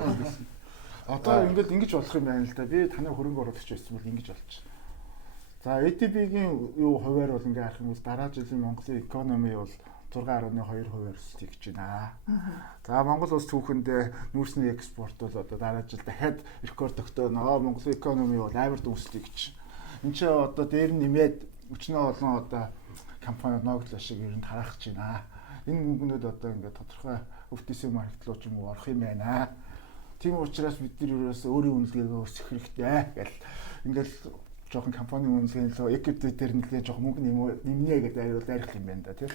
Одоо ингээд ингэж болох юм байна л да. Би таны хөрөнгө оруулагч байсан бол ингэж болчих. За ADB-гийн юу хуваар бол ингээ харах юм бол дараа жилийн Монголын экономи бол 6.2% өсөлт гэж байна. За Монгол улс түүхэндээ нүүрсний экспорт бол одоо дараа жил дахиад рекорд тогтооно. Монголын экономи бол амар өсөлт гэж. Энд чинь одоо дээр нь нэмээд өчнөө олон одоо компани ногдлоо шиг ер нь харах гэж байна. Энэ мөнгнүүд одоо ингээд тодорхой өвтөсөн маркет руу ч юм уу орох юм байна. Тийм учраас бид нар ерөөс өөрийн үнэлгээгээ өсгөх хэрэгтэй гэл ингээд жоохон компани үнэлгээний equity дээр нэлээд жоохон мөнгө нэмнэ гэдэг аюул дайрах юм байна да тийм.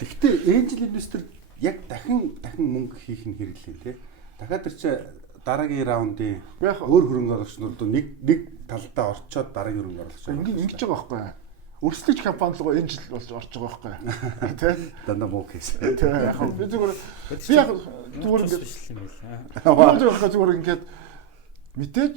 Гэхдээ angel investor яг дахин мөнгө хийх нь хэрэглээ тий. Дахиад тэр чинь дараагийн раундын өөр хөрөнгө оруулагчнууд нэг талдаа орчоод дараагийн хөрөнгө оруулагч. Ингэж байгаа байхгүй. Өрсөлдөж компани руу angel болж орж байгаа байхгүй. Тэ? Дандаа муу кейс. Тэ яг би зүгээр биш юм байна. зүгээр ингээд мэдээж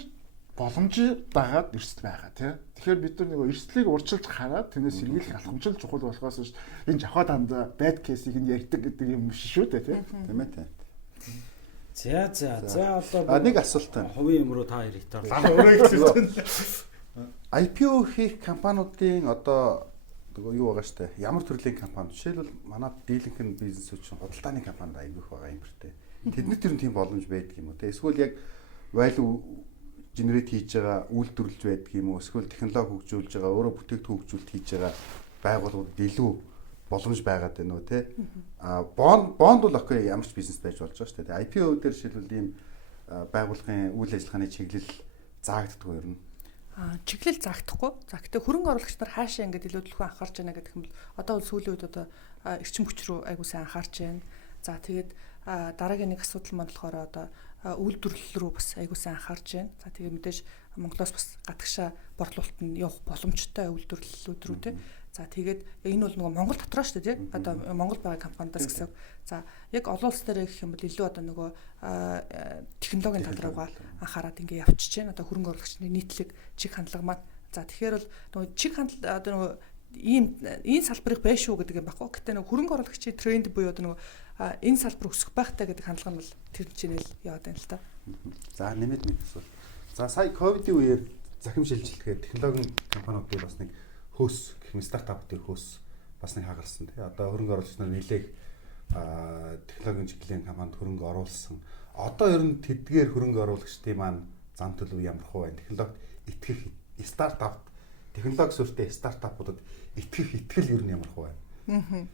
боломжийг дагаад эрсдэл байгаа тий. Тэгэхээр бид нар нөгөө эрсдлийг урьдчилж хараад тэрнээс сэргийлэх алхамжил чухал болохоос энэ жавхаа дандаа bad case-ийг нь ярьдаг гэдэг юм биш шүү дээ тий. Тийм ээ тий. За одоо нэг асуулт байна. Хувийн юм руу та хоёр хитээр. IPO хийх компаниудын одоо юу байгаа штэ. Ямар төрлийн компани? Жишээлбэл манай дийлэнх нь бизнесүүд чинь худалдааны компанид аявих байгаа юм бэртээ. Тэдний тэр нь тийм боломж байдаг юм уу те? Эсвэл яг value generate хийж байгаа үйлдвэрлэж байдаг юм уу? Эсвэл технологи хөгжүүлж байгаа, өөрөө бүтээгдэхүүн хөгжүүлэлт хийж байгаа байгууллагууд илүү боломж байгаад байна уу те? Бонд бол окей ямар ч бизнес байж болж байгаа штэ. IPO дээр жишээлбэл ийм байгууллагын үйл ажиллагааны чиглэл заагддаг юм. Чиглэл заагдахгүй. За гэхдээ хөрөнгө оруулагч нар хаашаа ингэж илүү төлхөө анхаарч байна гэдэг юм бол одоо сүүлийн үед одоо эрчим хүч рүү айгуу сайн анхаарч байна. За тэгээд дараагийн нэг асуудал маань болохоор одоо үйлдвэрлэл рүү бас айгуу сайн анхаарч байна. За тэгээд мэдээж Монголоос бас гадагшаа борлуулалт нь явах боломжтой үйлдвэрлэлүүд рүү тий. За тэгээд энэ бол нөгөө Монгол дотроо шүү дээ тий. Одоо Монгол байгаа компаниудаас гэсэн. За яг олон улс дээр гэх юм бол илүү одоо нөгөө технологийн тал руугаа анхаарат ингэ явчихж байна. Одоо хөрөнгө оруулагчны нийтлэг чиг хандлага маань За тэгэхээр бол нөгөө чиг хандлага одоо нөгөө ийм салбарыг байна шүү гэдэг юм баггүй. Гэтэ нөгөө хөрөнгө оруулагчийн тренд буюу одоо нөгөө энэ салбар өсөх байхтай гэдэг хандлага нь бол тэр хэмжээнд яваад байна л та. За нэмээд нэг асуулт. За сая ковидын үеэр захим шилжилтэхээр технологийн компаниудыг бас нэг хөөс гэх мэт стартапуудын хөөс бас нэг хагарсан тий. Одоо хөрөнгө оруулагч нар нэлээх технологийн чиглэлийн компанид хөрөнгө оруулсан. Одоо ер нь тэдгээр хөрөнгө оруулагчдын маань зам төлөв ямар хувь байна? Технологид итгэх стартап, технологи сүртэй стартапуудад итгэх итгэл ер нь ямар хувь байна?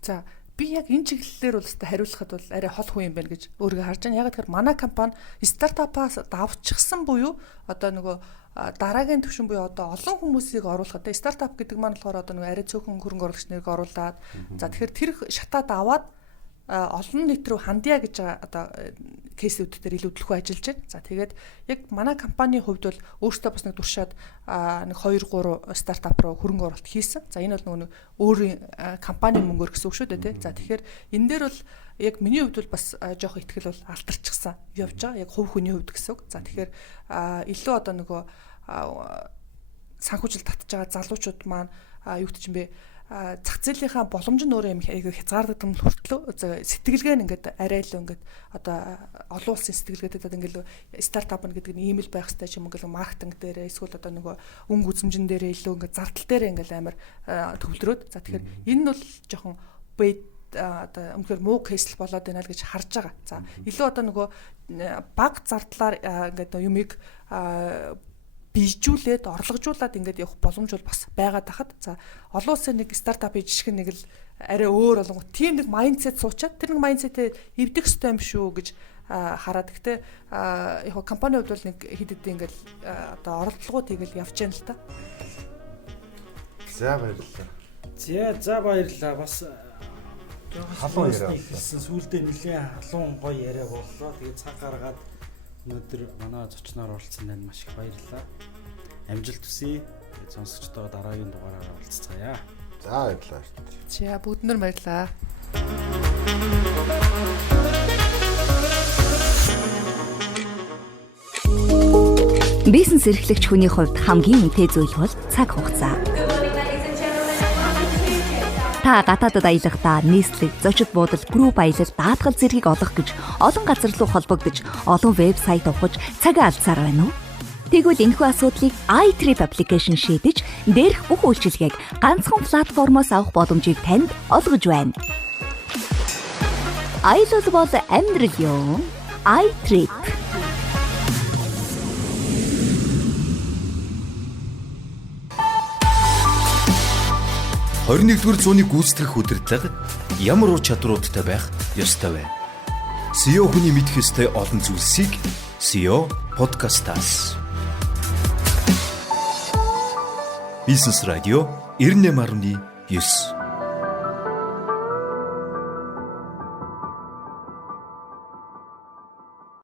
За би яг энэ чиглэлээр бол өстой хариулахад бол арай хол хүн юм байна гэж өөрийгөө харж байна. Яг тэгэхээр манай компани стартапаас давчихсан буюу одоо нөгөө дараагийн түвшин буюу одоо олон хүмүүсийг оруулахад стартап гэдэг маань болохоор одоо нөгөө арай цөөхөн хөрөнгө оруулагч нарыг оруулаад за тэгэхээр тэр шатаад аваад олон нийт рүү хандъя гэж одоо кейсүүд дээр илүү төлхөө ажиллаж байна. За тэгээд яг манай компанийн хувьд бол өөртөө бас нэг туршаад нэг 2-3 стартап руу хөрөнгө оруулалт хийсэн. За энэ бол нөгөө өөрийн компанийн мөнгөөр гэсэн үг шүү дээ тий. За тэгэхээр энэ дээр бол яг миний хувьд бол бас жоох ихтгэл бол алдарчихсан явж байгаа. Яг хувь хүний хувьд гэсэн үг. За тэгэхээр илүү одоо нөгөө санхүүжилт татж байгаа залуучууд маань юу гэж юм бэ? Зах зээлийнхаа боломж нь өөрөө юм хязгаардаг юм хүртлөө сэтгэлгээ нь ингээд арай илүү ингээд одоо олон улсын сэтгэлгээтэй ингээд стартап гэдэг нь ийм л байх хэрэгтэй ч юм уу ингээд маркетинг дээр эсвэл одоо нөгөө өнгө үзмжин дээр илүү ингээд зардал дээр ингээд амар төвлөрөөд за тэгэхээр энэ нь бол жоохон одоо өмнөхөр муу кейс болоод байна л гэж харж байгаа. За илүү одоо нөгөө баг зардлаар ингээд юмыг бийжүүлээд орлогожуулаад ингээд явах боломж бол бас байгаад тахад за олон улсын нэг стартапын жишг нэг л арай өөр болгоо тийм нэг майндсет суучаад тэр нэг майндсетээ эвдэх ёстой юм шүү гэж хараад гэхдээ яг компанийн хувьд бол нэг хэд хэдэн ингээд одоо оролдлогоо тэгэл явж байна л та. За баярлалаа. За баярлалаа. Бас халуун яриа хэлсэн сүүлдээ нэлээд халуун гоё яриа боллоо. Тэгээд цаг гаргаад өнөөдөр манай зочноор оролцсон танд маш их баярлалаа. Амжилт хүсье. Тэгээд сонсогчдоо дараагийн дугаараараа уулзцаая. За баярлалаа. За бүгднэр баярлалаа. Бизнес эрхлэгч хүний хувьд хамгийн үнэтэй зүйл бол цаг хугацаа. Та гадаадд аялахдаа нийслэг, зочид буудал, групп аялал, даатгал зэргийг олох гэж олон газар руу холбогдож, олон вебсайт ухаж цагаа алдсаар байна уу? Тэгвэл энэхүү асуудлыг iTrip application шийдэж, дээрх бүх үйлчилгээг ганцхан платформоос авах боломжийг танд олгож байна. Аялал бол амьдрал юу? iTrip 21-р зууны гүйцэтгэх удирдлага ямар ур чадруудтай байх ёстой вэ? CEO хүний мэдэх ёстой олон зүйлсийг CEO подкастаас. Бизнес радио 98.9